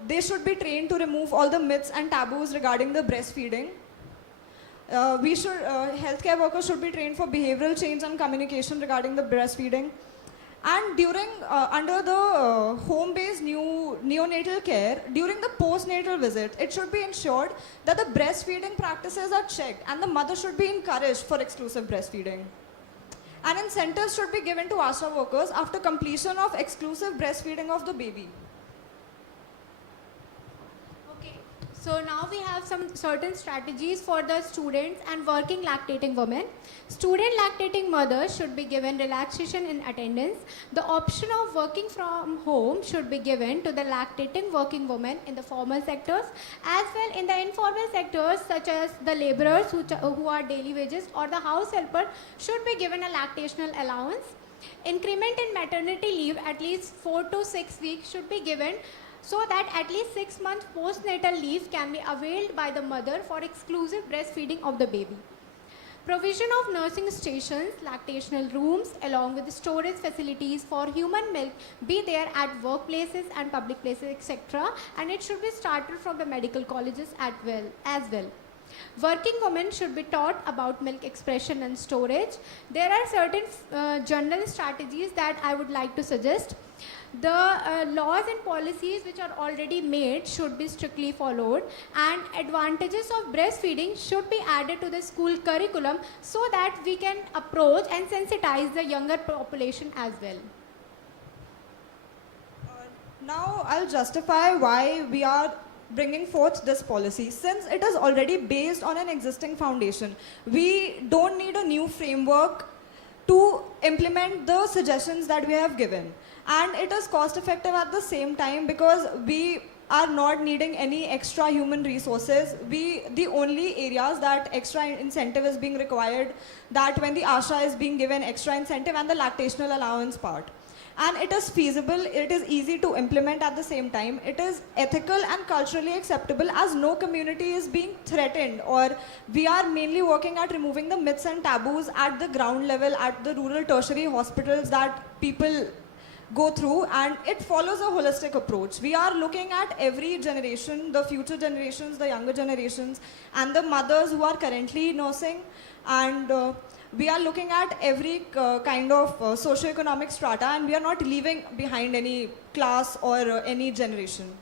they should be trained to remove all the myths and taboos regarding the breastfeeding. Healthcare workers should be trained for behavioral change and communication regarding the breastfeeding. And during, under the home-based neonatal care, during the postnatal visit, it should be ensured that the breastfeeding practices are checked and the mother should be encouraged for exclusive breastfeeding. And incentives should be given to ASHA workers after completion of exclusive breastfeeding of the baby. So now we have some certain strategies for the students and working lactating women. Student lactating mothers should be given relaxation in attendance. The option of working from home should be given to the lactating working women in the formal sectors, as well in the informal sectors such as the laborers who are daily wages, or the house helper should be given a lactational allowance. Increment in maternity leave at least 4 to 6 weeks should be given, so that at least 6 months postnatal leave can be availed by the mother for exclusive breastfeeding of the baby. Provision of nursing stations, lactational rooms, along with storage facilities for human milk be there at workplaces and public places, etc. And it should be started from the medical colleges as well. Working women should be taught about milk expression and storage. There are certain general strategies that I would like to suggest. The laws and policies which are already made should be strictly followed, and advantages of breastfeeding should be added to the school curriculum so that we can approach and sensitize the younger population as well. Now I'll justify why we are bringing forth this policy. Since it is already based on an existing foundation, we don't need a new framework to implement the suggestions that we have given. And it is cost effective at the same time because we are not needing any extra human resources. The only areas that extra incentive is being required, that when the ASHA is being given extra incentive and the lactational allowance part. And it is feasible, it is easy to implement at the same time. It is ethical and culturally acceptable as no community is being threatened, or we are mainly working at removing the myths and taboos at the ground level, at the rural tertiary hospitals that people go through, and it follows a holistic approach. We are looking at every generation, the future generations, the younger generations, and the mothers who are currently nursing, and we are looking at every kind of socio-economic strata, and we are not leaving behind any class or any generation.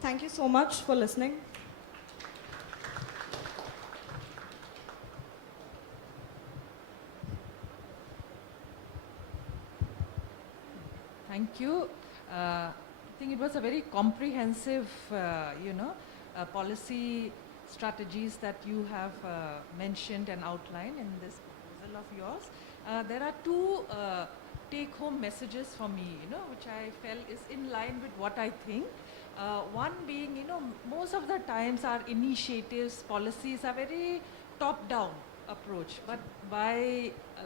Thank you so much for listening. Thank you. I think it was a very comprehensive, policy strategies that you have mentioned and outlined in this proposal of yours. There are two take-home messages for me, which I felt is in line with what I think. One being, most of the times our initiatives, policies are very top-down approach, but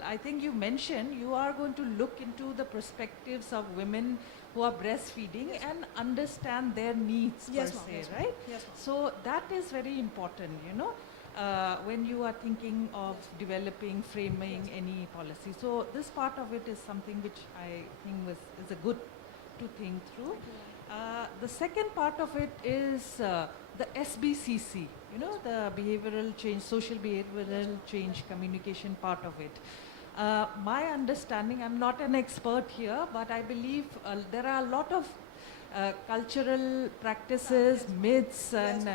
I think you mentioned you are going to look into the perspectives of women who are breastfeeding and understand their needs per se, right? Yes, so that is very important, when you are thinking of developing, framing any policy. So this part of it is something which I think is a good to think through. The second part of it is the SBCC, you know, the behavioral change, social behavioral change communication part of it. My understanding, I'm not an expert here, but I believe there are a lot of cultural practices, myths, and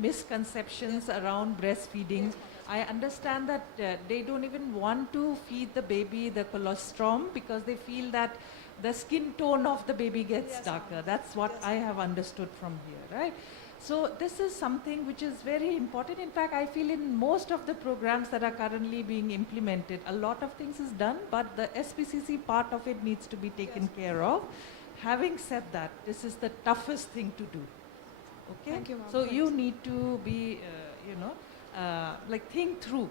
misconceptions around breastfeeding. I understand that they don't even want to feed the baby the colostrum because they feel that the skin tone of the baby gets darker. That's what I have understood from here, right? So this is something which is very important. In fact, I feel in most of the programs that are currently being implemented, a lot of things is done, but the SPCC part of it needs to be taken care of. Having said that, this is the toughest thing to do. Okay? Thank you, ma'am. So Thanks. you need to be, like think through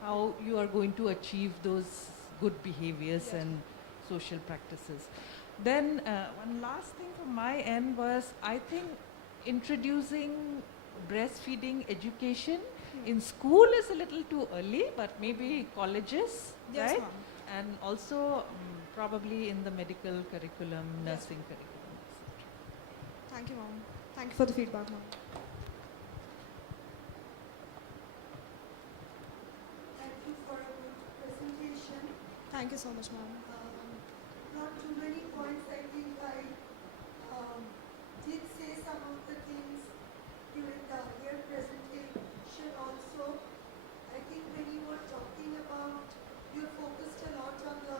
how you are going to achieve those good behaviors and social practices. Then one last thing from my end was, I think introducing breastfeeding education in school is a little too early, but maybe colleges, Yes, right? ma'am. And also probably in the medical curriculum, nursing curriculum, etc. Thank you, ma'am. Thank you for the feedback, ma'am. Thank you for a good presentation. Thank you so much, ma'am. Not too many points. I think I did say some of the things during the earlier presentation also. I think when you were talking about, you focused a lot on the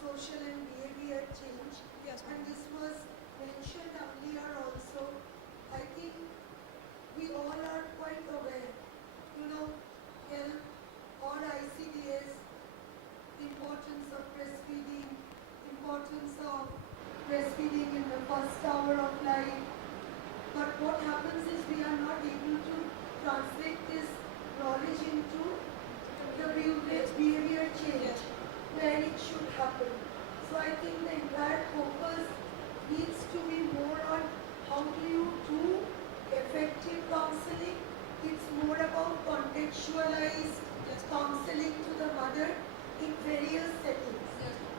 social and behavior change. Yes, and this was mentioned earlier also. I think we all are quite aware, health or ICDS, importance of breastfeeding, importance of breastfeeding in the first hour of life. But what happens is we are not able to translate this knowledge into the behavior change where it should happen. So I think the entire focus needs to be more on how do you do effective counseling. It's more about contextualized counseling to the mother in various settings.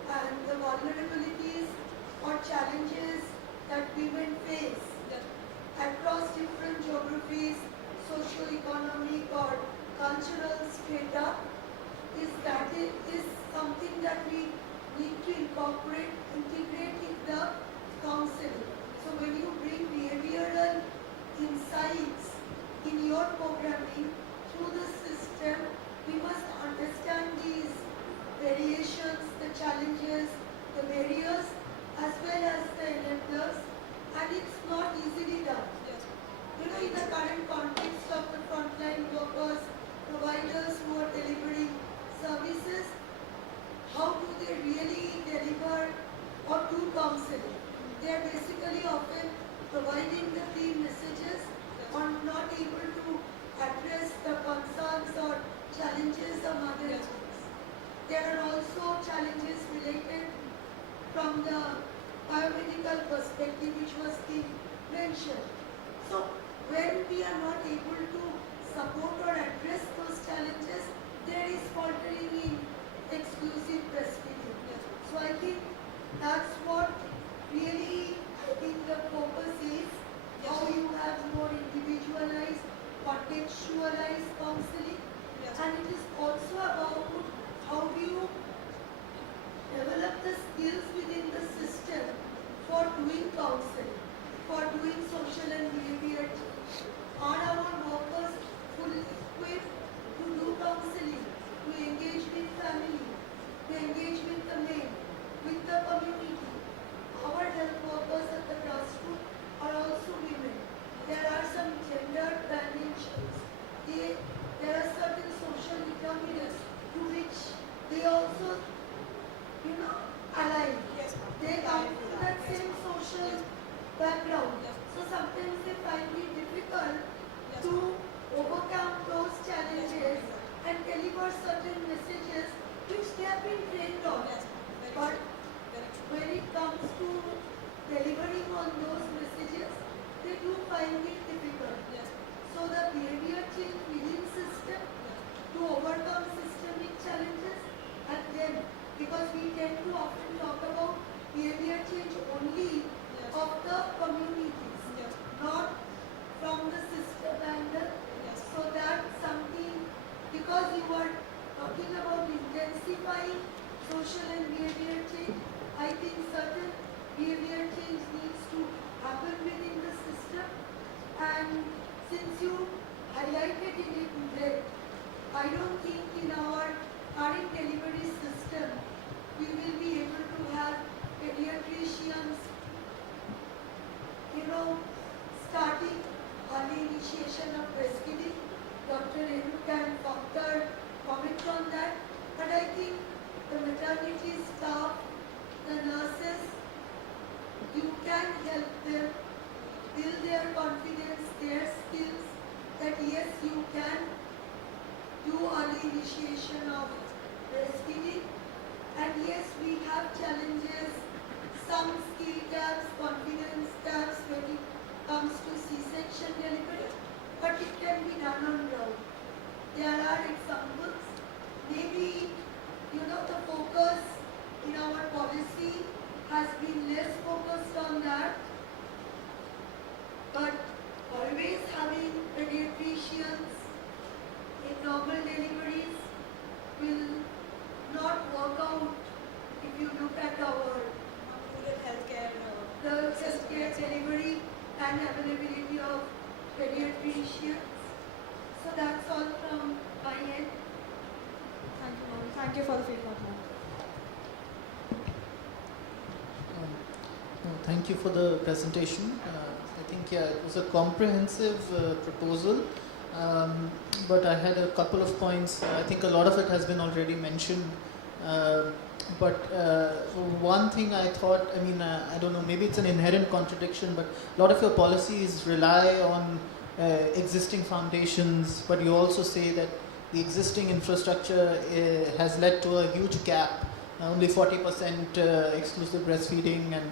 And the vulnerabilities or challenges that women face across different geographies, socio-economic or cultural strata, is something that we need to integrate in the counseling. So when you bring behavioral insights in your programming through the system, we must understand these variations, the challenges, the barriers, as well as the enablers, and it's not easily done. In the current context of the frontline workers, providers who are delivering services, how do they really deliver or do counseling? They are basically often providing the key messages or not able to address the concerns or challenges the mother has. There are also challenges related from the biomedical perspective, which was mentioned. So when we are not able to support or address those challenges, there is faltering in exclusive breastfeeding. So I think that's what really, the focus is, how you have more individualized, contextualized counseling. And it is also about how do you develop the skills within the system for doing counseling, for doing social and behavior change. Are our workers fully equipped to do counseling, to engage with family, to engage with the men, with the community? Our health workers at the grassroots are also women. There are some gender dimensions. There are certain social determinants to which they also, align. They come from that same social background. So sometimes they find it difficult to overcome those challenges and deliver certain messages which they have been trained on. But when it comes to delivering on those messages, they do find it difficult. So the behavior change within system to overcome systemic challenges, and then because we tend to often talk about behavior change only starting early initiation of breastfeeding. Dr. Renu can further comment on that. But I think the maternity staff, the nurses, you can help them build their confidence, their skills, that yes, you can do early initiation of breastfeeding. And yes, we have challenges, some skill gaps, confidence gaps when it comes to C-section delivery, but it can be done on ground. There are examples. Maybe, the focus in our policy has been less focused on that, but always having pediatricians in normal deliveries will not work out if you look at our the healthcare delivery and availability of pediatricians. So that's all from my end. Thank you, ma'am. Thank you for the feedback, ma'am. Thank you for the presentation. I think, it was a comprehensive proposal, but I had a couple of points. I think a lot of it has been already mentioned. But one thing I thought, I don't know, maybe it's an inherent contradiction, but a lot of your policies rely on existing foundations, but you also say that the existing infrastructure has led to a huge gap, only 40% exclusive breastfeeding, and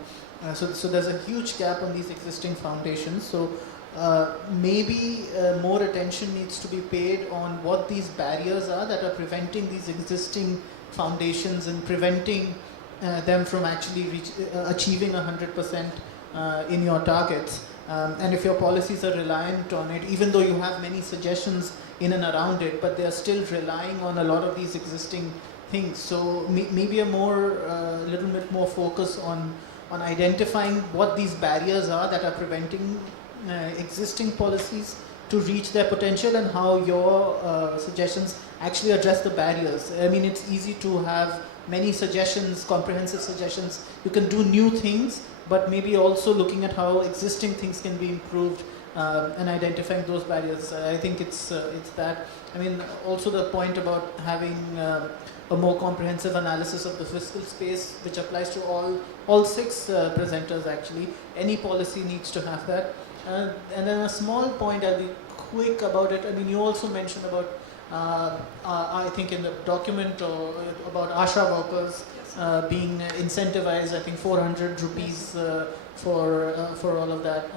so there's a huge gap on these existing foundations. So maybe more attention needs to be paid on what these barriers are that are preventing these existing foundations and preventing them from actually achieving 100% in your targets. And if your policies are reliant on it, even though you have many suggestions in and around it, but they are still relying on a lot of these existing things. So maybe a little bit more focus on identifying what these barriers are that are preventing existing policies to reach their potential, and how your suggestions actually address the barriers. It's easy to have many suggestions, comprehensive suggestions. You can do new things, but maybe also looking at how existing things can be improved and identifying those barriers. I think it's that. Also the point about having a more comprehensive analysis of the fiscal space, which applies to all six presenters actually. Any policy needs to have that. And then a small point, I'll be quick about it. You also mentioned about, I think in the document, about ASHA workers being incentivized, I think 400 rupees for all of that.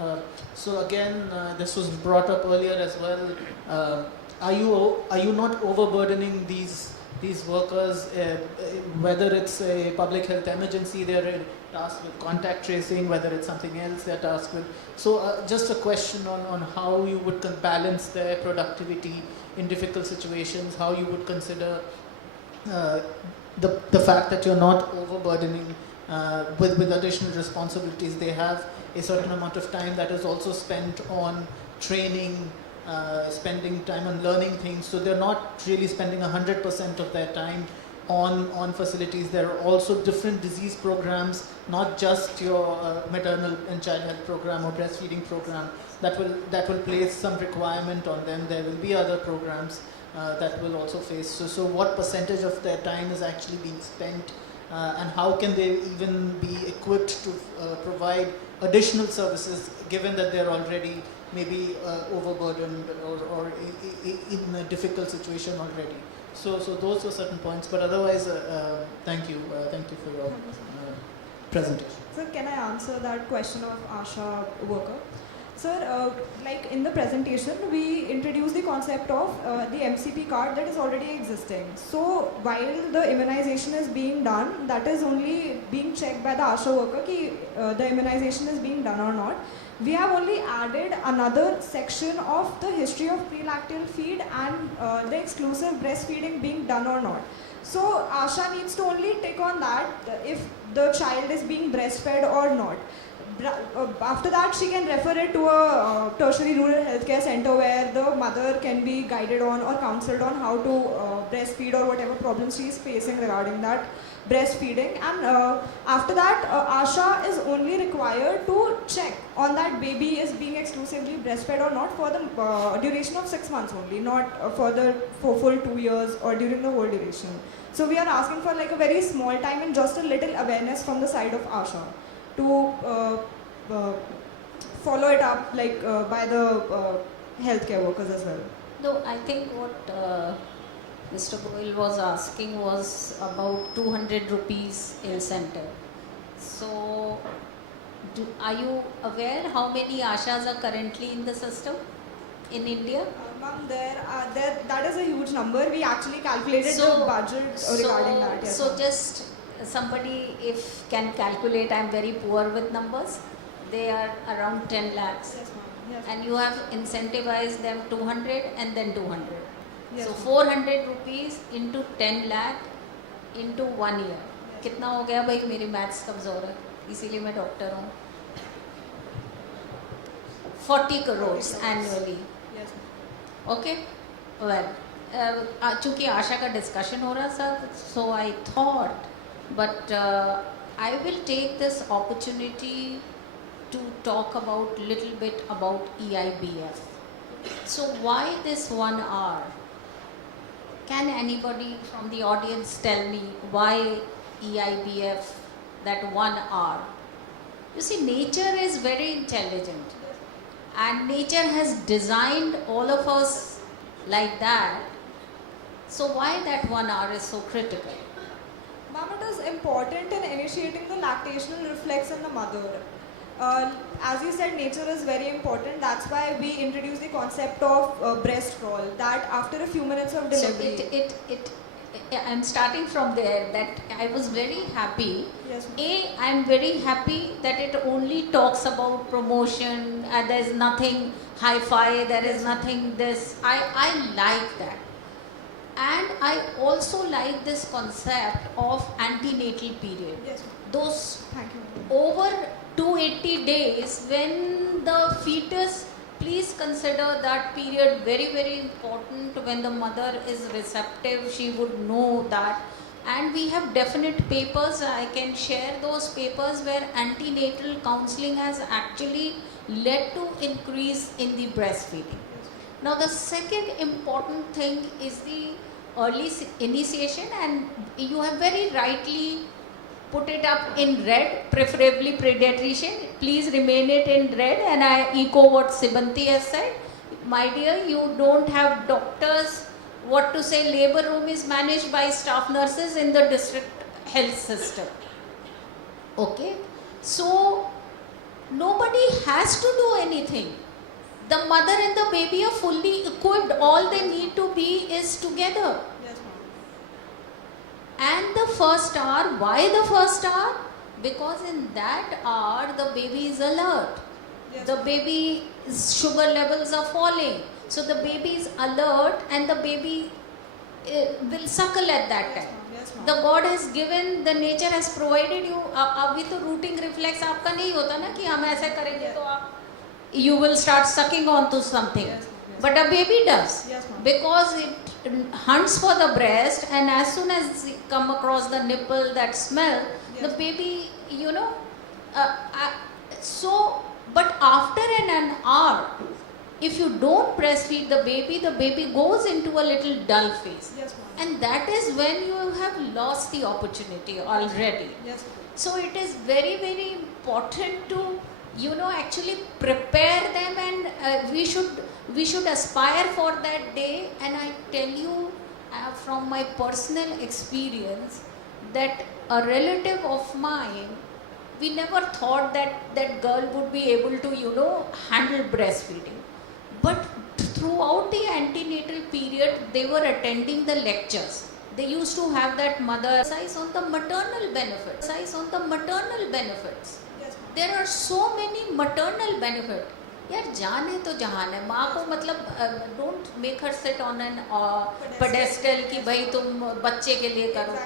So again, this was brought up earlier as well. Are you not overburdening these workers, whether it's a public health emergency, they're tasked with contact tracing, whether it's something else they're tasked with. So just a question on how you would balance their productivity in difficult situations, how you would consider the fact that you're not overburdening with additional responsibilities. They have a certain amount of time that is also spent on training, spending time on learning things, so they're not really spending 100% of their time on facilities. There are also different disease programs, not just your maternal and child health program or breastfeeding program, that will place some requirement on them. There will be other programs that will also face. So what percentage of their time is actually being spent, and how can they even be equipped to provide additional services, given that they're already maybe overburdened or in a difficult situation already. So those are certain points, but otherwise, thank you for your presentation. Sir, can I answer that question of ASHA worker? Sir, like in the presentation, we introduced the concept of the MCP card that is already existing. So while the immunization is being done, that is only being checked by the ASHA worker ki the immunization is being done or not. We have only added another section of the history of prelactal feed and the exclusive breastfeeding being done or not. So ASHA needs to only tick on that if the child is being breastfed or not. after that, she can refer it to a tertiary rural healthcare center where the mother can be guided on or counseled on how to breastfeed or whatever problems she is facing regarding that breastfeeding. And after that, Asha is only required to check on that baby is being exclusively breastfed or not for the duration of 6 months only, not for full 2 years or during the whole duration. So we are asking for like a very small time and just a little awareness from the side of Asha to follow it up like by the healthcare workers as well. No, I think what Mr. Goyal was asking was about 200 rupees incentive. So, are you aware how many Ashas are currently in the system in India? Ma'am, that is a huge number. We actually calculated the budget regarding that. Yes, so just somebody if can calculate, I'm very poor with numbers, they are around 10 lakhs. Yes, ma'am. Yes. And you have incentivized them 200 and then 200. Yes, So ma'am. 400 rupees into 10 lakh into 1 year. कितना हो गया भाई? मेरी maths कमज़ोर है, इसीलिए मैं doctor हूँ. 40 crores annually. Yes. Okay, well, चूँकि आशा का डिस्कशन हो रहा था, so I thought, but I will take this opportunity to talk about little bit about EIBF. So why this 1 hour? Can anybody from the audience tell me why EIBF, that 1 hour? You see, nature is very intelligent. And nature has designed all of us like that. So why that 1 hour is so critical? Ma'am, it is important in initiating the lactational reflex in the mother. As you said, nature is very important. That's why we introduced the concept of breast roll, that after a few minutes of delivery. I'm starting from there, that I was very happy. Yes, I'm very happy that it only talks about promotion, there's nothing hi-fi, there is nothing this. I like that. And I also like this concept of antenatal period. Yes. Those Thank you. over 280 days when the fetus, please consider that period very, very important. When the mother is receptive, she would know that. And we have definite papers, I can share those papers where antenatal counseling has actually led to increase in the breastfeeding. Now the second important thing is the early initiation, and you have very rightly put it up in red, preferably pediatrician. Please remain it in red, and I echo what Sibanti has said. My dear, you don't have doctors. What to say, labor room is managed by staff nurses in the district health system. Okay? So, nobody has to do anything. The mother and the baby are fully equipped. All they need to be is together. Yes, ma'am. And the first hour, why the first hour? Because in that hour, the baby is alert. Yes, the baby's sugar levels are falling. So the baby is alert and the baby will suckle at that time. Yes, ma'am. The God has given, the nature has provided you. अभी तो rooting reflex आपका नहीं होता ना कि हम ऐसे करेंगे तो आप you will start sucking onto something. Yes, But a baby does. Yes, ma'am. Because it hunts for the breast, and as soon as it come across the nipple, that smell, the baby, you know, but after an hour, if you don't breastfeed the baby goes into a little dull phase. Yes, ma'am. And that is when you have lost the opportunity already. Yes, ma'am. So it is very, very important to, you know, actually prepare them, and we should aspire for that day. And I tell you from my personal experience that a relative of mine, we never thought that that girl would be able to, you know, handle breastfeeding. But throughout the antenatal period, they were attending the lectures. They used to have that mother emphasize on the maternal benefits. There are so many maternal benefits. यार जान है तो जहान है, माँ को मतलब don't make her sit on an pedestal कि भाई तुम बच्चे के लिए करो.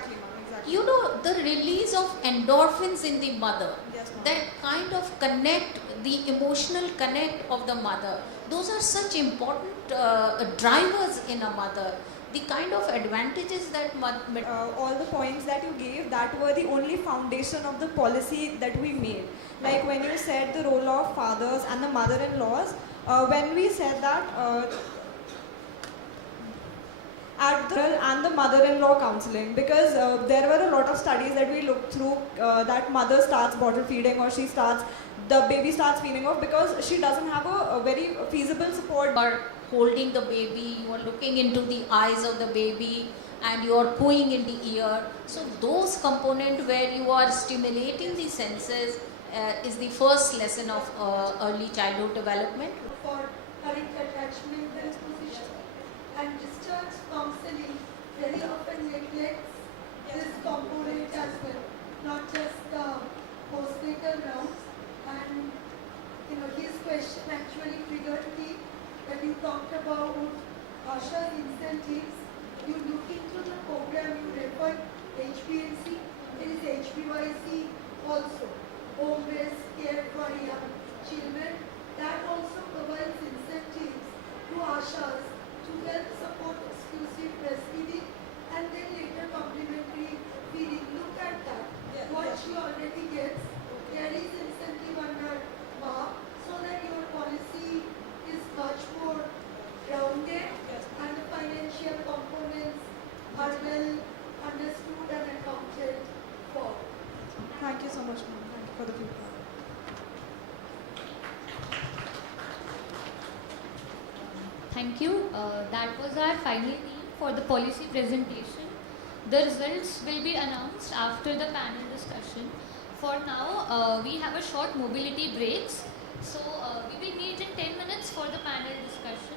You know, the release of endorphins in the mother. that kind of connect, the emotional connect of the mother. Those are such important drivers in a mother. The kind of advantages that All the points that you gave, that were the only foundation of the policy that we made. Like when you said the role of fathers and the mother-in-laws, when we said that at the and the mother-in-law counseling, because there were a lot of studies that we looked through that mother starts bottle feeding, or the baby starts feeding off because she doesn't have a very feasible support. are holding the baby, you are looking into the eyes of the baby, and you are cooing in the ear. So those components where you are stimulating the senses is the first lesson of early childhood development. For current attachment disposition and discharge counseling very often neglects this component as well, not just the postnatal rounds. And his question actually triggered me that you talked about Asha's incentives. You look into the program, you refer HPNC, there is HPYC also, home based care for young children. That also provides incentives to Ashas to help support exclusive breastfeeding and then later complementary feeding. Look at that. What she already gets, there is incentive under MA, so that your policy is much more grounded and the financial components are well understood and accounted for. Thank you so much, ma'am. Thank you for the feedback. Thank you. That was our final theme for the policy presentation. The results will be announced after the panel discussion. For now, we have a short mobility breaks. So we will meet in 10 minutes for the panel discussion.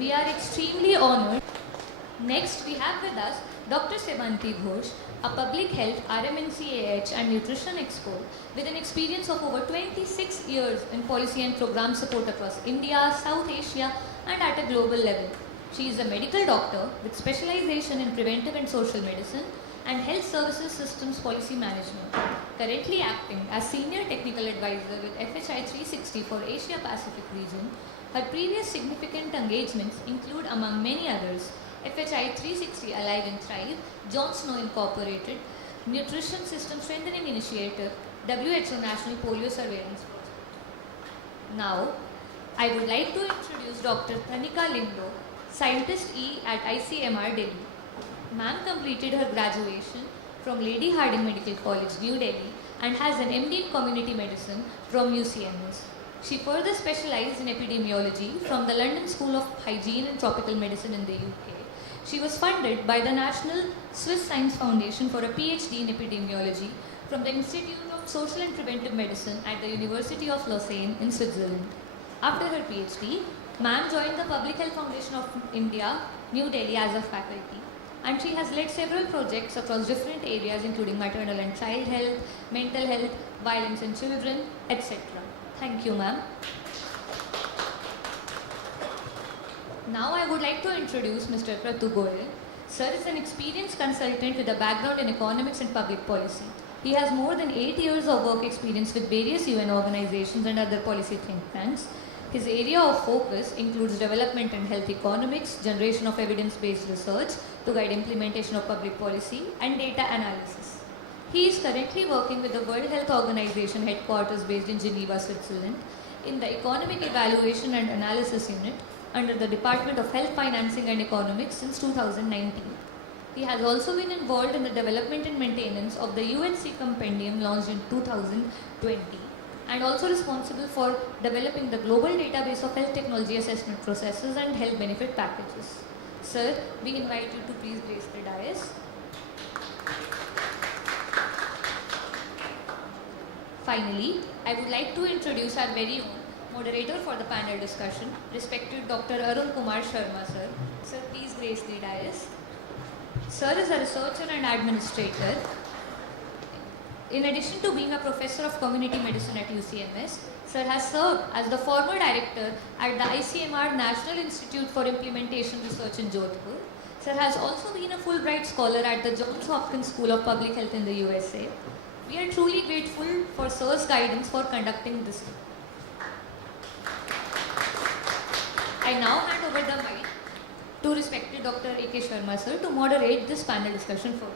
We are extremely honored. Next, we have with us Dr. Semanti Ghosh, a public health RMNCAH and nutrition expert with an experience of over 26 years in policy and program support across India, South Asia, and at a global level. She is a medical doctor with specialization in preventive and social medicine and health services systems policy management, currently acting as senior technical advisor with FHI 360 for Asia Pacific region. Her previous significant engagements include, among many others, FHI 360 Alive and Thrive, John Snow Incorporated, Nutrition System Strengthening Initiative, WHO National Polio Surveillance Project. Now, I would like to introduce Dr. Tanika Lindo, Scientist E at ICMR Delhi. Ma'am completed her graduation from Lady Hardinge Medical College, New Delhi, and has an MD in Community Medicine from UCMS. She further specialized in epidemiology from the London School of Hygiene and Tropical Medicine in the UK. She was funded by the National Swiss Science Foundation for a PhD in epidemiology from the Institute of Social and Preventive Medicine at the University of Lausanne in Switzerland. After her PhD, Ma'am joined the Public Health Foundation of India, New Delhi as a faculty, and she has led several projects across different areas including maternal and child health, mental health, violence in children, etc. Thank you, ma'am. Now I would like to introduce Mr. Pratu Goyal. Sir is an experienced consultant with a background in economics and public policy. He has more than 8 years of work experience with various UN organizations and other policy think tanks. His area of focus includes development and health economics, generation of evidence-based research to guide implementation of public policy, and data analysis. He is currently working with the World Health Organization headquarters based in Geneva, Switzerland, in the Economic Evaluation and Analysis Unit under the Department of Health, Financing and Economics since 2019. He has also been involved in the development and maintenance of the UNC Compendium launched in 2020, and also responsible for developing the global database of health technology assessment processes and health benefit packages. Sir, we invite you to please grace the dais. Finally, I would like to introduce our very own moderator for the panel discussion, respected Dr. Arun Kumar Sharma, sir. Sir, please grace the dais. Sir is a researcher and administrator. In addition to being a professor of community medicine at UCMS, Sir has served as the former director at the ICMR National Institute for Implementation Research in Jodhpur. Sir has also been a Fulbright scholar at the Johns Hopkins School of Public Health in the USA. We are truly grateful for Sir's guidance for conducting this. I now hand over the mic to respected Dr. A.K. Sharma, sir, to moderate this panel discussion further.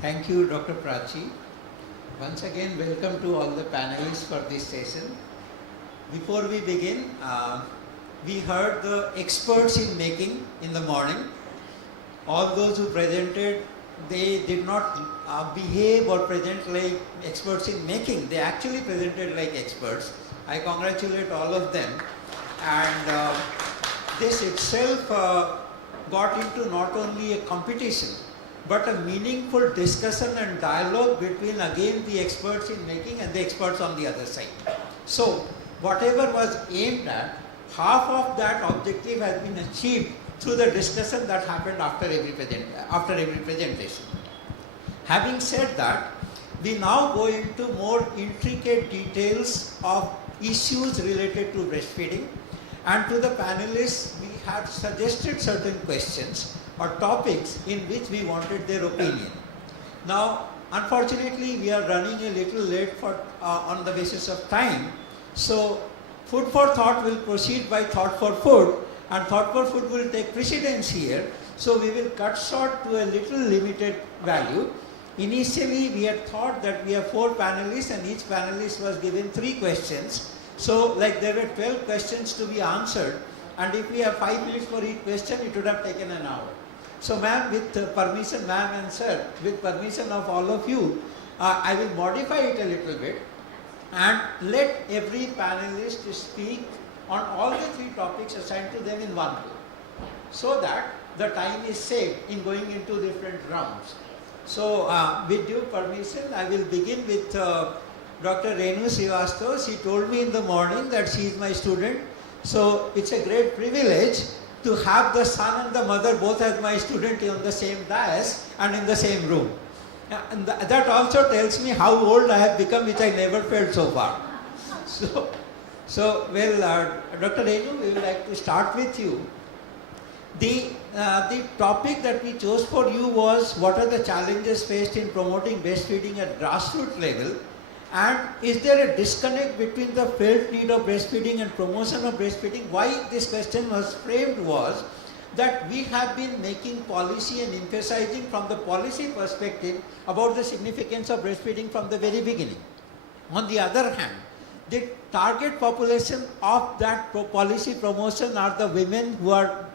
Thank you, Dr. Prachi. Once again, welcome to all the panelists for this session. Before we begin, we heard the experts in making in the morning. All those who presented, they did not behave or present like experts in making. They actually presented like experts. I congratulate all of them. And this itself got into not only a competition, but a meaningful discussion and dialogue between, again, the experts in making and the experts on the other side. So, whatever was aimed at, half of that objective has been achieved through the discussion that happened after every presentation. Having said that, we now go into more intricate details of issues related to breastfeeding, and to the panelists, we had suggested certain questions or topics in which we wanted their opinion. Now, unfortunately, we are running a little late on the basis of time. So, food for thought will proceed by thought for food, and thought for food will take precedence here. So, we will cut short to a little limited value. Initially, we had thought that we have 4 panelists and each panelist was given 3 questions. So, like there were 12 questions to be answered, and if we have 5 minutes for each question, it would have taken an hour. So, ma'am, with permission, ma'am and sir, with permission of all of you, I will modify it a little bit and let every panelist speak on all the 3 topics assigned to them in one go, so that the time is saved in going into different rounds. So, with due permission, I will begin with Dr. Renu Srivastava. She told me in the morning that she is my student. So it's a great privilege to have the son and the mother both as my student on the same dais and in the same room. And that also tells me how old I have become, which I never felt so far. Dr. Renu, we would like to start with you. The topic that we chose for you was what are the challenges faced in promoting breastfeeding at grassroots level, and is there a disconnect between the felt need of breastfeeding and promotion of breastfeeding? Why this question was framed was that we have been making policy and emphasizing from the policy perspective about the significance of breastfeeding from the very beginning. On the other hand, the target population of that policy promotion are the women who are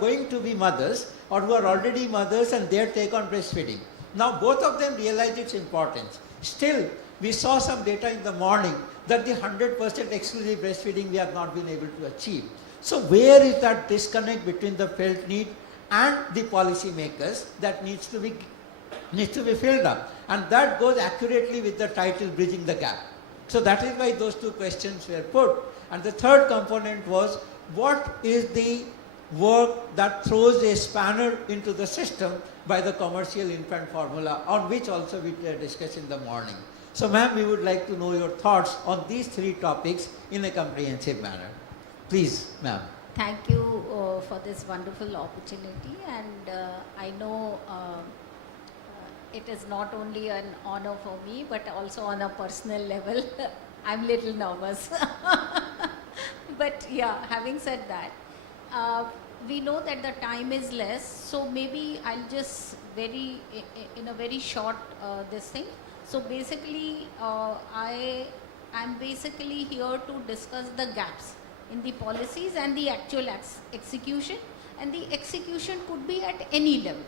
going to be mothers or who are already mothers and their take on breastfeeding. Now both of them realize its importance. Still, we saw some data in the morning that the 100% exclusive breastfeeding we have not been able to achieve. So where is that disconnect between the felt need and the policy makers that needs to be filled up? And that goes accurately with the title, Bridging the Gap. So that is why those two questions were put. And the third component was, what is the work that throws a spanner into the system by the commercial infant formula, on which also we discussed in the morning. So ma'am, we would like to know your thoughts on these three topics in a comprehensive manner. Please, ma'am. Thank you for this wonderful opportunity, and I know it is not only an honor for me, but also on a personal level. I'm a little nervous. But yeah, having said that, we know that the time is less, so maybe I'll just in a very short this thing. So basically, I'm basically here to discuss the gaps in the policies and the actual execution, and the execution could be at any level.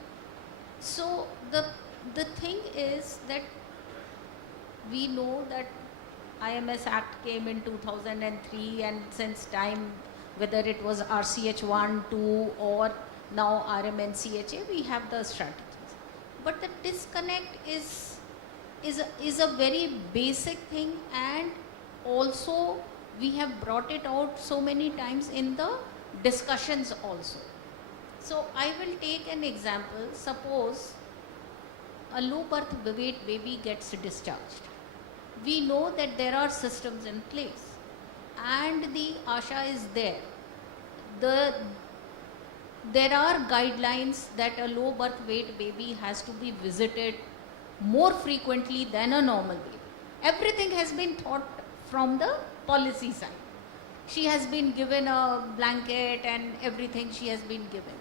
So the thing is that we know that IMS Act came in 2003, and since time, whether it was RCH 1, 2 or now RMNCHA, we have the strategies. But the disconnect is a very basic thing, and also we have brought it out so many times in the discussions also. So I will take an example. Suppose a low birth weight baby gets discharged. We know that there are systems in place and the ASHA is there. There are guidelines that a low birth weight baby has to be visited more frequently than a normal baby. Everything has been thought from the policy side. She has been given a blanket and everything she has been given.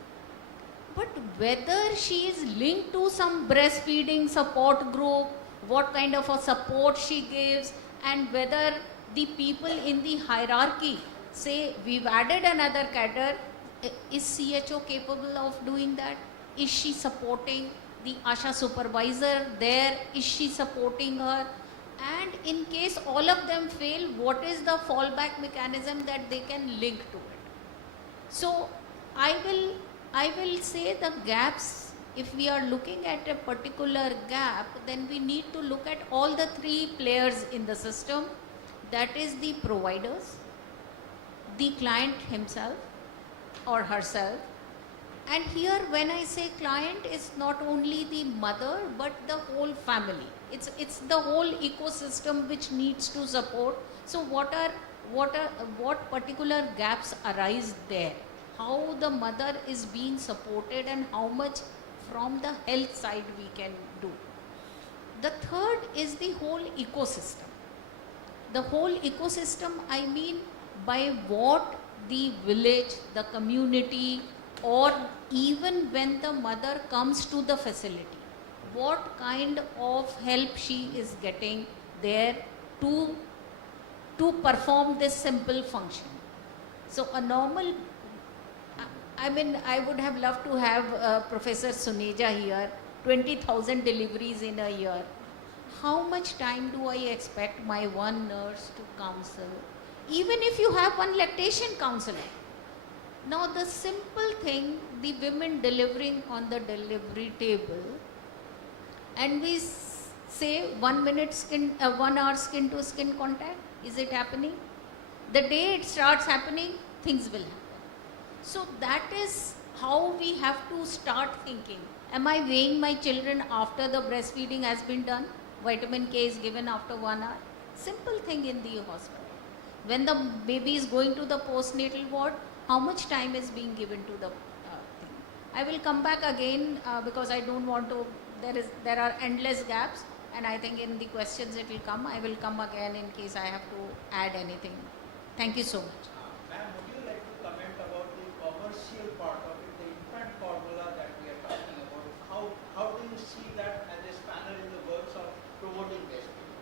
But whether she is linked to some breastfeeding support group, what kind of a support she gives, and whether the people in the hierarchy say, we've added another cadre, is CHO capable of doing that? Is she supporting the ASHA supervisor there? Is she supporting her? And in case all of them fail, what is the fallback mechanism that they can link to it? So I will say the gaps, if we are looking at a particular gap, then we need to look at all the three players in the system. That is the providers, the client himself or herself. And here when I say client, it's not only the mother but the whole family. It's the whole ecosystem which needs to support. So what particular gaps arise there? How the mother is being supported and how much from the health side we can do. The third is the whole ecosystem. The whole ecosystem, I mean by what the village, the community, or even when the mother comes to the facility, what kind of help she is getting there to perform this simple function. So a normal, I mean, I would have loved to have Professor Suneja here, 20,000 deliveries in a year. How much time do I expect my one nurse to counsel? Even if you have one lactation counselor. Now the simple thing, the women delivering on the delivery table, and we say 1 hour skin to skin contact, is it happening? The day it starts happening, things will happen. So that is how we have to start thinking. Am I weighing my children after the breastfeeding has been done? Vitamin K is given after 1 hour. Simple thing in the hospital. When the baby is going to the postnatal ward, how much time is being given to the thing? I will come back again because I don't want to, there are endless gaps, and I think in the questions it will come. I will come again in case I have to add anything. Thank you so much. Ma'am, would you like to comment about the commercial part of it, the infant formula that we are talking about? How do you see that as a spanner in the works of promoting breastfeeding?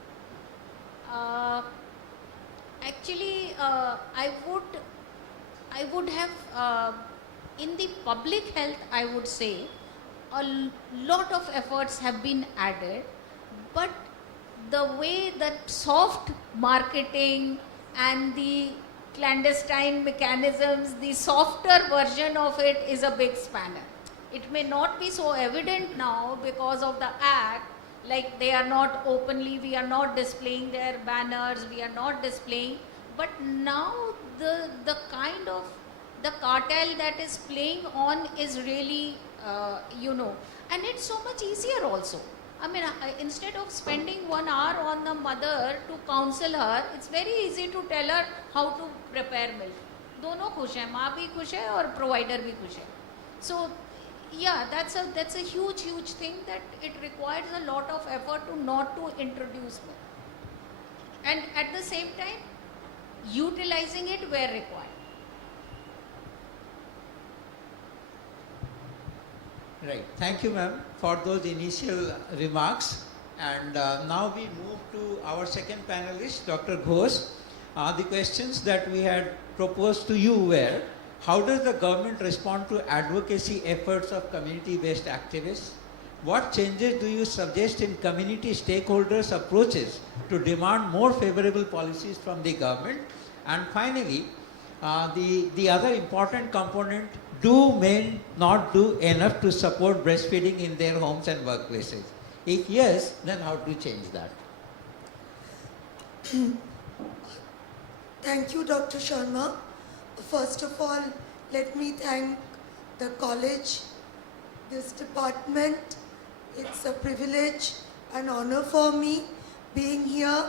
Actually, I would have, in the public health, I would say, a lot of efforts have been added, but the way that soft marketing and the clandestine mechanisms, the softer version of it is a big spanner. It may not be so evident now because of the act, like they are not openly, we are not displaying their banners, we are not displaying, but now the kind of the cartel that is playing on is really, and it's so much easier also. I mean, instead of spending 1 hour on the mother to counsel her, it's very easy to tell her how to prepare milk. दोनों खुश हैं, माँ भी खुश है और provider भी खुश है. So, yeah, that's a huge thing that it requires a lot of effort to not to introduce milk. And at the same time, utilizing it where required. Right. Thank you, ma'am, for those initial remarks. And now we move to our second panelist, Dr. Ghosh. The questions that we had proposed to you were, how does the government respond to advocacy efforts of community-based activists? What changes do you suggest in community stakeholders' approaches to demand more favorable policies from the government? And finally, the other important component, do men not do enough to support breastfeeding in their homes and workplaces? If yes, then how to change that? Thank you, Dr. Sharma. First of all, let me thank the college, this department. It's a privilege and honor for me being here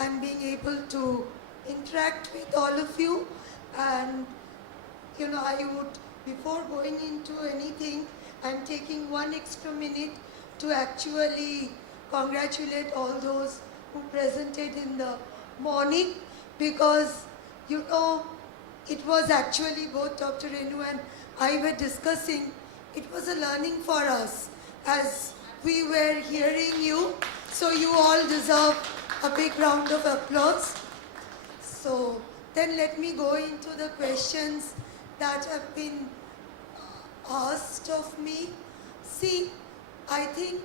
and being able to interact with all of you. And, I would, before going into anything, I'm taking 1 extra minute to actually congratulate all those who presented in the morning, because, it was actually both Dr. Renu and I were discussing, it was a learning for us as we were hearing you. So you all deserve a big round of applause. So then let me go into the questions that have been asked of me. See, I think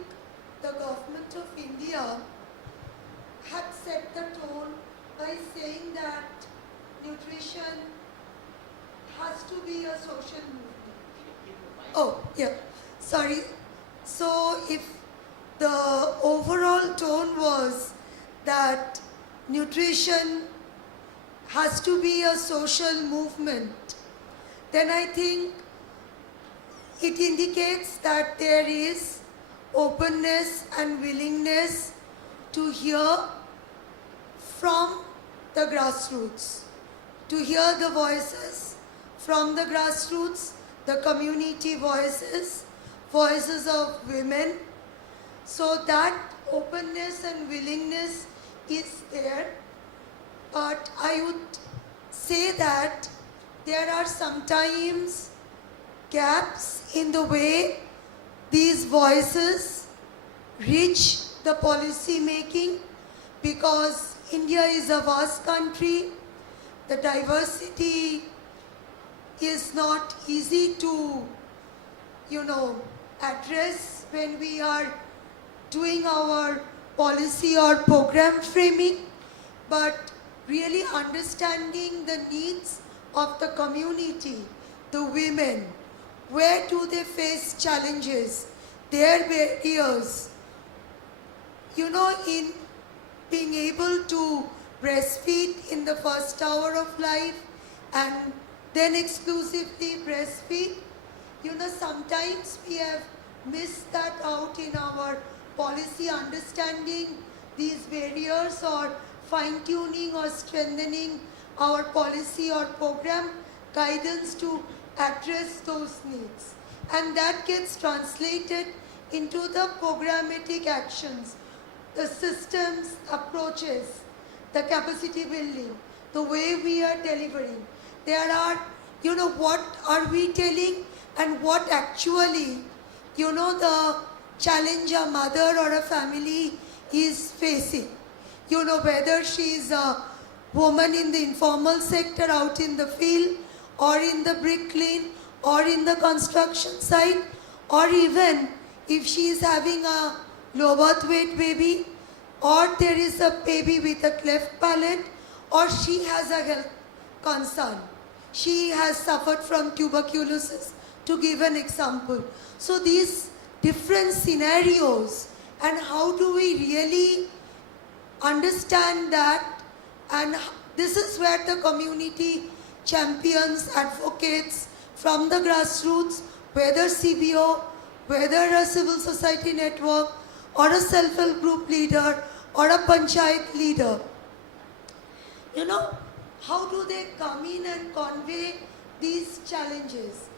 the government of India had set the tone by saying that nutrition has to be a social movement. Oh, yeah, sorry. So if the overall tone was that nutrition has to be a social movement, then I think it indicates that there is openness and willingness to hear from the grassroots, to hear the voices from the grassroots, the community voices, voices of women. So that openness and willingness is there. But I would say that there are sometimes gaps in the way these voices reach the policy making, because India is a vast country. The diversity is not easy to, address when we are doing our policy or program framing, but really understanding the needs of the community, the women, where do they face challenges, their barriers, in being able to breastfeed in the first hour of life and then exclusively breastfeed. Sometimes we have missed that out in our policy understanding these barriers or fine-tuning or strengthening our policy or program guidance to address those needs. And that gets translated into the programmatic actions, the systems, approaches, the capacity building, the way we are delivering. There are, what are we telling and what actually, the challenge a mother or a family is facing. Whether she is a woman in the informal sector out in the field or in the bricklane or in the construction site, or even if she is having a low birth weight baby, or there is a baby with a cleft palate, or she has a health concern. She has suffered from tuberculosis, to give an example. So these different scenarios, and how do we really understand that, and this is where the community champions, advocates from the grassroots, whether CBO, whether a civil society network, or a self-help group leader, or a panchayat leader, how do they come in and convey these challenges?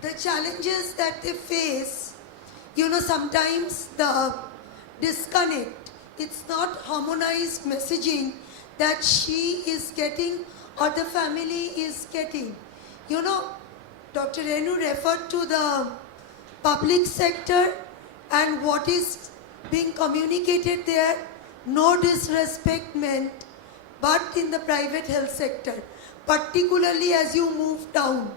The challenges that they face, sometimes the disconnect, it's not harmonized messaging that she is getting or the family is getting. Dr. Renu referred to the public sector and what is being communicated there, no disrespect meant, but in the private health sector, particularly as you move down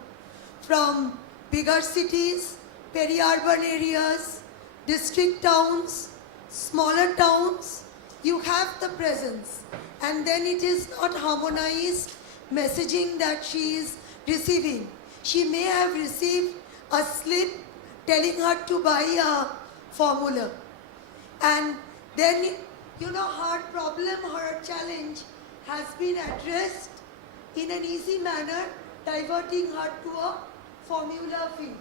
from bigger cities, peri-urban areas, district towns, smaller towns, you have the presence. And then it is not harmonized messaging that she is receiving. She may have received a slip telling her to buy a formula. And then, her problem, her challenge has been addressed in an easy manner, diverting her to a formula feed.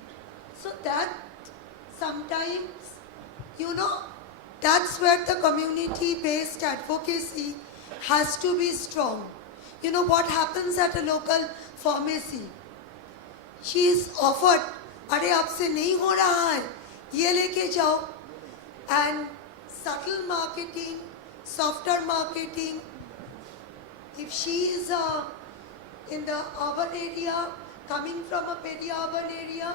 So that sometimes, that's where the community-based advocacy has to be strong. What happens at a local pharmacy? She is offered, "Arey aapse nahi ho raha hai, ye leke jao." And subtle marketing, softer marketing. If she is in the urban area, coming from a peri-urban area,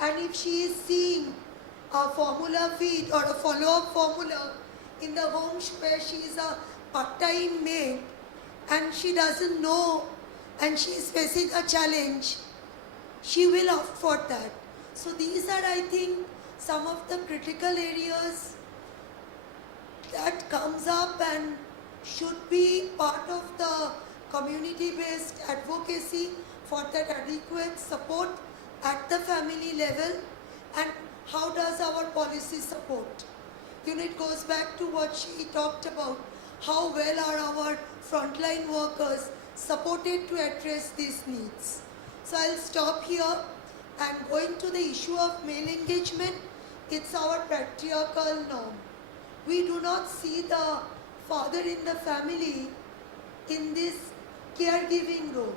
and if she is seeing a formula feed or a follow-up formula in the home where she is a part-time maid and she doesn't know and she is facing a challenge, she will opt for that. So these are, I think, some of the critical areas that comes up and should be part of the community-based advocacy for that adequate support at the family level. And how does our policy support? It goes back to what she talked about. How well are our frontline workers supported to address these needs? So I'll stop here and going to the issue of male engagement. It's our patriarchal norm. We do not see the father in the family in this caregiving role.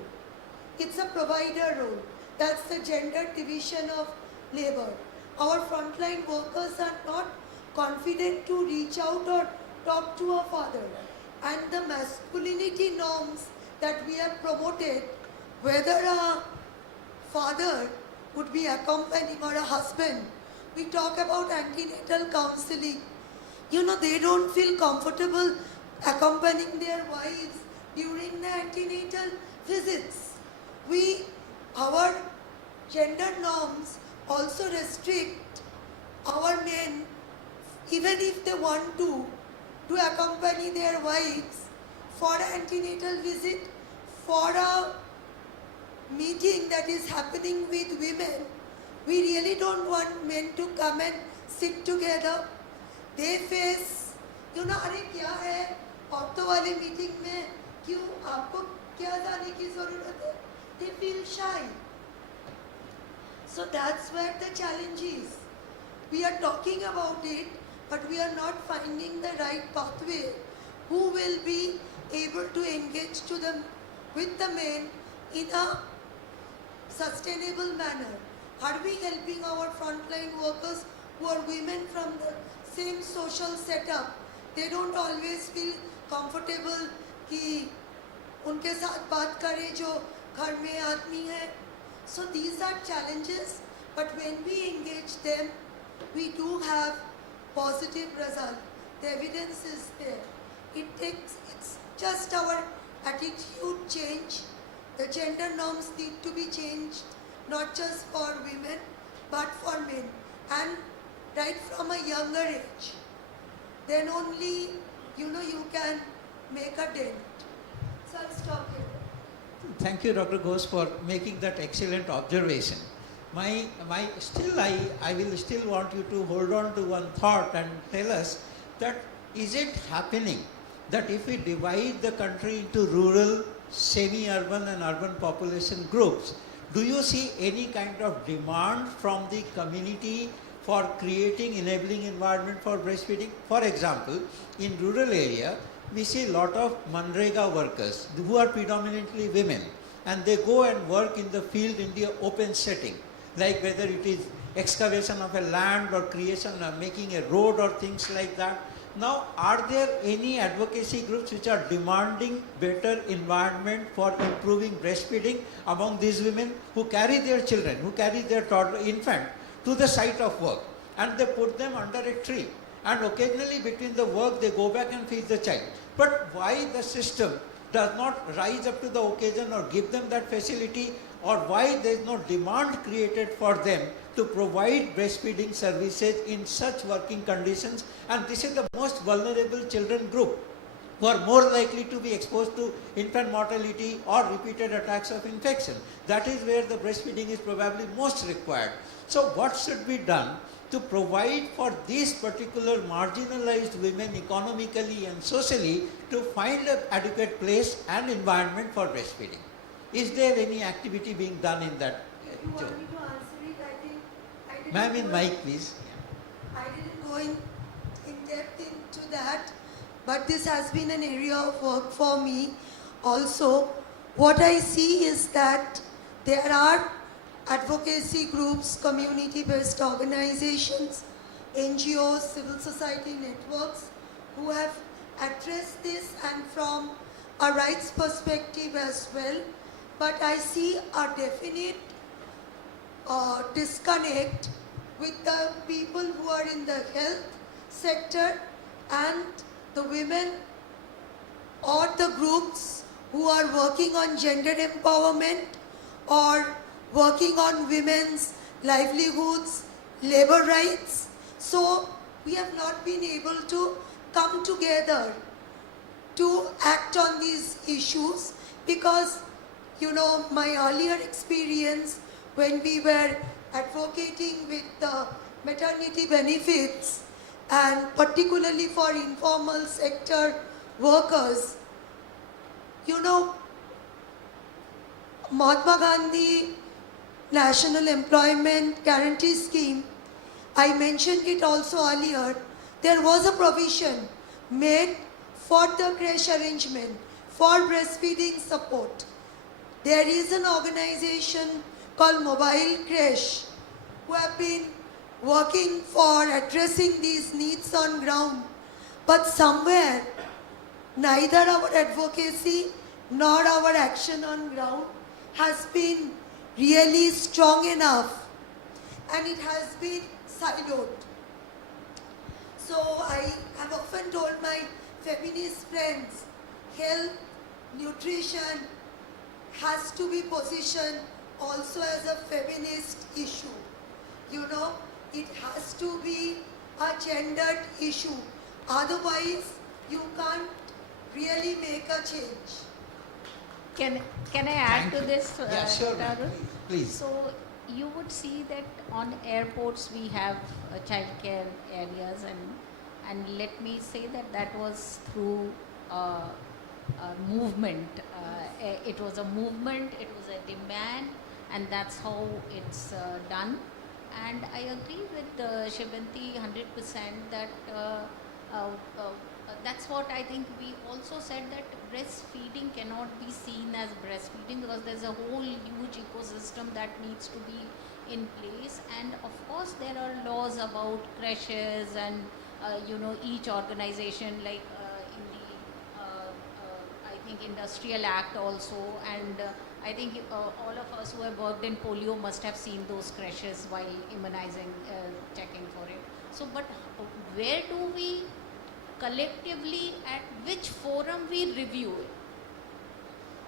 It's a provider role. That's the gender division of labor. Our frontline workers are not confident to reach out or talk to a father. And the masculinity norms that we have promoted, whether a father would be accompanying or a husband, we talk about antenatal counseling. They don't feel comfortable accompanying their wives during the antenatal visits. Our gender norms also restrict our men, even if they want to accompany their wives for an antenatal visit, for a meeting that is happening with women. We really don't want men to come and sit together. They face, "Arey kya hai? Ortho वाले meeting में क्यों आपको क्या जाने की जरूरत है? They feel shy. So that's where the challenge is. We are talking about it, but we are not finding the right pathway. Who will be able to engage with the men in a sustainable manner? Are we helping our frontline workers who are women from the same social setup? They don't always feel comfortable कि उनके साथ बात करें जो घर में आदमी है. So these are challenges, but when we engage them, we do have positive result. The evidence is there. It's just our attitude change. The gender norms need to be changed, not just for women, but for men, and right from a younger age. Then only, you can make a dent. So I'll stop here. Thank you, Dr. Ghosh, for making that excellent observation. I will still want you to hold on to one thought and tell us that is it happening that if we divide the country into rural, semi-urban and urban population groups, do you see any kind of demand from the community for creating enabling environment for breastfeeding? For example, in rural area, we see a lot of Manrega workers who are predominantly women, and they go and work in the field in the open setting, like whether it is excavation of a land or creation or making a road or things like that. Now, are there any advocacy groups which are demanding better environment for improving breastfeeding among these women who carry their children, who carry their toddler infant to the site of work, and they put them under a tree, and occasionally between the work they go back and feed the child? But why the system does not rise up to the occasion or give them that facility, or why there is no demand created for them to provide breastfeeding services in such working conditions? And this is the most vulnerable children group who are more likely to be exposed to infant mortality or repeated attacks of infection. That is where the breastfeeding is probably most required. So what should be done to provide for these particular marginalized women economically and socially to find an adequate place and environment for breastfeeding? Is there any activity being done in that? If you want me to answer it, I think I didn't Ma'am, in mic, please. I didn't go in depth into that, but this has been an area of work for me. Also, what I see is that there are advocacy groups, community-based organizations, NGOs, civil society networks who have addressed this, and from a rights perspective as well. But I see a definite disconnect with the people who are in the health sector and the women or the groups who are working on gender empowerment or working on women's livelihoods, labor rights. So we have not been able to come together to act on these issues because, my earlier experience when we were advocating with the maternity benefits and particularly for informal sector workers, Mahatma Gandhi National Employment Guarantee Scheme, I mentioned it also earlier, there was a provision made for the creche arrangement, for breastfeeding support. There is an organization called Mobile Creche who have been working for addressing these needs on ground. But somewhere, neither our advocacy nor our action on ground has been really strong enough, and it has been siloed. So I have often told my feminist friends, health, nutrition has to be positioned also as a feminist issue. It has to be a gendered issue. Otherwise, you can't really make a change. Can I add to this? Yeah, sure, ma'am. Tarun? Please. So you would see that on airports we have childcare areas, and let me say that was through movement. It was a movement, it was a demand, and that's how it's done. And I agree with Shivanti 100% that that's what I think we also said, that breastfeeding cannot be seen as breastfeeding because there's a whole huge ecosystem that needs to be in place. And of course there are laws about creches and each organization, like in the I think Industrial Act also, and I think all of us who have worked in polio must have seen those creches while immunizing, checking for it. So but where do we collectively, at which forum we review it?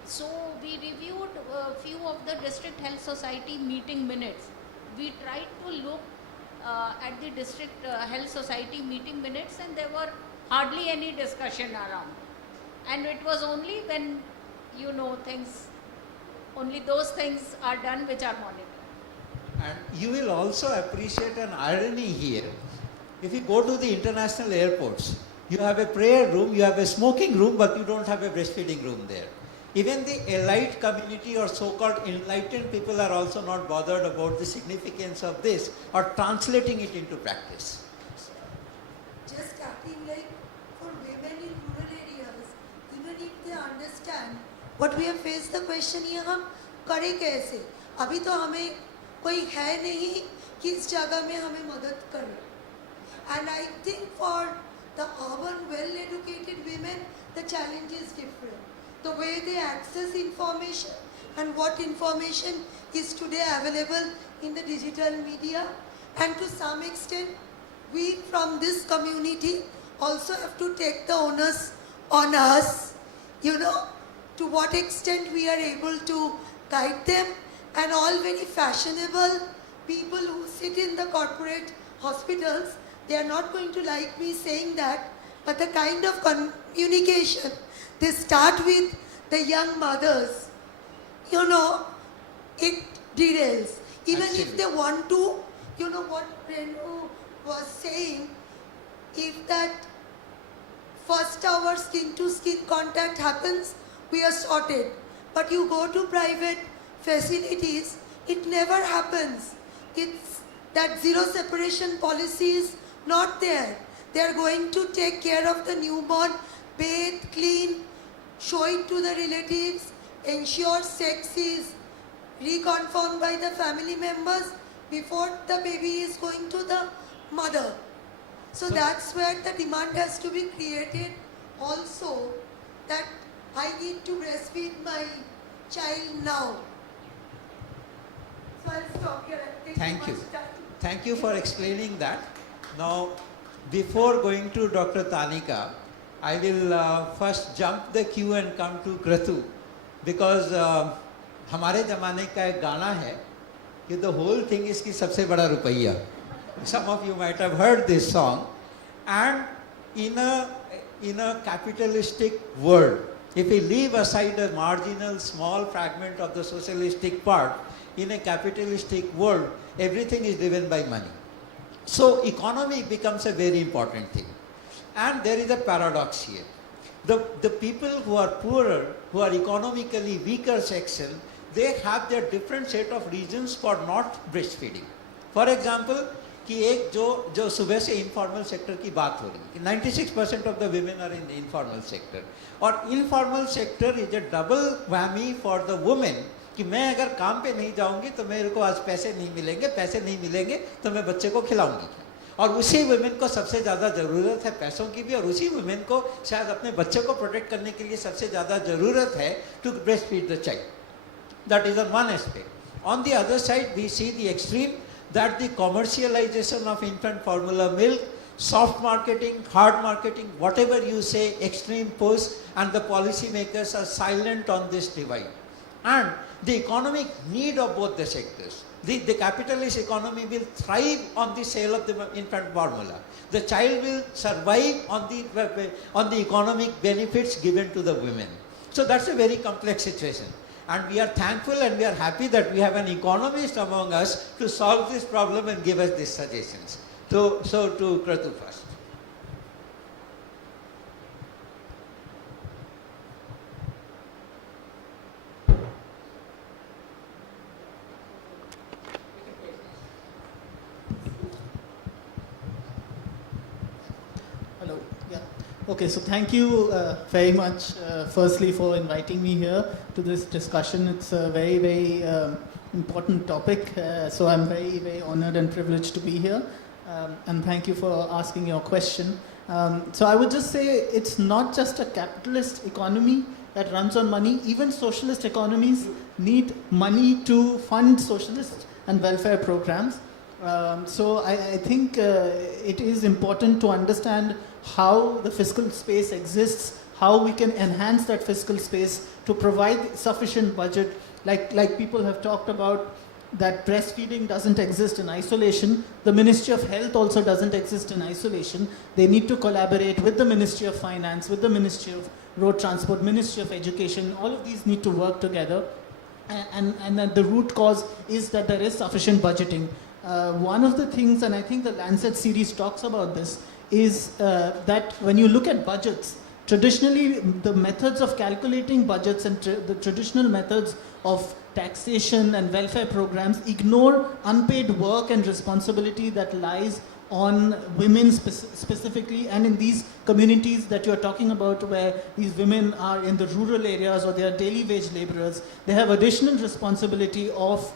So we reviewed a few of the district health society meeting minutes. We tried to look at the district health society meeting minutes, and there were hardly any discussion around. And it was only when things, only those things are done which are monitored. And you will also appreciate an irony here. If you go to the international airports, you have a prayer room, you have a smoking room, but you don't have a breastfeeding room there. Even the elite community or so-called enlightened people are also not bothered about the significance of this or translating it into practice. Just acting like for women in rural areas, even if they understand what we have faced the question, ये हम करें कैसे? अभी तो हमें कोई है नहीं कि इस जगह में हमें मदद करे. And I think for the urban, well-educated women, the challenge is different. The way they access information and what information is today available in the digital media, and to some extent, we from this community also have to take the onus on us, to what extent we are able to guide them. And all very fashionable people who sit in the corporate hospitals, they are not going to like me saying that, but the kind of communication they start with the young mothers, it derails. Even if they want to, what Renu was saying, if that first hour skin to skin contact happens, we are sorted. But you go to private facilities, it never happens. It's that zero separation policy is not there. They are going to take care of the newborn, bathe, clean, show it to the relatives, ensure sex is reconfirmed by the family members before the baby is going to the mother. So that's where the demand has to be created also, that I need to breastfeed my child now. So I'll stop here. Thank you. Thank you for explaining that. Now, before going to Dr. Tanika, I will first jump the queue and come to Kratu, because हमारे ज़माने का एक गाना है कि the whole thing is कि सबसे बड़ा रुपया. Some of you might have heard this song. And in a capitalistic world, if we leave aside a marginal small fragment of the socialistic part, in a capitalistic world, everything is driven by money. So economy becomes a very important thing. And there is a paradox here. The people who are poorer, who are economically weaker section, they have their different set of reasons for not breastfeeding. For example, कि एक जो सुबह से informal sector की बात हो रही है, 96% of the women are in the informal sector. और informal sector is a double whammy for the women, कि मैं अगर काम पे नहीं जाऊंगी तो मेरे को आज पैसे नहीं मिलेंगे तो मैं बच्चे को खिलाऊंगी. और उसी वुमेन को सबसे ज़्यादा ज़रूरत है पैसों की भी, और उसी वुमेन को शायद अपने बच्चे को प्रोटेक्ट करने के लिए सबसे ज़्यादा ज़रूरत है to breastfeed the child. That is one aspect. On the other side we see the extreme that the commercialization of infant formula milk, soft marketing, hard marketing, whatever you say, extreme push, and the policy makers are silent on this divide. And the economic need of both the sectors. The capitalist economy will thrive on the sale of the infant formula. The child will survive on the economic benefits given to the women. So that's a very complex situation. And we are thankful and we are happy that we have an economist among us to solve this problem and give us these suggestions. So to Kratu first. Okay, so thank you very much, firstly, for inviting me here to this discussion. It's a very, very important topic, so I'm very, very honored and privileged to be here. And thank you for asking your question. So I would just say it's not just a capitalist economy that runs on money. Even socialist economies need money to fund socialist and welfare programs. So I think it is important to understand how the fiscal space exists, how we can enhance that fiscal space to provide sufficient budget. Like people have talked about, that breastfeeding doesn't exist in isolation. The Ministry of Health also doesn't exist in isolation. They need to collaborate with the Ministry of Finance, with the Ministry of Road Transport, Ministry of Education. All of these need to work together. And that the root cause is that there is sufficient budgeting. One of the things, and I think the Lancet series talks about this, is that when you look at budgets, traditionally the methods of calculating budgets and the traditional methods of taxation and welfare programs ignore unpaid work and responsibility that lies on women specifically, and in these communities that you're talking about, where these women are in the rural areas or they are daily wage laborers, they have additional responsibility of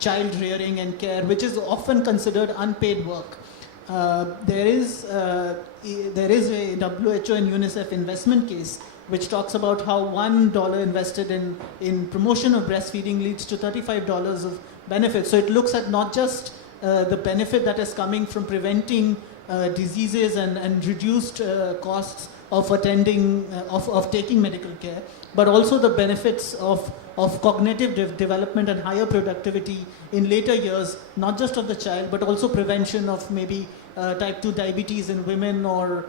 child rearing and care, which is often considered unpaid work. There is a WHO and UNICEF investment case which talks about how $1 invested in promotion of breastfeeding leads to $35 of benefit. So it looks at not just the benefit that is coming from preventing diseases and reduced costs of attending, of taking medical care, but also the benefits of cognitive development and higher productivity in later years, not just of the child, but also prevention of maybe type 2 diabetes in women, or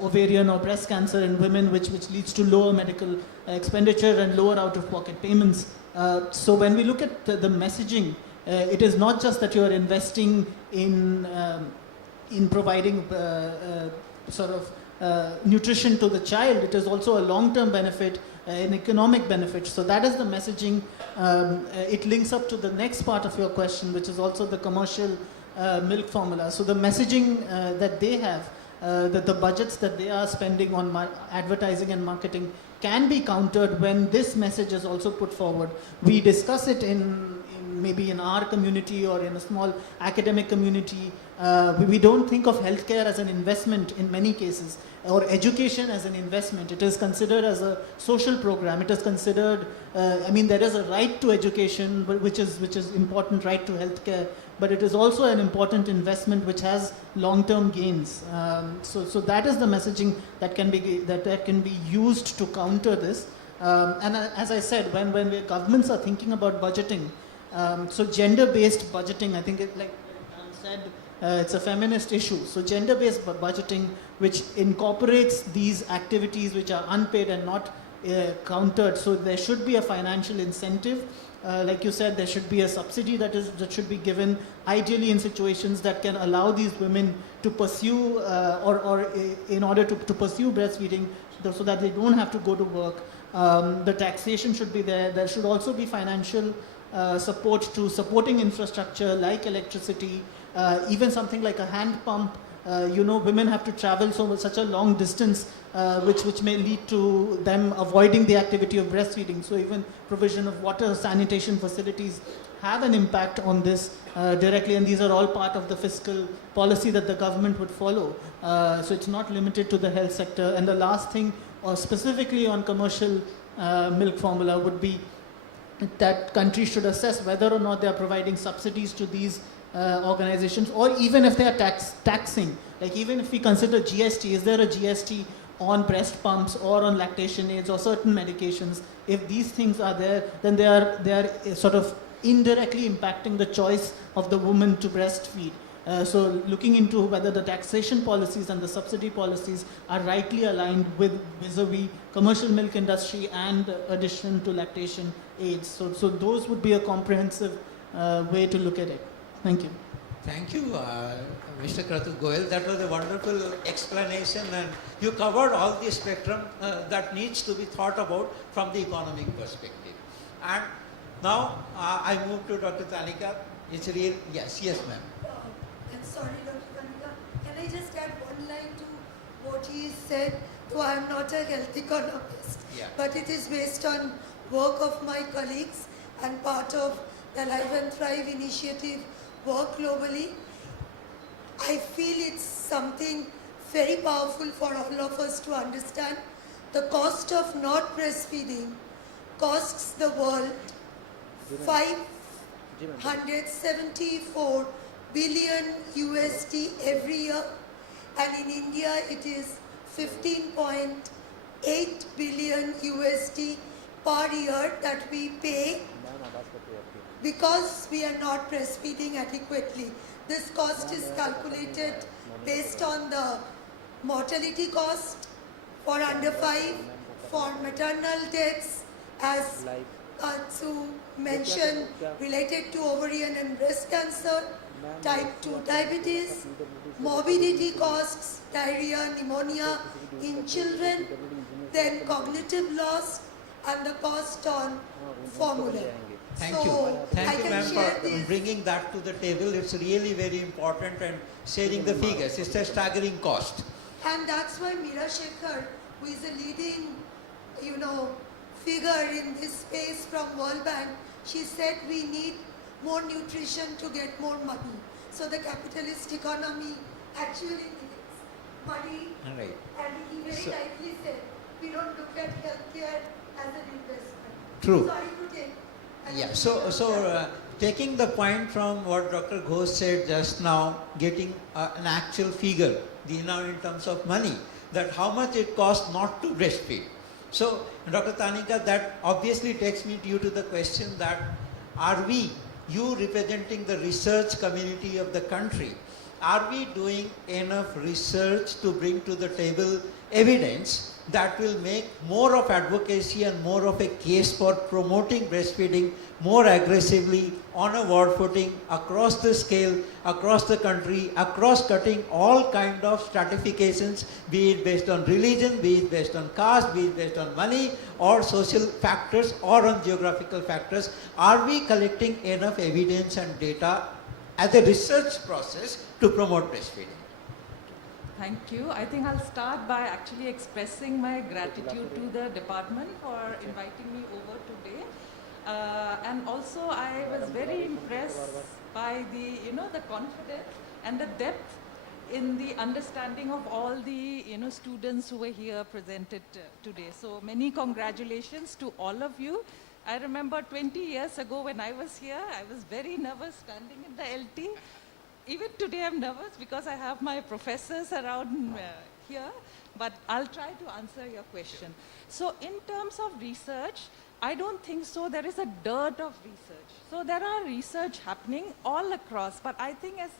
ovarian or breast cancer in women, which leads to lower medical expenditure and lower out-of-pocket payments. So when we look at the messaging, it is not just that you are investing in providing sort of nutrition to the child, it is also a long-term benefit, an economic benefit. So that is the messaging. It links up to the next part of your question, which is also the commercial milk formula. So the messaging that they have, that the budgets that they are spending on advertising and marketing can be countered when this message is also put forward. We discuss it maybe in our community or in a small academic community. We don't think of healthcare as an investment in many cases, or education as an investment. It is considered as a social program. It is considered, there is a right to education, which is important, right to healthcare, but it is also an important investment which has long-term gains. So that is the messaging that can be used to counter this. And as I said, when governments are thinking about budgeting, so gender-based budgeting, I think like Anne said, it's a feminist issue. So gender-based budgeting, which incorporates these activities which are unpaid and not countered. So there should be a financial incentive. Like you said, there should be a subsidy that should be given, ideally in situations that can allow these women to pursue, or in order to pursue breastfeeding, so that they don't have to go to work. The taxation should be there. There should also be financial support to supporting infrastructure like electricity, even something like a hand pump. Women have to travel such a long distance, which may lead to them avoiding the activity of breastfeeding. So even provision of water, sanitation facilities have an impact on this directly, and these are all part of the fiscal policy that the government would follow. So it's not limited to the health sector. And the last thing, specifically on commercial milk formula, would be that countries should assess whether or not they are providing subsidies to these organizations, or even if they are taxing. Like even if we consider GST, is there a GST on breast pumps or on lactation aids or certain medications? If these things are there, then they are sort of indirectly impacting the choice of the woman to breastfeed. So looking into whether the taxation policies and the subsidy policies are rightly aligned with vis-a-vis commercial milk industry and addition to lactation aids. So those would be a comprehensive way to look at it. Thank you. Thank you, Mr. Kratul Goyal. That was a wonderful explanation, and you covered all the spectrum that needs to be thought about from the economic perspective. And now I move to Dr. Tanika. It's real. Yes, ma'am. I'm sorry, Dr. Tanika. Can I just add one line to what he said, though I am not a health economist, but it is based on work of my colleagues and part of the Live and Thrive initiative work globally. I feel it's something very powerful for all of us to understand. The cost of not breastfeeding costs the world $574 billion USD every year, and in India it is 15.8 billion USD per year that we pay because we are not breastfeeding adequately. This cost is calculated based on the mortality cost for under 5, for maternal deaths, as to mention, related to ovarian and breast cancer, type 2 diabetes, morbidity costs, diarrhea, pneumonia in children, then cognitive loss, and the cost on formula. Thank you. Thank you, ma'am, for bringing that to the table. It's really very important and sharing the figures. It's a staggering cost. And that's why Meera Shekhar, who is a leading, figure in this space from World Bank, she said we need more nutrition to get more money. So the capitalist economy actually needs money. Right. And he very rightly said, we don't look at healthcare as an investment. True. Sorry to take. Yeah, so taking the point from what Dr. Ghosh said just now, getting an actual figure, in terms of money, that how much it costs not to breastfeed. So, Dr. Tanika, that obviously takes me to the question that are we, you representing the research community of the country, are we doing enough research to bring to the table evidence that will make more of advocacy and more of a case for promoting breastfeeding more aggressively on a war footing across the scale, across the country, across cutting all kind of stratifications, be it based on religion, be it based on caste, be it based on money or social factors or on geographical factors. Are we collecting enough evidence and data as a research process to promote breastfeeding? Thank you. I think I'll start by actually expressing my gratitude to the department for inviting me over today. And also I was very impressed by the, the confidence and the depth in the understanding of all the, students who were here presented today. So many congratulations to all of you. I remember 20 years ago when I was here, I was very nervous standing in the LT. Even today I'm nervous because I have my professors around here, but I'll try to answer your question. So in terms of research, I don't think so there is a dearth of research. So there are research happening all across, but I think as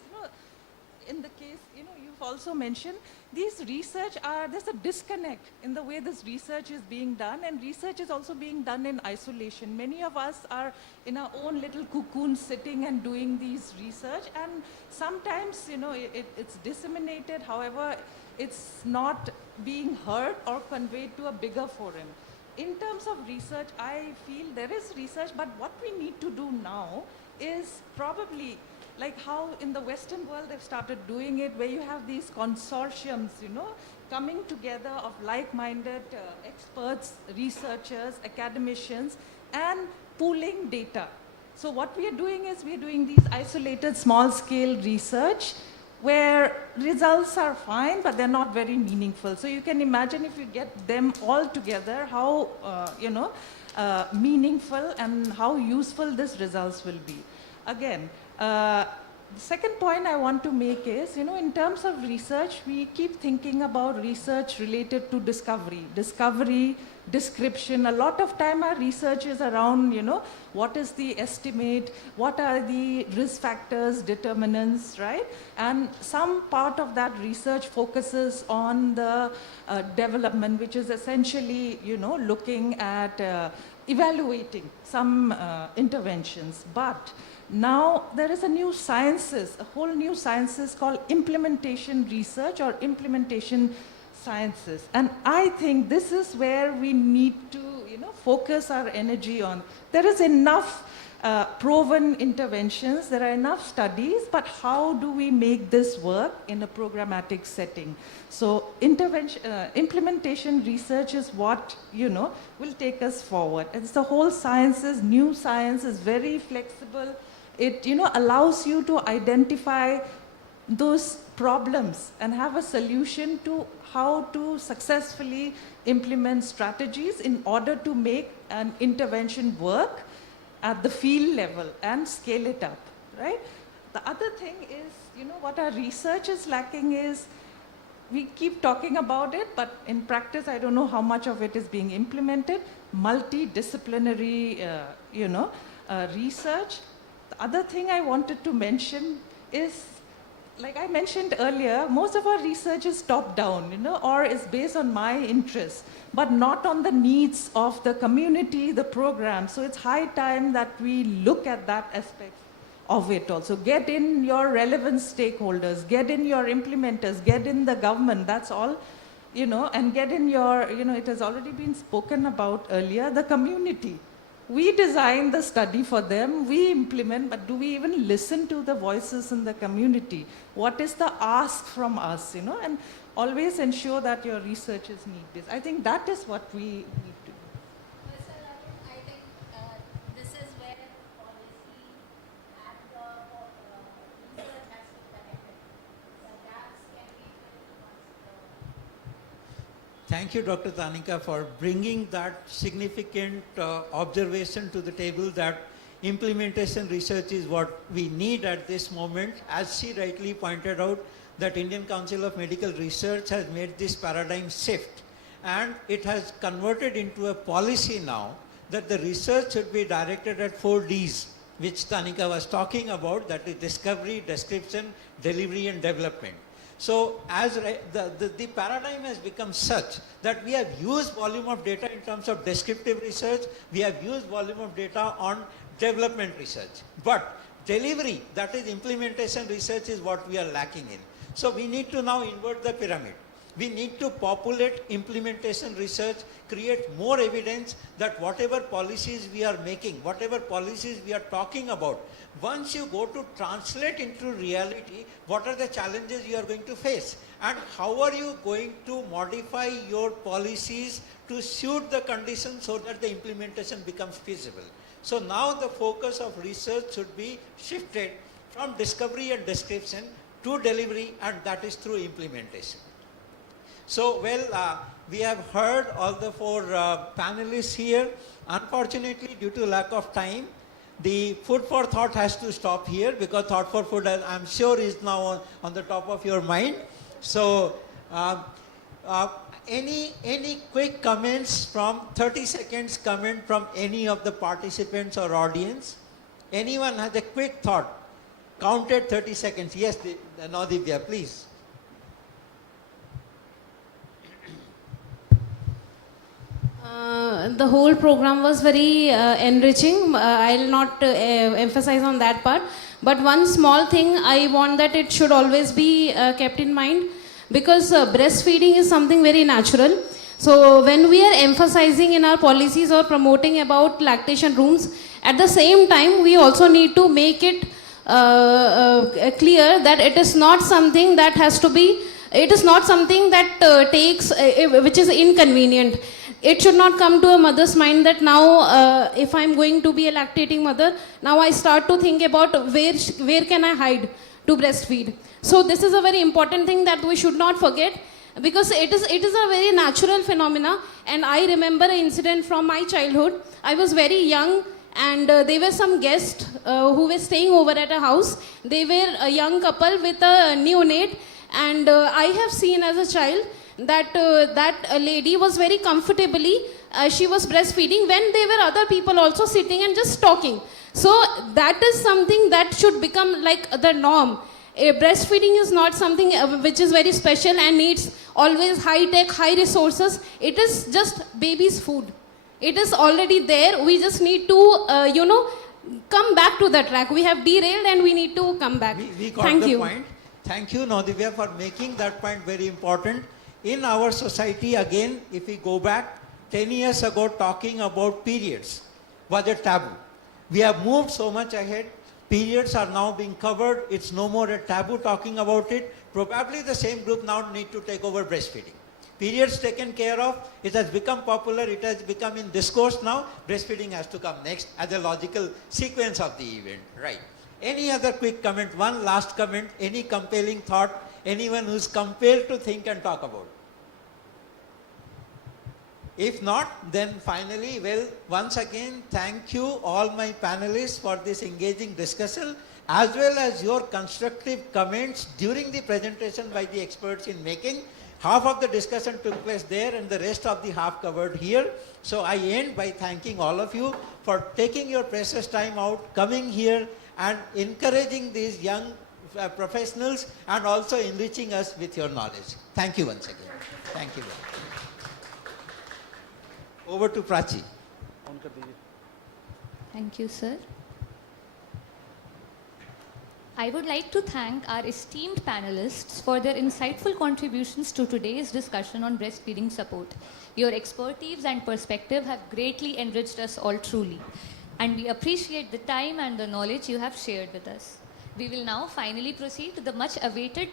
in the case, you've also mentioned, these research there's a disconnect in the way this research is being done, and research is also being done in isolation. Many of us are in our own little cocoon sitting and doing these research, and sometimes, it's disseminated, however, it's not being heard or conveyed to a bigger forum. In terms of research, I feel there is research, but what we need to do now is probably like how in the Western world they've started doing it, where you have these consortiums, coming together of like-minded experts, researchers, academicians, and pooling data. So what we are doing is we're doing these isolated small-scale research where results are fine, but they're not very meaningful. So you can imagine if you get them all together, how, meaningful and how useful these results will be. Again, the second point I want to make is, in terms of research, we keep thinking about research related to discovery, description. A lot of time our research is around, what is the estimate, what are the risk factors, determinants, right? And some part of that research focuses on the development, which is essentially, looking at evaluating some interventions. But now there is a whole new sciences called implementation research or implementation sciences. And I think this is where we need to, focus our energy on. There is enough proven interventions. There are enough studies, but how do we make this work in a programmatic setting? So implementation research is what, will take us forward. It's the whole sciences, new science is very flexible. It, allows you to identify those problems and have a solution to how to successfully implement strategies in order to make an intervention work at the field level and scale it up, right? The other thing is, what our research is lacking is, we keep talking about it, but in practice, I don't know how much of it is being implemented. Multidisciplinary, research. The other thing I wanted to mention is, like I mentioned earlier, most of our research is top-down, or is based on my interests, but not on the needs of the community, the program. So it's high time that we look at that aspect of it also. Get in your relevant stakeholders, get in your implementers, get in the government, that's all, and get in your, it has already been spoken about earlier, the community. We design the study for them, we implement, but do we even listen to the voices in the community? What is the ask from us, and always ensure that your researchers need this. I think that is what we need to do. I think this is where policy and the research has to connect. The gaps can be filled. Thank you, Dr. Tanika, for bringing that significant observation to the table that implementation research is what we need at this moment. As she rightly pointed out, that Indian Council of Medical Research has made this paradigm shift, and it has converted into a policy now that the research should be directed at 4 Ds, which Tanika was talking about, that is discovery, description, delivery and development. So as the paradigm has become such that we have used volume of data in terms of descriptive research, we have used volume of data on development research, but delivery, that is implementation research, is what we are lacking in. So we need to now invert the pyramid. We need to populate implementation research, create more evidence that whatever policies we are making, whatever policies we are talking about, once you go to translate into reality, what are the challenges you are going to face? And how are you going to modify your policies to suit the conditions so that the implementation becomes feasible? So now the focus of research should be shifted from discovery and description to delivery, and that is through implementation. So, we have heard all the 4 panelists here. Unfortunately, due to lack of time, the food for thought has to stop here, because thought for food, I'm sure, is now on the top of your mind. So, any quick comments from 30 seconds comment from any of the participants or audience? Anyone has a quick thought? Counted 30 seconds. Yes, Naudivya, please. The whole program was very enriching. I'll not emphasize on that part. But one small thing I want that it should always be kept in mind, because breastfeeding is something very natural. So when we are emphasizing in our policies or promoting about lactation rooms, at the same time we also need to make it clear that it is not something that has to be, it is not something that takes, which is inconvenient. It should not come to a mother's mind that now if I'm going to be a lactating mother, now I start to think about where can I hide to breastfeed. So this is a very important thing that we should not forget, because it is a very natural phenomena. And I remember an incident from my childhood. I was very young, and there were some guests who were staying over at a house. They were a young couple with a neonate, and I have seen as a child that that lady was very comfortably, she was breastfeeding when there were other people also sitting and just talking. So that is something that should become like the norm. Breastfeeding is not something which is very special and needs always high tech, high resources. It is just baby's food. It is already there. We just need to, come back to the track. We have derailed and we need to come back. We got Thank the you. point. Thank you, Naudivya, for making that point very important. In our society, again, if we go back 10 years ago, talking about periods was a taboo. We have moved so much ahead. Periods are now being covered. It's no more a taboo talking about it. Probably the same group now need to take over breastfeeding. Periods taken care of, it has become popular, it has become in discourse now. Breastfeeding has to come next as a logical sequence of the event, right? Any other quick comment? One last comment, any compelling thought, anyone who's compelled to think and talk about? If not, then finally, well, once again, thank you all my panelists for this engaging discussion, as well as your constructive comments during the presentation by the experts in making. Half of the discussion took place there and the rest of the half covered here. So I end by thanking all of you for taking your precious time out, coming here and encouraging these young professionals and also enriching us with your knowledge. Thank you once again. Thank you very much. Over to Prachi. Thank you, sir. I would like to thank our esteemed panelists for their insightful contributions to today's discussion on breastfeeding support. Your expertise and perspective have greatly enriched us all truly, and we appreciate the time and the knowledge you have shared with us. We will now finally proceed to the much awaited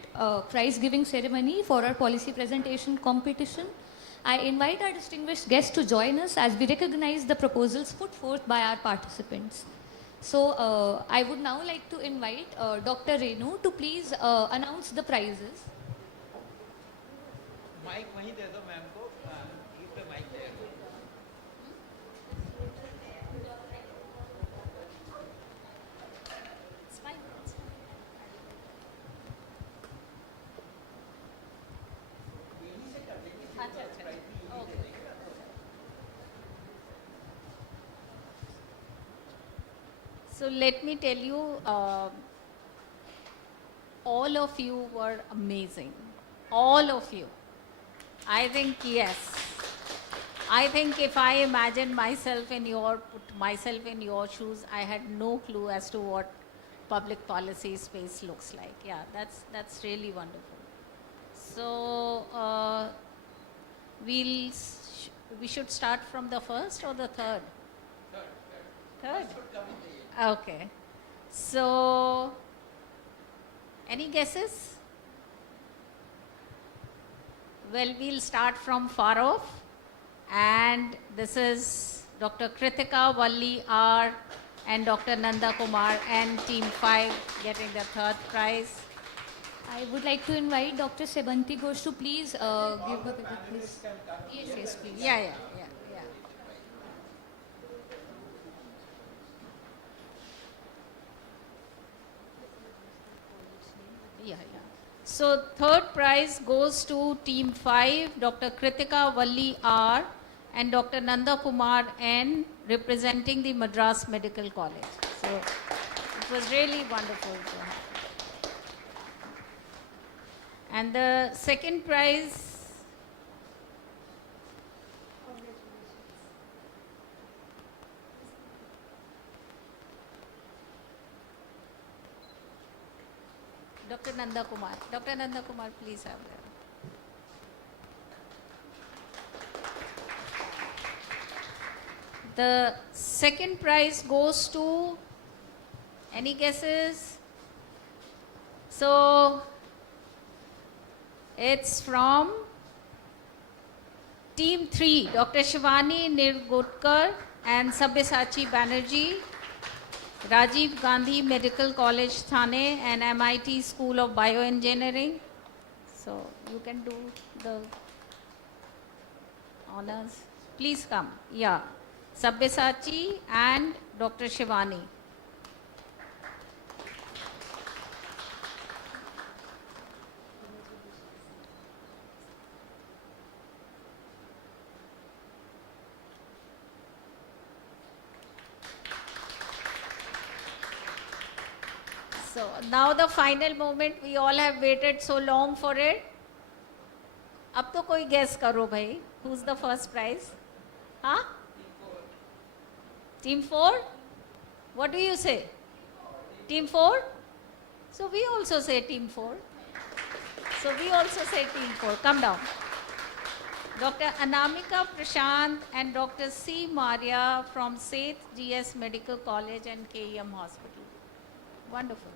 prize-giving ceremony for our policy presentation competition. I invite our distinguished guests to join us as we recognize the proposals put forth by our participants. So I would now like to invite Dr. Renu to please announce the prizes. Mic वहीं दे दो ma'am को, keep the mic there. So let me tell you, all of you were amazing. All of you. I think, yes. I think if I imagine myself in put myself in your shoes, I had no clue as to what public policy space looks like. Yeah, that's really wonderful. So we should start from the first or the third? Third. Okay. So, any guesses? Well, we'll start from far off. And this is Dr. Kritika Valli R and Dr. Nanda Kumar and Team 5 getting the third prize. I would like to invite Dr. Sebanti Ghosh to please give a big please. Yes, please. Yeah. So third prize goes to Team 5, Dr. Kritika Valli R and Dr. Nanda Kumar N, representing the Madras Medical College. So it was really wonderful to have. And the second prize, Dr. Nanda Kumar. Dr. Nanda Kumar, please have that. The second prize goes to, any guesses? So, it's from Team 3, Dr. Shivani Nirgotkar and Sabyasachi Banerjee, Rajiv Gandhi Medical College, Thane, and MIT School of Bioengineering. So you can do the honors. Please come. Yeah. Sabyasachi and Dr. Shivani. So now the final moment, we all have waited so long for it. अब तो कोई guess करो भाई. Who's the first prize? Huh? Team 4? What do you say? Team 4? So we also say Team 4. So we also say Team 4. Come down. Dr. Anamika Prashant and Dr. C. Maria from Seth GS Medical College and KEM Hospital. Wonderful.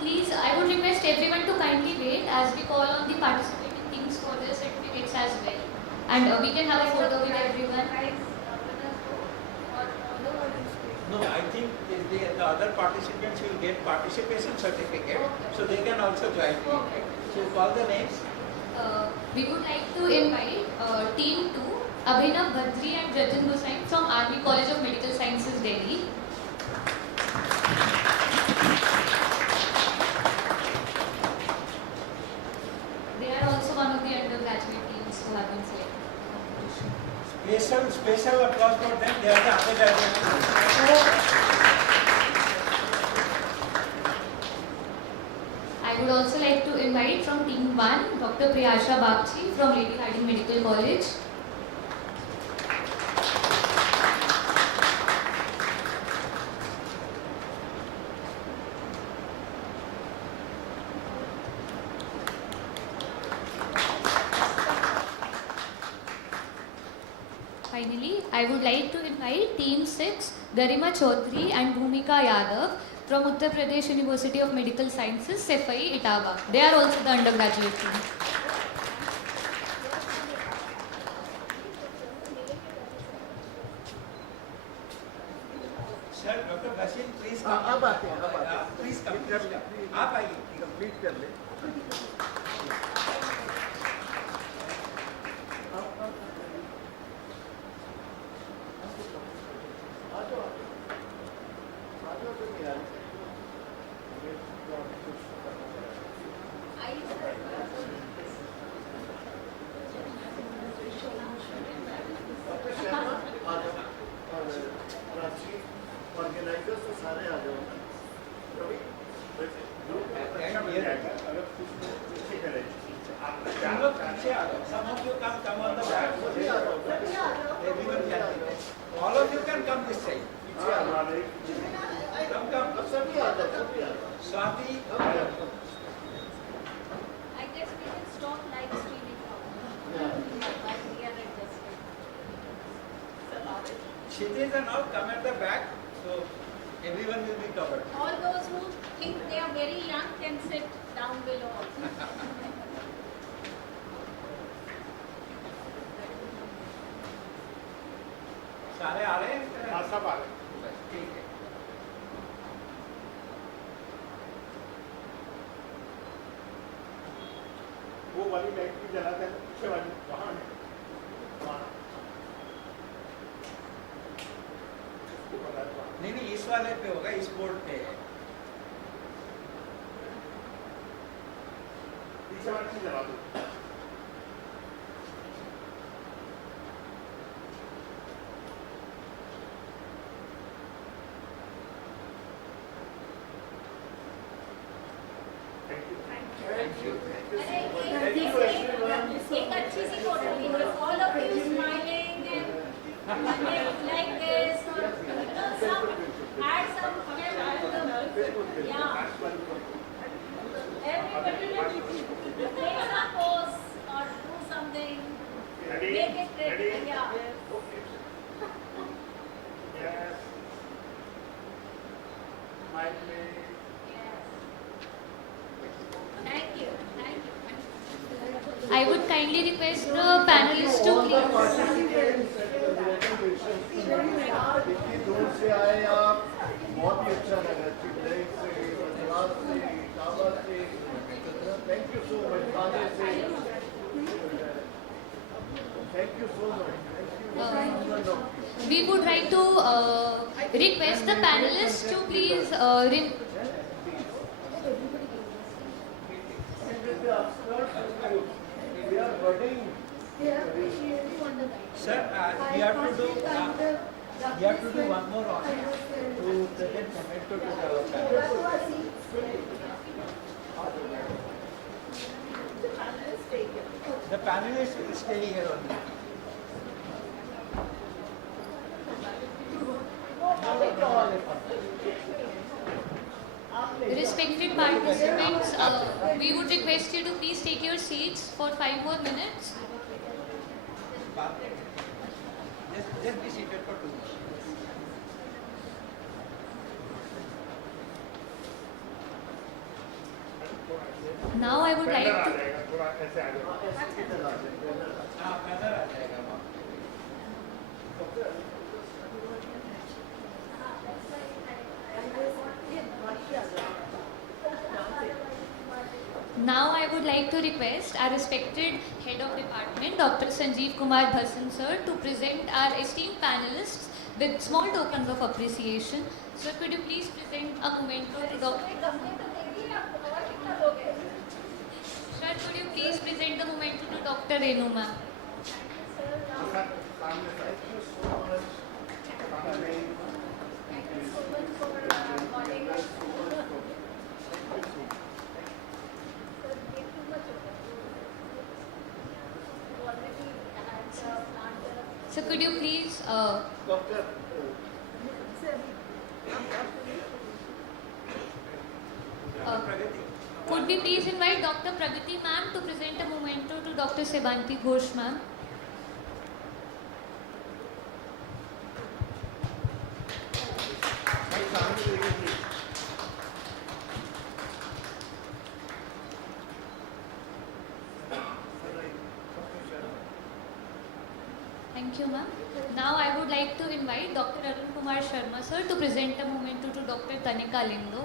Please, I would request everyone to kindly wait as we call on the participating teams for their certificates as well. And we can have a photo with everyone. No, I think the other participants will get participation certificate, so they can also join. So call the names. We would like to invite Team 2, Abhinav Bhadri and Jatin Hussain from Army College of Medical Sciences, Delhi. They are also one of the undergraduate teams who have been selected. Special applause for them. They are the undergraduates. I would also like to invite from Team 1, Dr. Priyasha Bagchi from Lady Harding Medical College. Finally, I would like to invite Team 6, Garima Chaudhary and Bhumika Yadav from Uttar Pradesh University of Medical Sciences, Sefai, Etawah. They are also the undergraduate team. Sir, Dr. Basil, please come. Please come. आप आइए. Complete कर ले. Some of you come on the back. Everyone can. All of you can come this side. Come. Swati. I guess we can stop live streaming now. We are adjusting. Kshitij and all come at the back, so everyone will be covered. All those who think they are very young can sit down below also. सारे आ रहे हैं? हाँ, सब आ रहे हैं. ठीक है. वो वाली लाइट भी जला कर पीछे वाली वहाँ है. नहीं, इस वाले पे होगा, इस बोर्ड पे है. पीछे वाली जला दो. एक अच्छी सी फोटो लीजिए. All of you smiling and like this, or some add some yeah. Everybody take some pose. Thank you. I would kindly request the panelists to please. दोस्त से आए आप बहुत ही अच्छा लगा चिल्लाई से मद्रास से इटावा से थैंक यू सो मच थाने से thank you so much We would like to request the panelists to please we are budding. Sir, we have to do one more honor to present memento to the panelists. The panelists will stay here only. Respected participants, we would request you to please take your seats for 5 more minutes. Just be seated for 2 minutes. Now I would like to... Now I would like to request our respected Head of Department, Dr. Sanjeev Kumar Bhasan sir, to present our esteemed panelists with small tokens of appreciation. Sir, could you please present a memento to Dr. Sir, could you please present the memento to Dr. Renu ma'am? So could you please... Doctor, could we please invite Dr. Pragati ma'am to present a memento to Dr. Sebanti Ghosh ma'am? Thank you ma'am. Now I would like to invite Dr. Arun Kumar Sharma sir to present a memento to Dr. Tanika Lindo.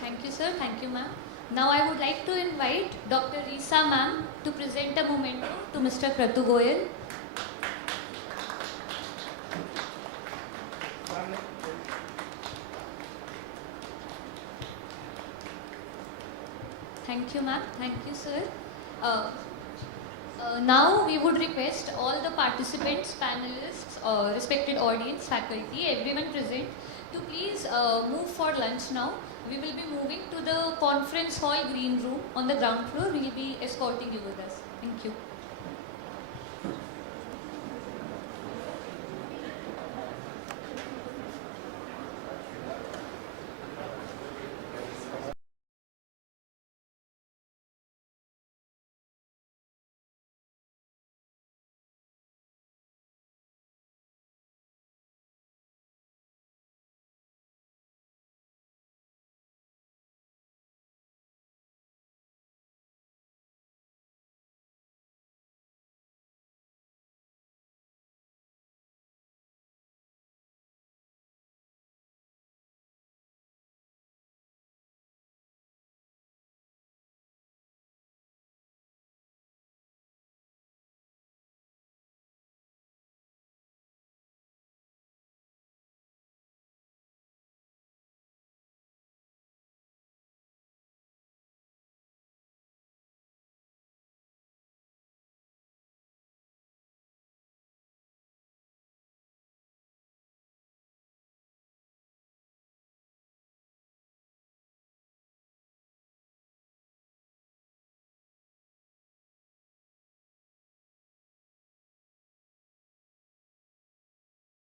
Thank you sir, thank you ma'am. Now I would like to invite Dr. Risa ma'am to present a memento to Mr. Kratu Goyal. Thank you ma'am, thank you sir. Now we would request all the participants, panelists, respected audience, faculty, everyone present to please move for lunch now. We will be moving to the conference hall green room on the ground floor. We will be escorting you with us. Thank you.